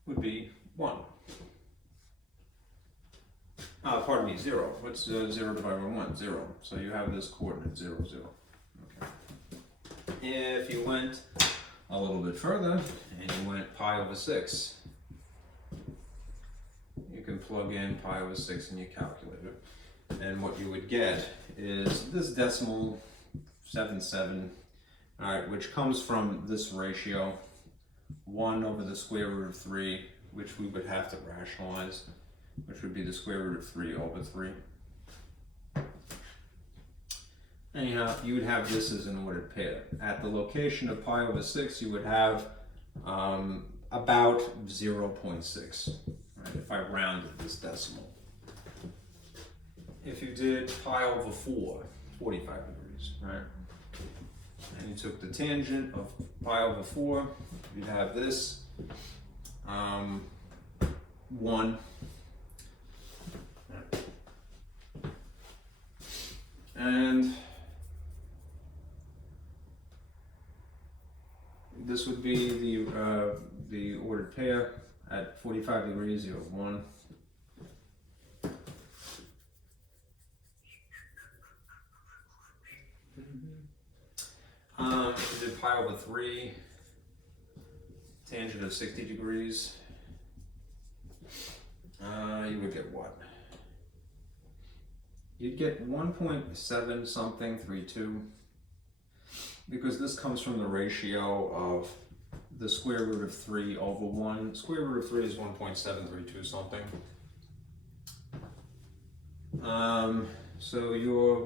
Would be 1. Pardon me, 0. What's 0 divided by 1? 0. So you have this coordinate, 0, 0. Okay. If you went a little bit further, and you went pi over 6, you can plug in pi over 6 in your calculator. And what you would get is this decimal 77, all right, which comes from this ratio, 1 over the square root of 3, which we would have to rationalize, which would be the square root of 3 over 3. Anyhow, you would have this as an ordered pair. At the location of pi over 6, you would have about 0.6, right, if I rounded this decimal. If you did pi over 4, 45 degrees, right? And you took the tangent of pi over 4, you'd have this 1. And this would be the ordered pair. At 45 degrees, you have 1. If you did pi over 3, tangent of 60 degrees, you would get what? You'd get 1.7 something 32, because this comes from the ratio of the square root of 3 over 1. Square root of 3 is 1.732 something. So your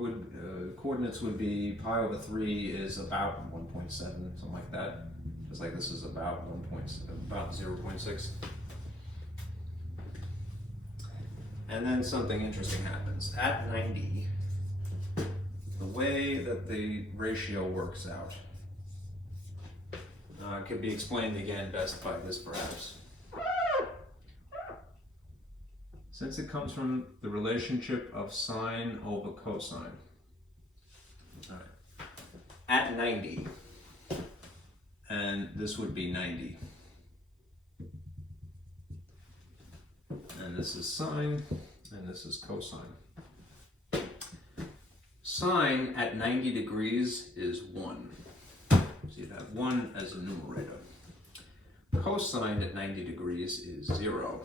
coordinates would be pi over 3 is about 1.7, something like that. Just like this is about 0.6. And then something interesting happens. At 90, the way that the ratio works out could be explained again best by this perhaps. Since it comes from the relationship of sine over cosine. All right. At 90, and this would be 90. And this is sine, and this is cosine. Sine at 90 degrees is 1. So you'd have 1 as a numerator. Cosine at 90 degrees is 0.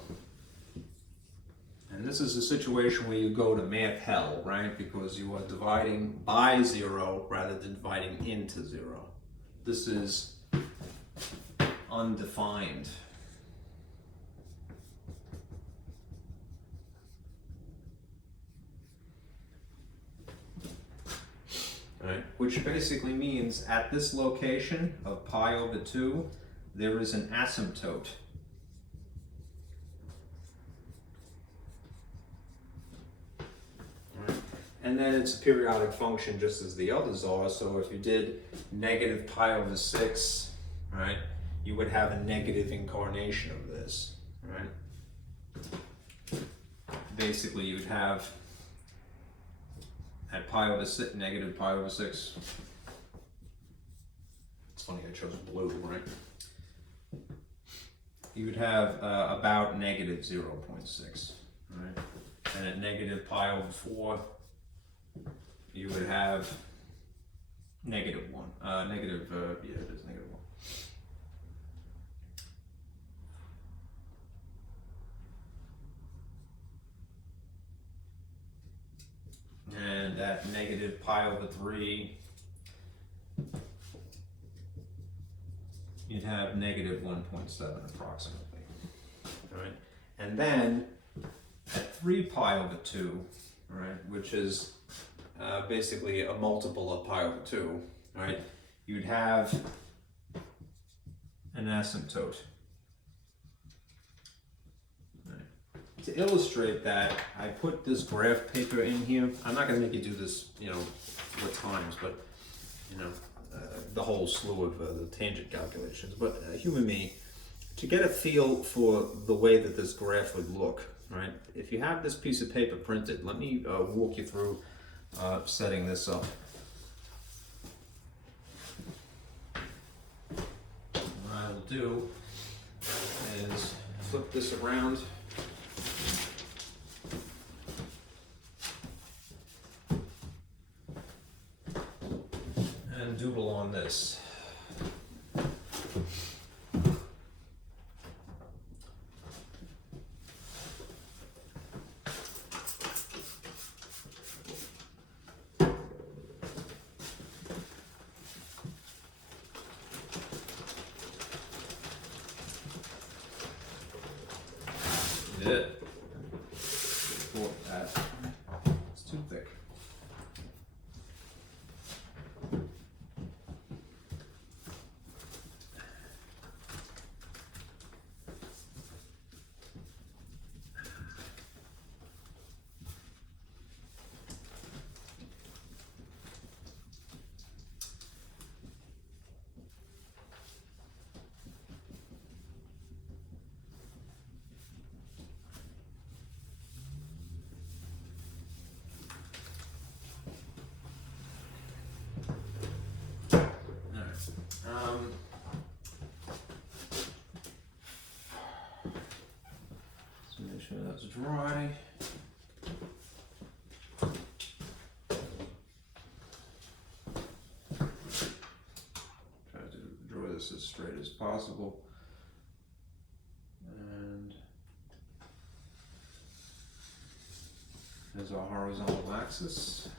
And this is a situation where you go to math hell, right? Because you are dividing by 0 rather than dividing into 0. This is undefined. Right? Which basically means at this location of pi over 2, there is an asymptote. Right? And then it's a periodic function just as the others are. So if you did negative pi over 6, right, you would have a negative incarnation of this. Right? Basically, you would have at pi over 6, negative pi over 6. It's funny I chose blue, right? You would have about negative 0.6, right? And at negative pi over 4, you would have negative 1. Yeah, it is negative 1. And at negative pi over 3, you'd have negative 1.7 approximately. All right? And then at 3 pi over 2, right, which is basically a multiple of pi over 2, right, you'd have an asymptote. Right. to illustrate that, I put this graph paper in here. I'm not going to make you do this, you know, 4 times, but, you know, the whole slew of the tangent calculations. But humor me, to get a feel for the way that this graph would look, right? If you have this piece of paper printed, let me walk you through setting this up. What I will do is flip this around. And doodle on this. It. That. It's too thick. So make sure that's dry. Try to draw this as straight as possible. And there's our horizontal axis.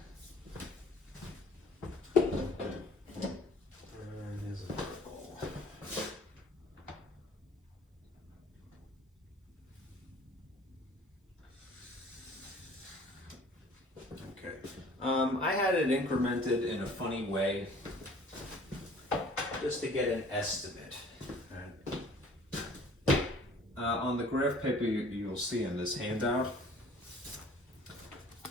I had it incremented in a funny way, just to get an estimate. Right. On the graph paper you'll see in this handout,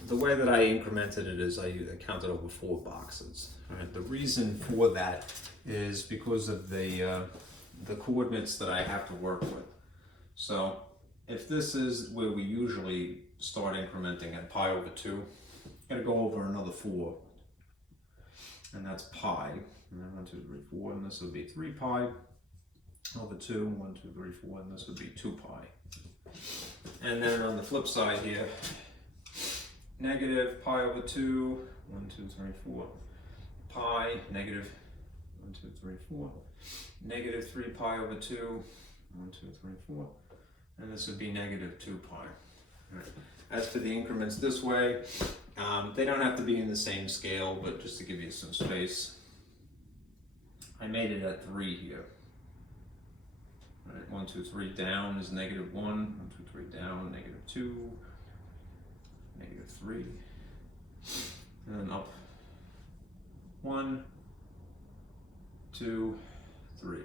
the way that I incremented it is I counted over 4 boxes. Right. The reason for that is because of the coordinates that I have to work with. So if this is where we usually start incrementing at pi over 2, got to go over another 4, and that's pi. And then 1, 2, 3, 4, and this would be 3 pi over 2. 1, 2, 3, 4, and this would be 2 pi. And then on the flip side here, negative pi over 2. 1, 2, 3, 4. Pi negative 1, 2, 3, 4. Negative 3 pi over 2. 1, 2, 3, 4. And this would be negative 2 pi. All right. As for the increments this way, they don't have to be in the same scale, but just to give you some space, I made it at 3 here. All right, 1, 2, 3 down is negative 1. 1, 2, 3 down, negative 2, negative 3, and then up 1, 2, 3.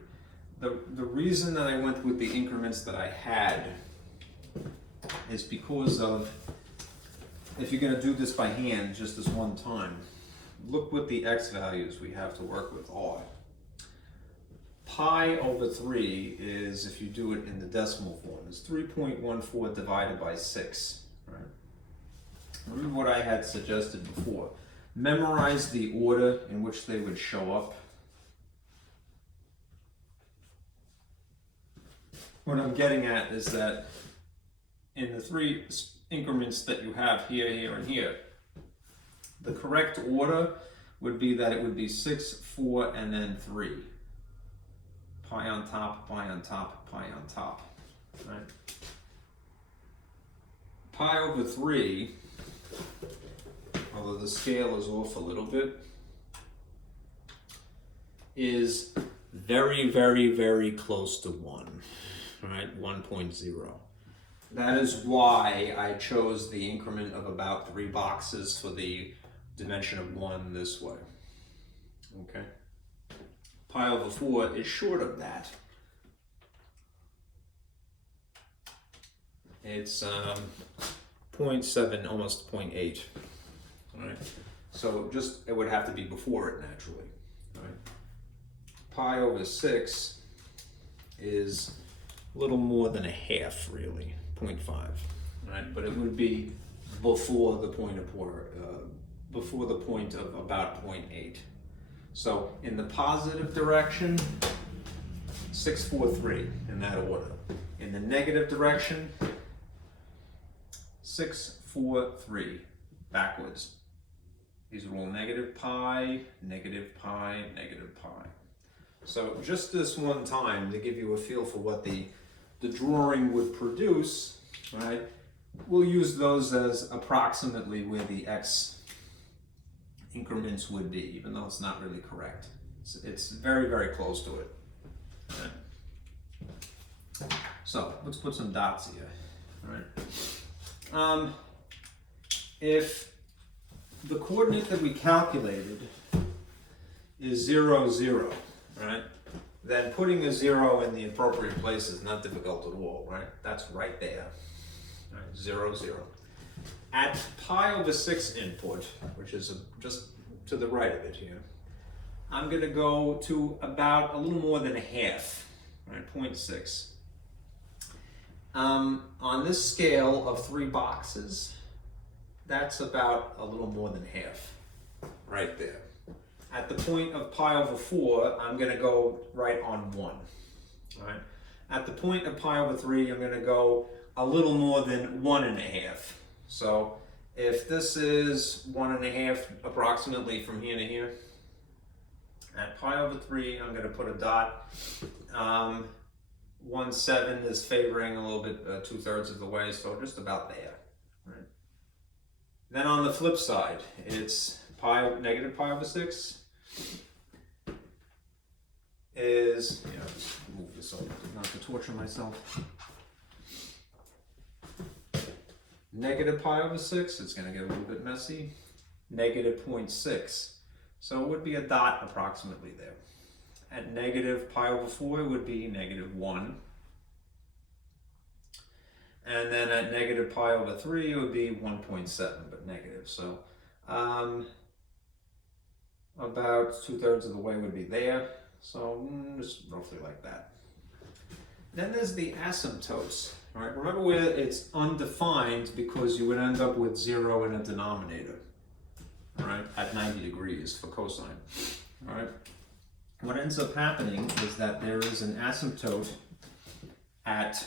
The reason that I went with the increments that I had is because of, if you're going to do this by hand just this one time, look what the x values we have to work with are. Pi over 3 is, if you do it in the decimal form, is 3.14 divided by 6. Right? Remember what I had suggested before. Memorize the order in which they would show up. What I'm getting at is that in the 3 increments that you have here, here, and here, the correct order would be that it would be 6, 4, and then 3. Pi on top, pi on top, pi on top. Right? Pi over 3, although the scale is off a little bit, is very, very, very close to 1. Right? 1.0. That is why I chose the increment of about 3 boxes for the dimension of 1 this way. Okay? Pi over 4 is short of that. it's 0.7, almost 0.8. All right. So it would have to be before it naturally. All right. Pi over 6 is a little more than a half, really, 0.5. All right. But it would be before the point of about 0.8. So in the positive direction, 6, 4, 3 in that order. In the negative direction, 6, 4, 3 backwards. These are all negative pi, negative pi, negative pi. So just this one time to give you a feel for what the drawing would produce, right? We'll use those as approximately where the x increments would be, even though it's not really correct. It's very, very close to it. Right. So let's put some dots here. All right. If the coordinate that we calculated is 0, 0, right? Then putting a 0 in the appropriate place is not difficult at all, right? That's right there. All right, 0, 0. At pi over 6 input, which is just to the right of it here, I'm going to go to about a little more than a half, right? 0.6. On this scale of 3 boxes, that's about a little more than half, right there. At the point of pi over 4, I'm going to go right on 1. All right. At the point of pi over 3, I'm going to go a little more than 1.5. So if this is 1.5 approximately from here to here, at pi over 3, I'm going to put a dot. 1/7 is favoring a little bit, 2/3 of the way, so just about there. Right. Then on the flip side, it's negative pi over 6 is, just move this over not to torture myself. Negative pi over 6, it's going to get a little bit messy. Negative 0.6. So it would be a dot approximately there. At negative pi over 4, it would be negative 1. And then at negative pi over 3, it would be 1.7, but negative. So about 2/3 of the way would be there. So just roughly like that. Then there's the asymptotes. All right, remember where it's undefined because you would end up with 0 in a denominator. All right, at 90 degrees for cosine. All right. What ends up happening is that there is an asymptote at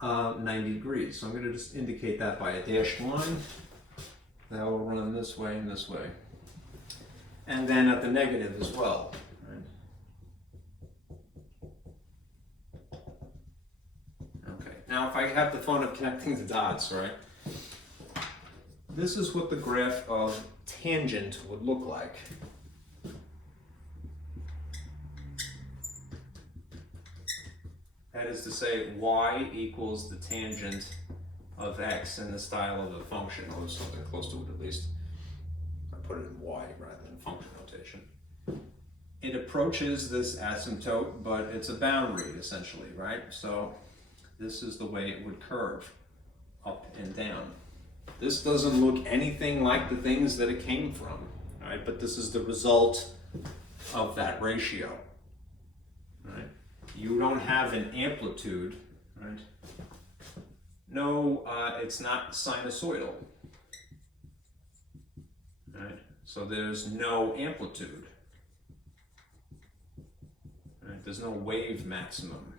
90 degrees. So I'm going to just indicate that by a dashed line. That will run this way and this way. And then at the negative as well. Right? Okay, now if I have the fun of connecting the dots, right? This is what the graph of tangent would look like. That is to say, y equals the tangent of x in the style of a function, or something close to it at least. I put it in y rather than function notation. It approaches this asymptote, but it's a boundary essentially, right? So this is the way it would curve, up and down. This doesn't look anything like the things that it came from, right? But this is the result of that ratio, right? You don't have an amplitude, right? No, it's not sinusoidal, right? So there's no amplitude, right? There's no wave maximum.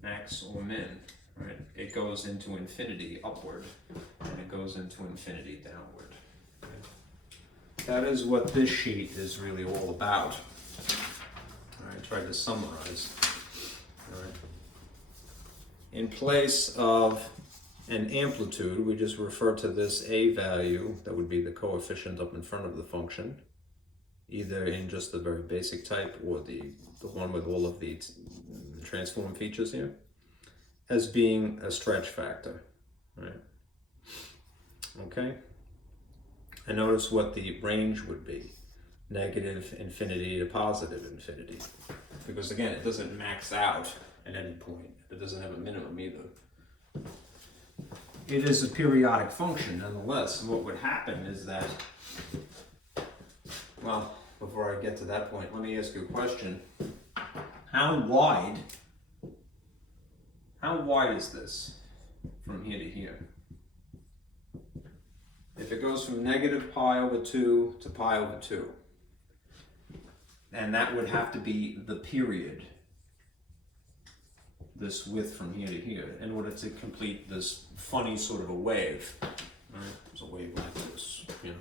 Max or min, right? It goes into infinity upward, and it goes into infinity downward. Right? That is what this sheet is really all about. All right, tried to summarize. All right. In place of an amplitude, we just refer to this a value, that would be the coefficient up in front of the function, either in just the very basic type or the one with all of the transform features here, as being a stretch factor, right? Okay. And notice what the range would be, negative infinity to positive infinity. because again, it doesn't max out at any point. It doesn't have a minimum either. It is a periodic function nonetheless. What would happen is that, well, before I get to that point, let me ask you a question. How wide is this from here to here? If it goes from negative pi over 2 to pi over 2, and that would have to be the period, this width from here to here, in order to complete this funny sort of a wave. Right? It's a wave like this, you know.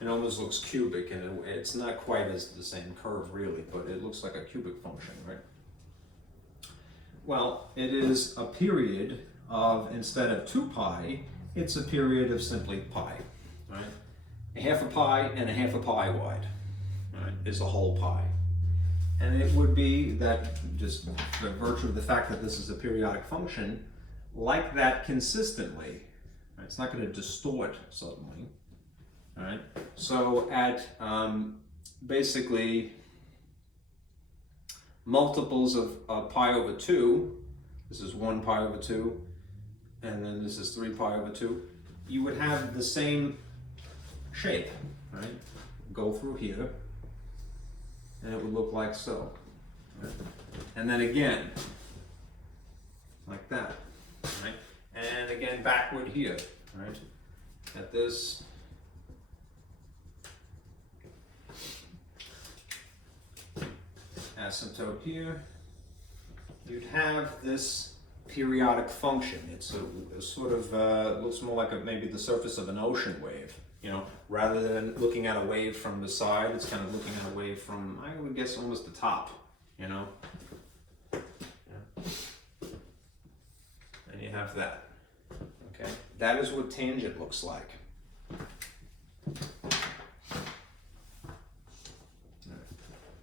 It almost looks cubic, and it's not quite as the same curve really, but it looks like a cubic function, right? Well, it is a period of, instead of 2 pi, it's a period of simply pi, right? A half a pi and a half a pi wide, right, is a whole pi. And it would be that, just by virtue of the fact that this is a periodic function, like that consistently. Right? It's not going to distort suddenly. All right? So at basically multiples of pi over 2, this is 1 pi over 2, and then this is 3 pi over 2, you would have the same shape, right? Go through here, and it would look like so. Right? And then again, like that, right? And again backward here, right? At this, asymptote here, you'd have this periodic function. It's a sort of looks more like maybe the surface of an ocean wave. You know, rather than looking at a wave from the side, it's kind of looking at a wave from, I would guess, almost the top. You know, yeah. And you have that. Okay, that is what tangent looks like.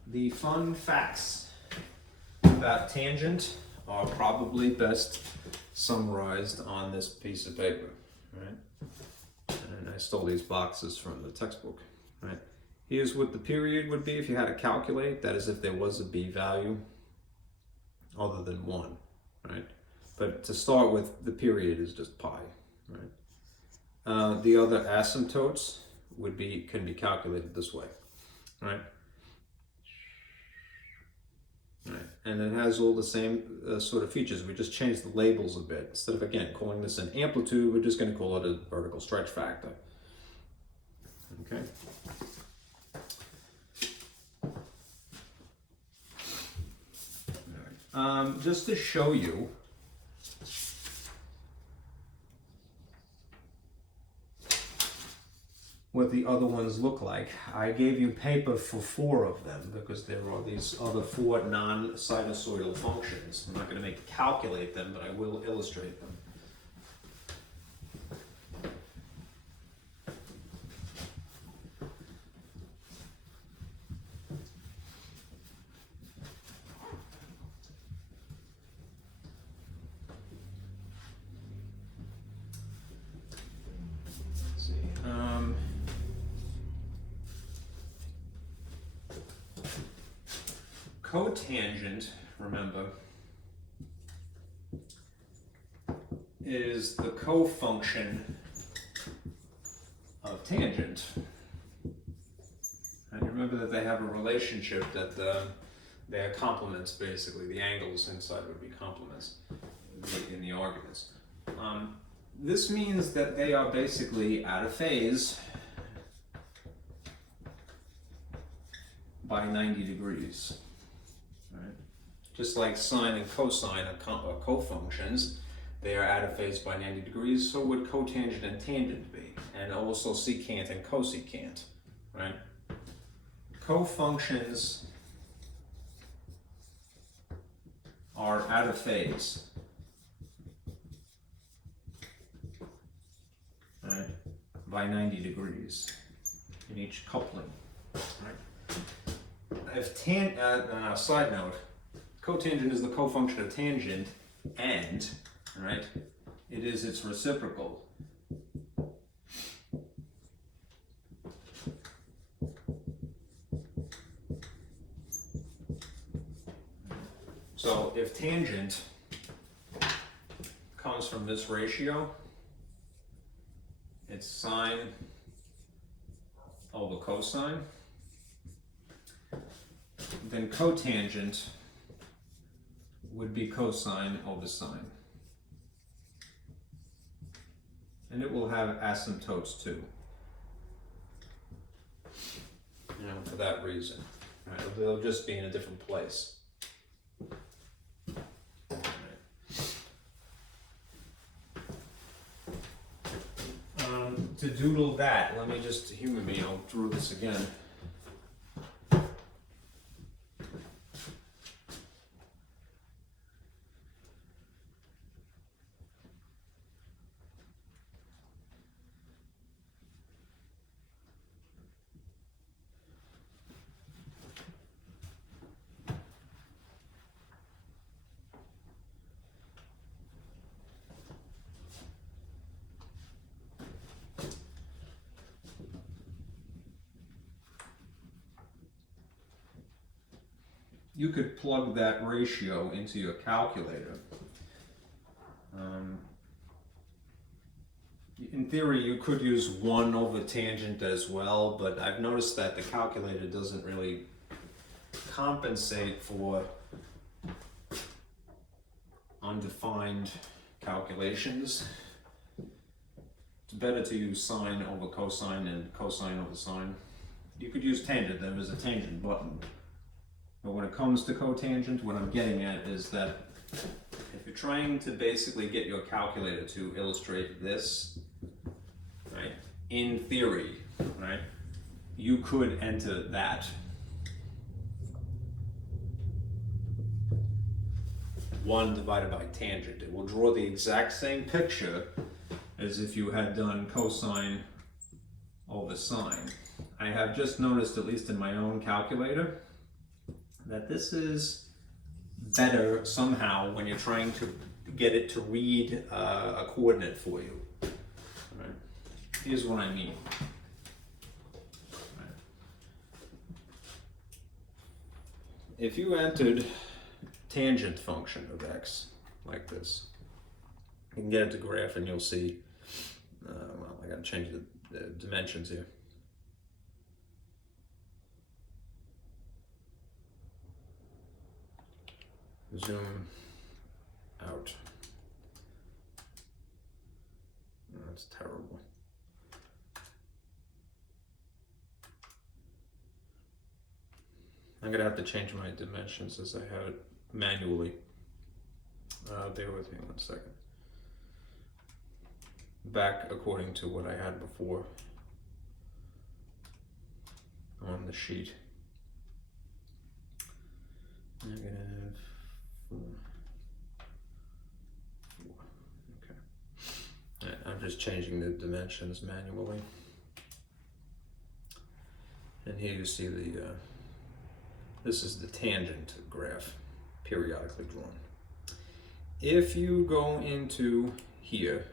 The fun facts about tangent are probably best summarized on this piece of paper, right? And I stole these boxes from the textbook, right? Here's what the period would be if you had to calculate. That is if there was a b value other than 1, right? But to start with, the period is just pi, right? The other asymptotes can be calculated this way, right? Right. And it has all the same sort of features. We just changed the labels a bit. Instead of, again, calling this an amplitude, we're just going to call it a vertical stretch factor. Okay. All right. Just to show you what the other ones look like, I gave you paper for 4 of them because there are these other 4 non-sinusoidal functions. I'm not going to calculate them, but I will illustrate them. Let's see. Cotangent, remember, is the cofunction of tangent. And remember that they have a relationship that they are complements, basically. The angles inside would be complements in the arguments. This means that they are basically out of phase by 90 degrees. Right? Just like sine and cosine are cofunctions, they are out of phase by 90 degrees, so would cotangent and tangent be, and also secant and cosecant, right? Cofunctions are out of phase, right, by 90 degrees in each coupling, right? If side note, cotangent is the cofunction of tangent, and, right, it is its reciprocal. So if tangent comes from this ratio, it's sine over cosine, then cotangent would be cosine over sine. And it will have asymptotes too. You know, for that reason. Right? They'll just be in a different place. To doodle that, let me just humor me, I'll draw this again. You could plug that ratio into your calculator. In theory, you could use 1 over tangent as well, but I've noticed that the calculator doesn't really compensate for undefined calculations. It's better to use sine over cosine and cosine over sine. You could use tangent, there is a tangent button. But when it comes to cotangent, what I'm getting at is that if you're trying to basically get your calculator to illustrate this, right, in theory, right, you could enter that. 1 divided by tangent. It will draw the exact same picture as if you had done cosine over sine. I have just noticed, at least in my own calculator, that this is better somehow when you're trying to get it to read a coordinate for you. Right. Here's what I mean. Right. If you entered tangent function of x like this, you can get it to graph and you'll see, well, I gotta change the dimensions here. Zoom out. That's terrible. I'm gonna have to change my dimensions as I have it manually. Bear with me 1 second. Back according to what I had before on the sheet. Negative 4. Okay. Right, I'm just changing the dimensions manually. And here you see the, this is the tangent graph, periodically drawn. If you go into here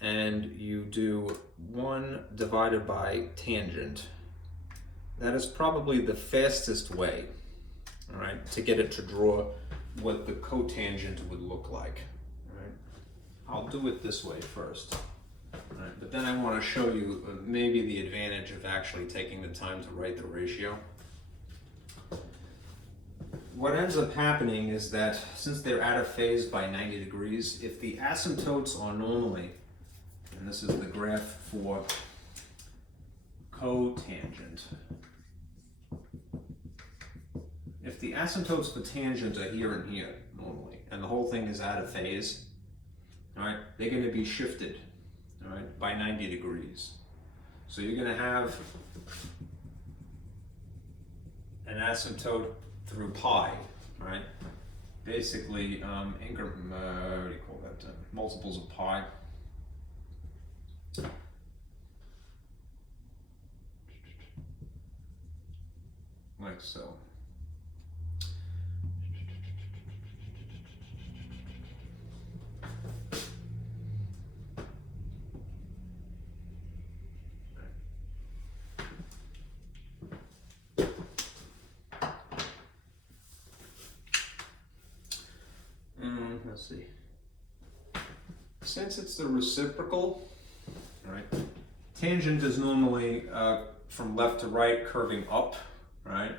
and you do 1 divided by tangent, that is probably the fastest way, all right, to get it to draw what the cotangent would look like. All right. I'll do it this way first, all right, but then I want to show you maybe the advantage of actually taking the time to write the ratio. What ends up happening is that since they're out of phase by 90 degrees, if the asymptotes are normally, and this is the graph for cotangent, if the asymptotes for tangent are here and here normally, and the whole thing is out of phase, all right, they're going to be shifted, all right, by 90 degrees. So you're going to have an asymptote through pi, right? Basically, what do you call that? Multiples of pi. Like so. let's see. Since it's the reciprocal, right? Tangent is normally from left to right, curving up, right?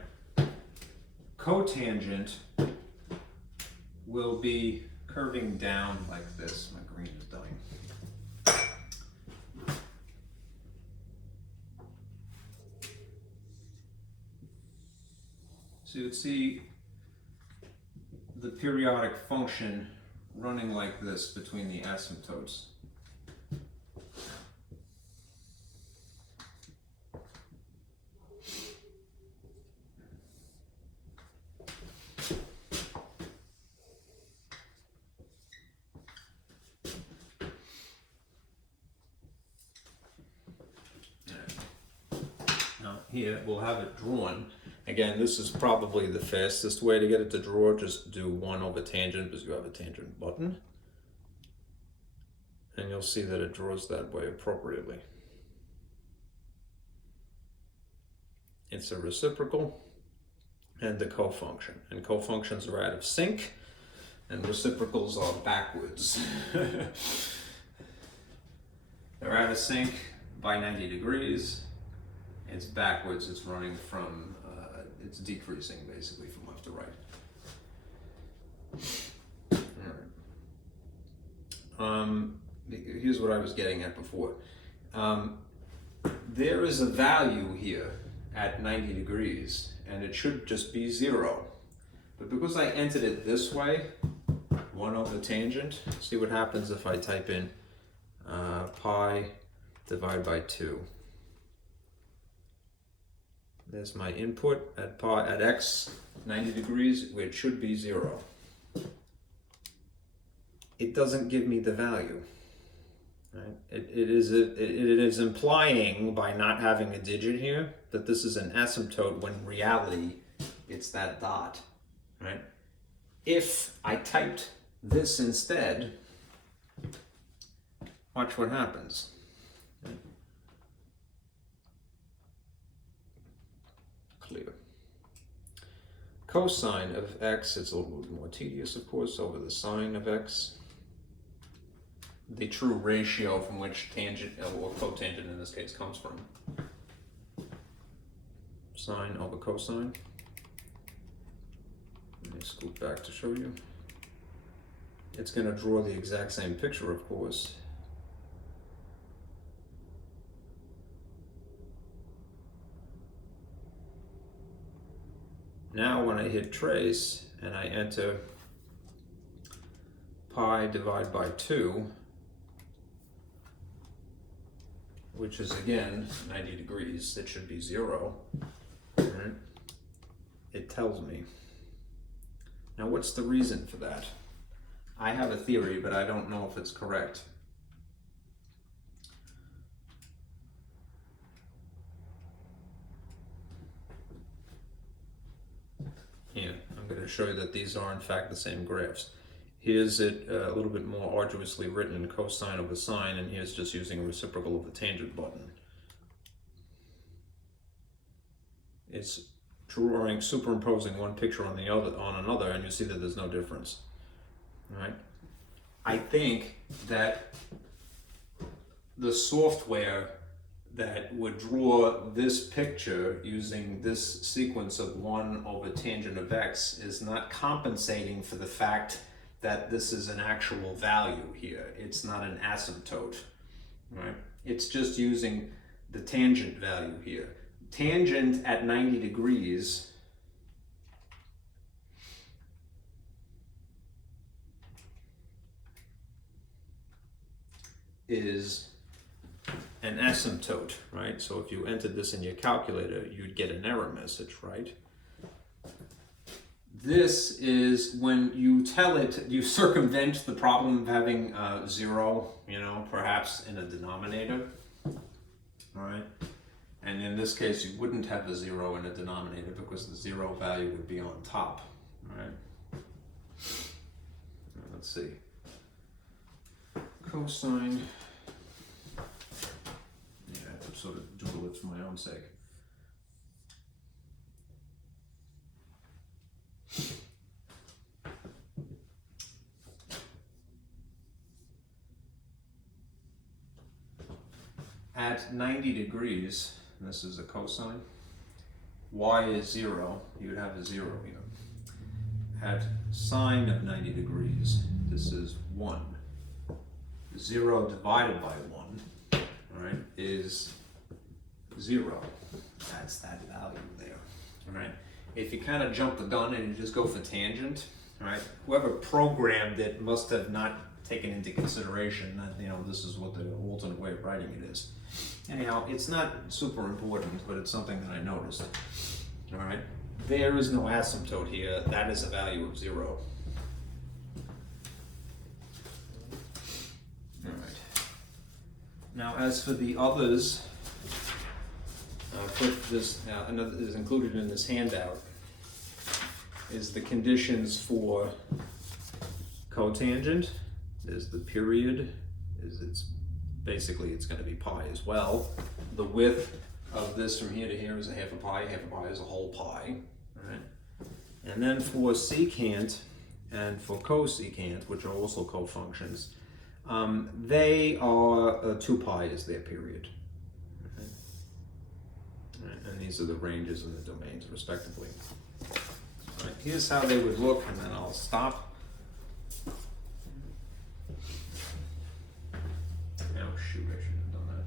Cotangent will be curving down like this. My green is dying. So you would see the periodic function running like this between the asymptotes. Now here we'll have it drawn. Again, this is probably the fastest way to get it to draw. Just do 1 over tangent because you have a tangent button. And you'll see that it draws that way appropriately. It's a reciprocal and the cofunction. And cofunctions are out of sync and reciprocals are backwards. They're out of sync by 90 degrees. It's backwards, it's running from, it's decreasing basically from left to right. All right. Here's what I was getting at before. There is a value here at 90 degrees and it should just be 0. But because I entered it this way, 1 over tangent, see what happens if I type in pi divided by 2. There's my input at x 90 degrees, where it should be 0. It doesn't give me the value. Right? It is implying by not having a digit here that this is an asymptote when in reality it's that dot. Right? If I typed this instead, watch what happens. Clear. Cosine of x, it's a little bit more tedious, of course, over the sine of x. The true ratio from which tangent, or cotangent in this case, comes from. Sine over cosine. Let me scoot back to show you. It's going to draw the exact same picture, of course. Now when I hit trace and I enter pi divided by 2, which is again 90 degrees, it should be 0, right? It tells me. Now what's the reason for that? I have a theory, but I don't know if it's correct. Here, I'm going to show you that these are in fact the same graphs. Here's it a little bit more arduously written in cosine over sine, and here's just using a reciprocal of the tangent button. It's drawing, superimposing one picture on the other, on another, and you see that there's no difference. All right? I think that the software that would draw this picture using this sequence of 1 over tangent of x is not compensating for the fact that this is an actual value here. It's not an asymptote, right? It's just using the tangent value here. Tangent at 90 degrees is an asymptote, right? So if you entered this in your calculator, you'd get an error message, right? This is when you tell it, you circumvent the problem of having 0, perhaps in a denominator, all right? And in this case, you wouldn't have the 0 in a denominator because the 0 value would be on top, all right? Let's see. Cosine. Yeah, I have to sort of doodle it for my own sake. at 90 degrees, and this is a cosine, y is 0, you would have a 0 here. At sine of 90 degrees, this is 1. 0 divided by 1, all right, is 0. That's that value there, all right? If you kind of jump the gun and you just go for tangent, all right, whoever programmed it must have not taken into consideration that, you know, this is what the alternate way of writing it is. Anyhow, it's not super important, but it's something that I noticed, all right? There is no asymptote here. That is a value of 0. All right. Now, as for the others, another is included in this handout, is the conditions for cotangent. There's the period, it's basically it's going to be pi as well. The width of this from here to here is a half a pi is a whole pi. All right. And then for secant and for cosecant, which are also cofunctions, they are 2 pi is their period. Okay. All right. And these are the ranges and the domains respectively. All right. Here's how they would look, and then I'll stop. Oh shoot, I shouldn't have done that.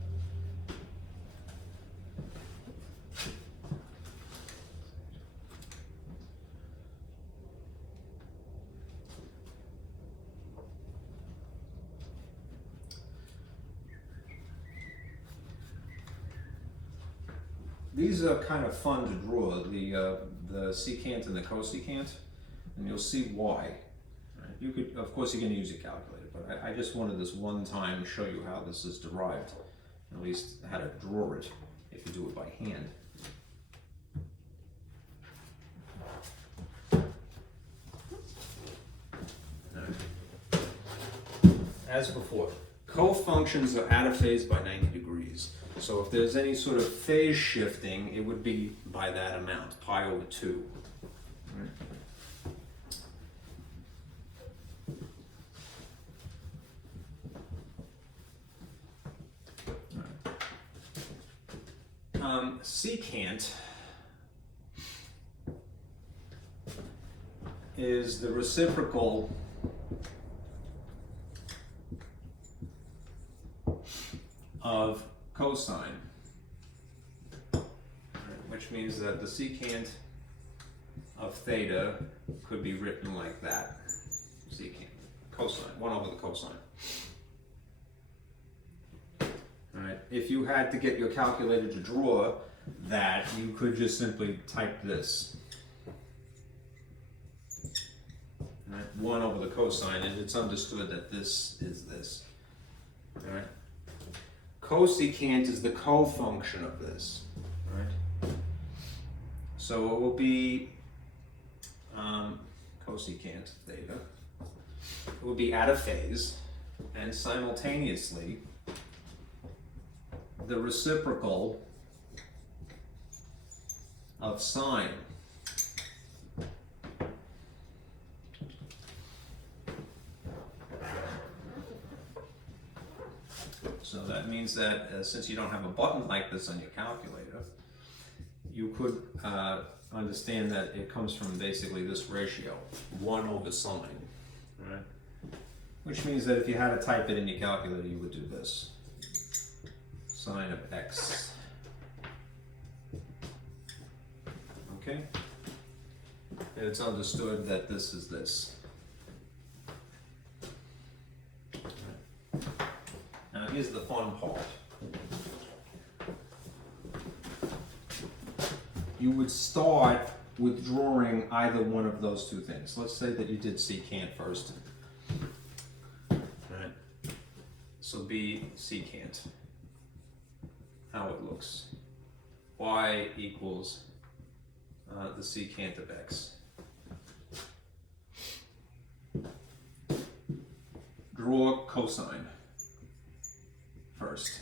These are kind of fun to draw, the secant and the cosecant, and you'll see why. Right? You could, of course, you can use your calculator, but I just wanted this one time to show you how this is derived, at least how to draw it if you do it by hand. As before, cofunctions are out of phase by 90 degrees. So if there's any sort of phase shifting, it would be by that amount, pi over 2. Right. Secant is the reciprocal of cosine, which means that the secant of theta could be written like that. Secant, cosine, 1 over the cosine. All right. If you had to get your calculator to draw that, you could just simply type this. All right. 1 over the cosine, and it's understood that this is this. All right. Cosecant is the cofunction of this. All right. So it will be cosecant theta. It will be out of phase, and simultaneously the reciprocal of sine. So that means that since you don't have a button like this on your calculator, you could understand that it comes from basically this ratio, 1 over sine, right? Which means that if you had to type it in your calculator, you would do this. Sine of x. Okay? And it's understood that this is this. Now here's the fun part. You would start with drawing either one of those two things. Let's say that you did secant first. Right. So be secant. How it looks. Y equals the secant of x. Draw cosine first.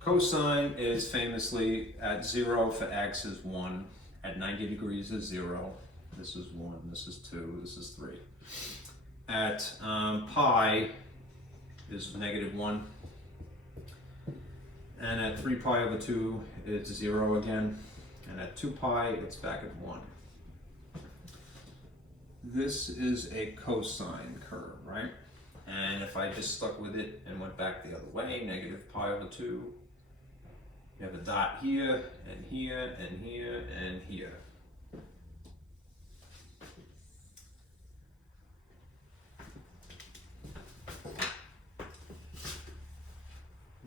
Cosine is famously at 0 for x is 1, at 90 degrees is 0, this is 1, this is 2, this is 3. At pi is -1. And at 3 pi over 2, it's 0 again. And at 2 pi, it's back at 1. This is a cosine curve, right? And if I just stuck with it and went back the other way, -pi over 2, you have a dot here, and here, and here, and here.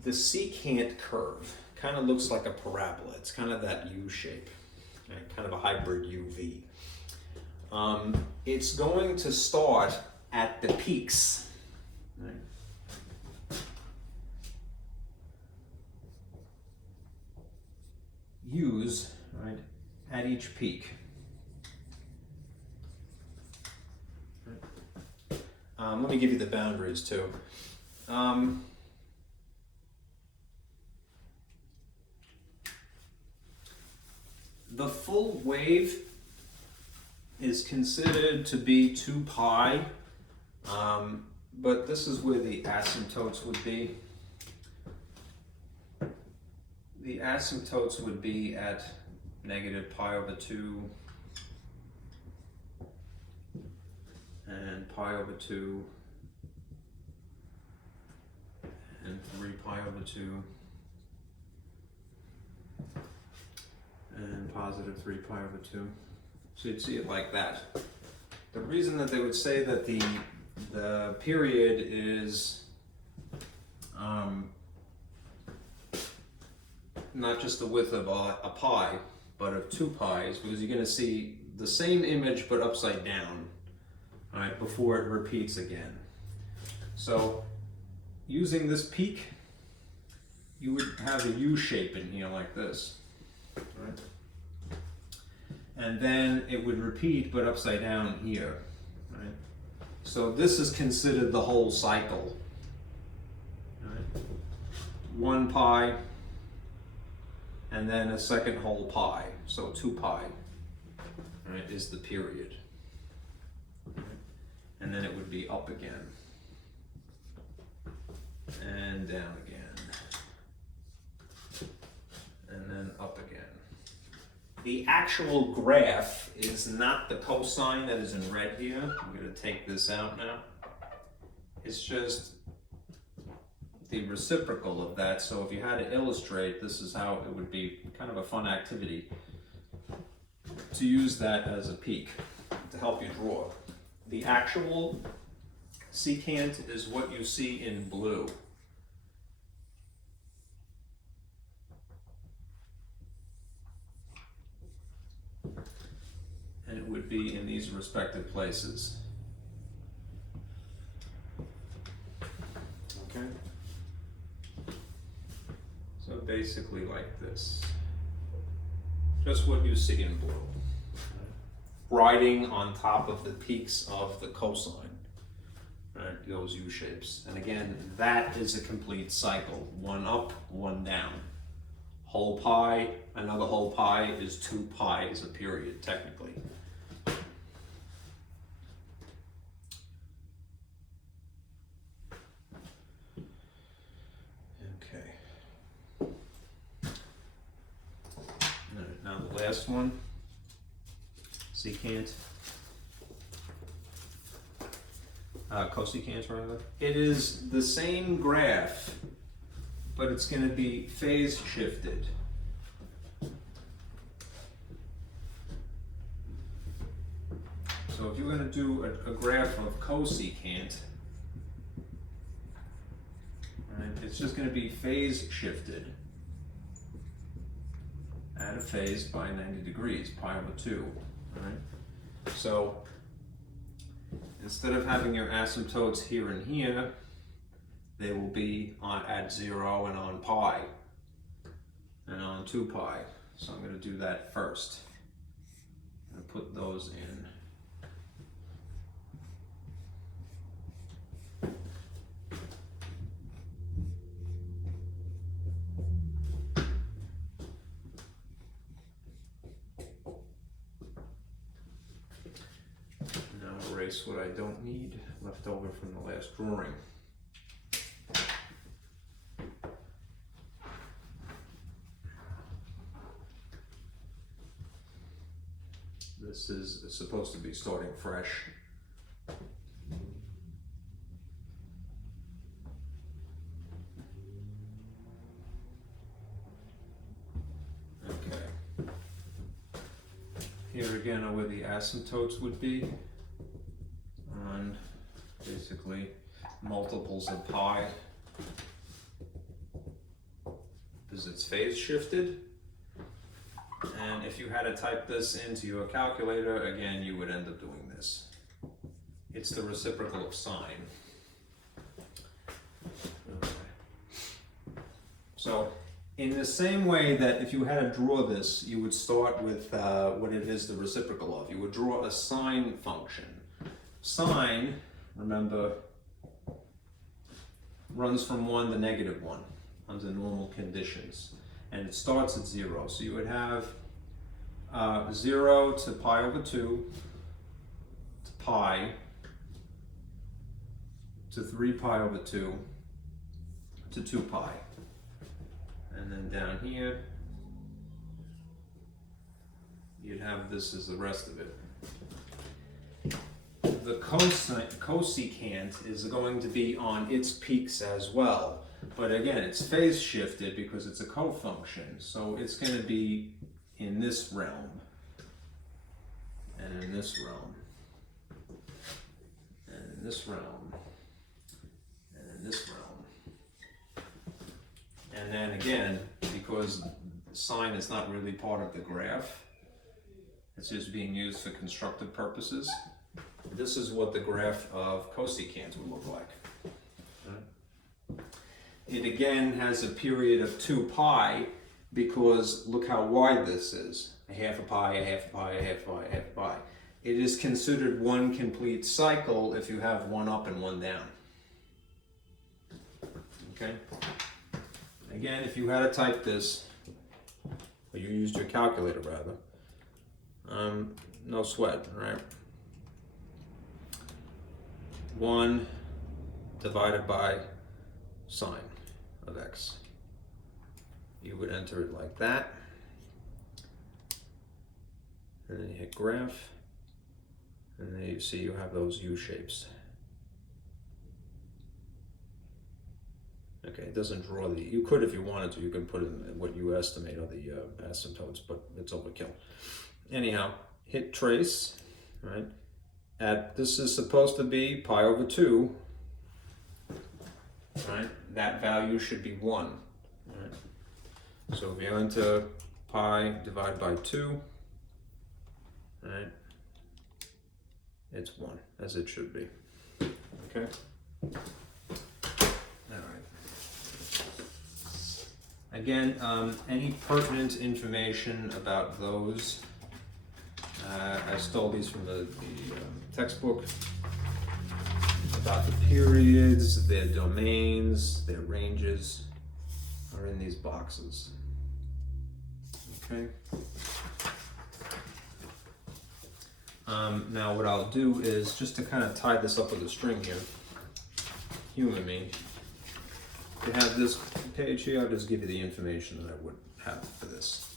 The secant curve kind of looks like a parabola. It's kind of that U shape, right? Kind of a hybrid UV. It's going to start at the peaks. Right? U's, right, at each peak. Right. Let me give you the boundaries too. The full wave is considered to be 2 pi, but this is where the asymptotes would be. The asymptotes would be at -pi over 2 and pi over 2 and 3 pi over 2 and +3 pi over 2. So you'd see it like that. The reason that they would say that the period is not just the width of a pi, but of 2 pi, is because you're going to see the same image but upside down, all right, before it repeats again. So using this peak, you would have a U shape in here like this. Right. And then it would repeat but upside down here, right? So this is considered the whole cycle, right? 1 pi and then a second whole pi, so 2 pi, right, is the period, right? And then it would be up again and down again and then up again. The actual graph is not the cosine that is in red here. I'm going to take this out now. It's just the reciprocal of that. So if you had to illustrate, this is how it would be. Kind of a fun activity to use that as a peak to help you draw. The actual secant is what you see in blue. And it would be in these respective places. Okay? So basically like this. Just what you see in blue. Riding on top of the peaks of the cosine. Right? Those U shapes. And again, that is a complete cycle. 1 up, 1 down. Whole pi, another whole pi is 2 pi is a period, technically. Okay. All right, now the last one, secant. Cosecant rather. It is the same graph, but it's going to be phase shifted. So if you're going to do a graph of cosecant, right, it's just going to be phase shifted at a phase by 90 degrees, pi over 2. Right? So instead of having your asymptotes here and here, they will be at 0 and on pi and on 2 pi. So I'm going to do that first. I'm going to put those in. Now erase what I don't need left over from the last drawing. This is supposed to be starting fresh. Okay. Here again are where the asymptotes would be on basically multiples of pi, because it's phase shifted. And if you had to type this into your calculator, again, you would end up doing this. It's the reciprocal of sine. Okay. So in the same way that if you had to draw this, you would start with what it is the reciprocal of. You would draw a sine function. Sine, remember, runs from 1 to -1 under normal conditions. And it starts at 0. So you would have 0 to pi over 2, to pi, to 3 pi over 2, to 2 pi. And then down here, you'd have this as the rest of it. The cosecant is going to be on its peaks as well. But again, it's phase shifted because it's a cofunction. So it's going to be in this realm, and in this realm, and in this realm, and in this realm. And then again, because sine is not really part of the graph, it's just being used for constructive purposes. This is what the graph of cosecant would look like. It again has a period of 2 pi because look how wide this is. A half a pi, a half a pi, a half a pi, a half a pi. It is considered one complete cycle if you have one up and one down. Okay? Again, if you had to type this, or you used your calculator rather, no sweat, right? 1 divided by sine of x. You would enter it like that, and then you hit graph, and then you see you have those U shapes. Okay, it doesn't draw the, you could if you wanted to, you can put in what you estimate are the asymptotes, but it's overkill. Anyhow, hit trace, right? This is supposed to be pi over 2, right? That value should be 1. Right? So if you enter pi divided by 2, right? It's 1, as it should be. Okay? Alright. Again, any pertinent information about those, I stole these from the textbook, about the periods, their domains, their ranges, are in these boxes. Okay. Now what I'll do is, just to kind of tie this up with a string here, humor me, to have this page here, I'll just give you the information that I would have for this.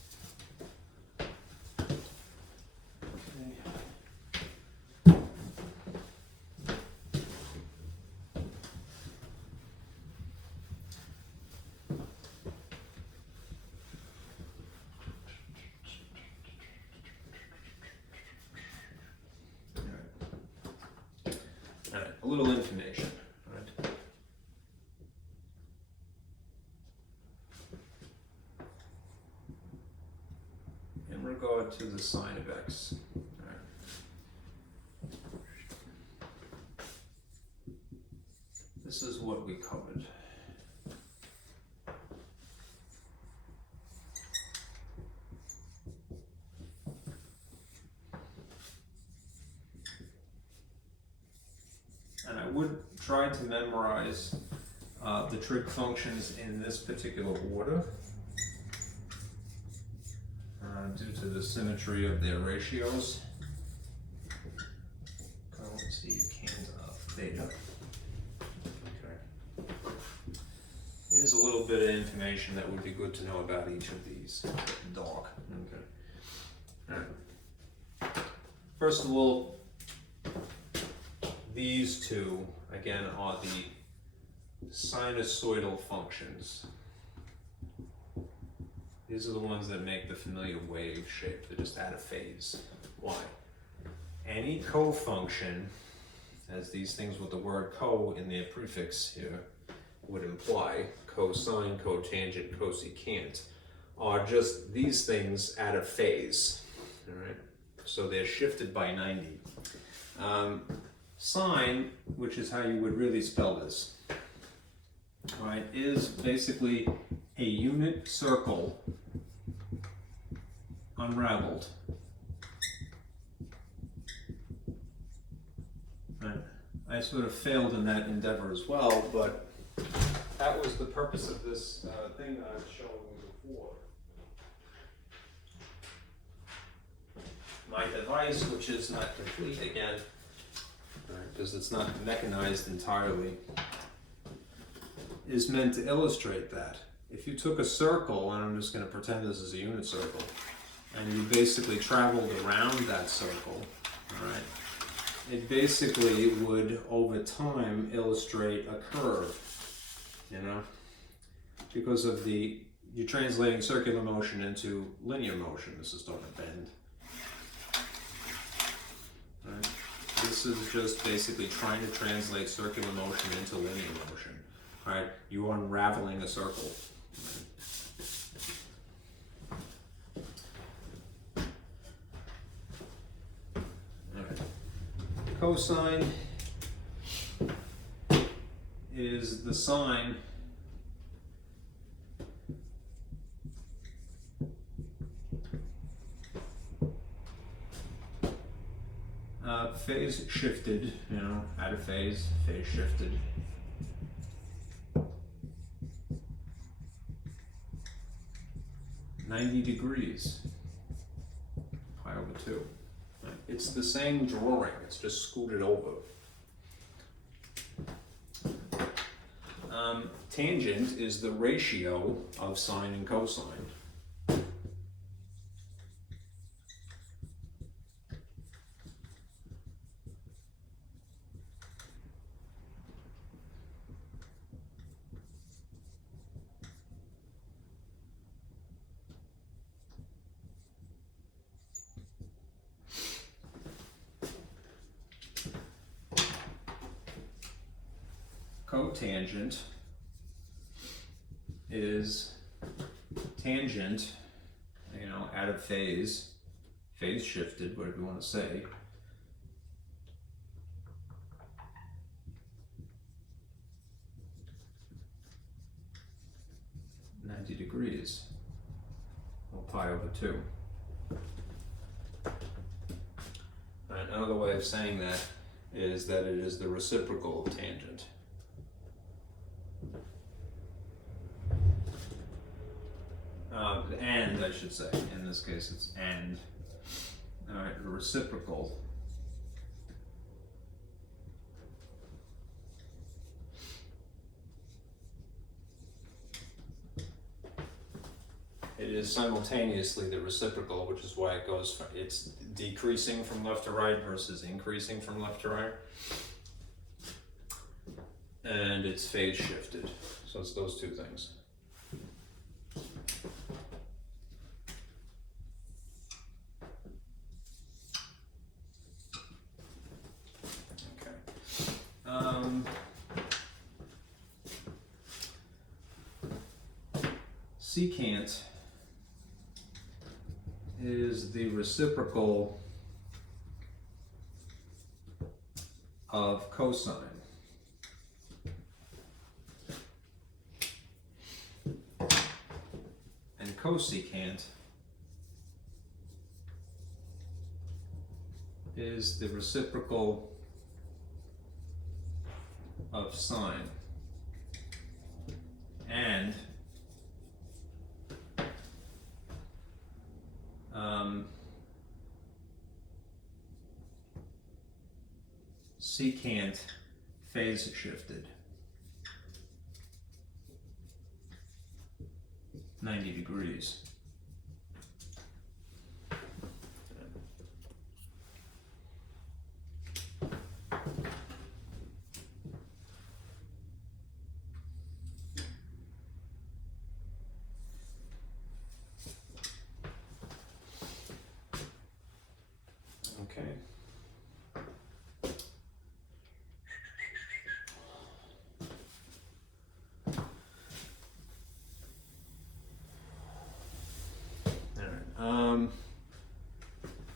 A little information, right? In regard to the sine of x, right? This is what we covered. And I would try to memorize the trig functions in this particular order due to the symmetry of their ratios. Cosecant of theta. Okay. Here's a little bit of information that would be good to know about each of these. Dark. Okay. All right. First of all, these two, again, are the sinusoidal functions. These are the ones that make the familiar wave shape. They're just out of phase. Why? Any co-function, as these things with the word co in their prefix here would imply, cosine, cotangent, cosecant, are just these things out of phase. All right? So they're shifted by 90. Sine, which is how you would really spell this, right, is basically a unit circle unraveled. Right. I sort of failed in that endeavor as well, but that was the purpose of this thing that I was showing you before. My device, which is not complete again, because it's not mechanized entirely, is meant to illustrate that. If you took a circle, and I'm just going to pretend this is a unit circle, and you basically traveled around that circle, all right, it basically would, over time, illustrate a curve, you know, because of you're translating circular motion into linear motion. This is starting to bend. Right. This is just basically trying to translate circular motion into linear motion. Right? You are unraveling a circle. Right. All right. Cosine is the sine phase shifted, you know, out of phase, phase shifted. $90, pi over 2. Right. It's the same drawing, it's just scooted over. Tangent is the ratio of sine and cosine. Cotangent is tangent, you know, out of phase, phase shifted, whatever you want to say, $90, or pi over 2. And another way of saying that is that it is the reciprocal of tangent. And, I should say, in this case it's and. All right, the reciprocal it is simultaneously the reciprocal, which is why it goes from, it's decreasing from left to right versus increasing from left to right. And it's phase shifted. So it's those two things. Secant is the reciprocal of cosine. And cosecant is the reciprocal of sine. And secant phase shifted 90.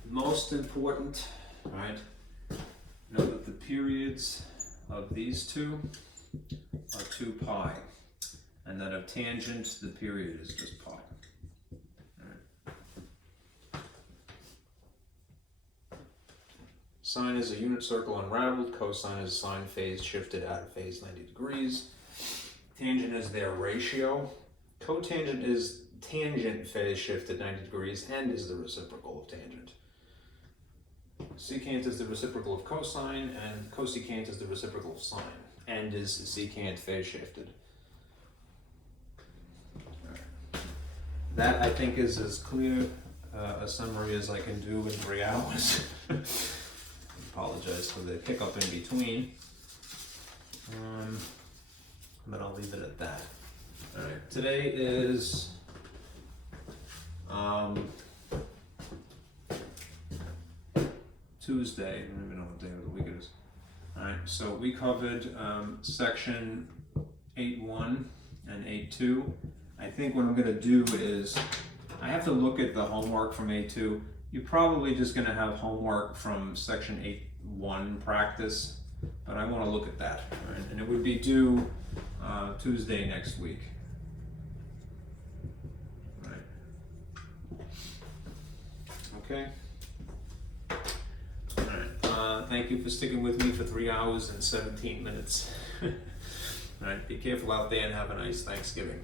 Most important, right? Know that the periods of these two are 2 pi, and that of tangent, the period is just pi. Sine is a unit circle unraveled. Cosine is a sine phase shifted out of phase 90 degrees. Tangent is their ratio. Cotangent is tangent phase shifted 90 degrees and is the reciprocal of tangent. Secant is the reciprocal of cosine, and cosecant is the reciprocal of sine, and is secant phase shifted. That, I think, is as clear a summary as I can do in 3 hours. Apologize for the hiccup in between, but I'll leave it at that. All right, today is Tuesday. I don't even know what day of the week it is. All right, so we covered section 8.1 and 8.2. I think what I'm going to do is I have to look at the homework from 8.2. You're probably just going to have homework from section 8.1 practice, but I want to look at that. Right? And it would be due Tuesday next week. Right. Okay. All right. Thank you for sticking with me for 3 hours and 17 minutes. All right. Be careful out there and have a nice Thanksgiving.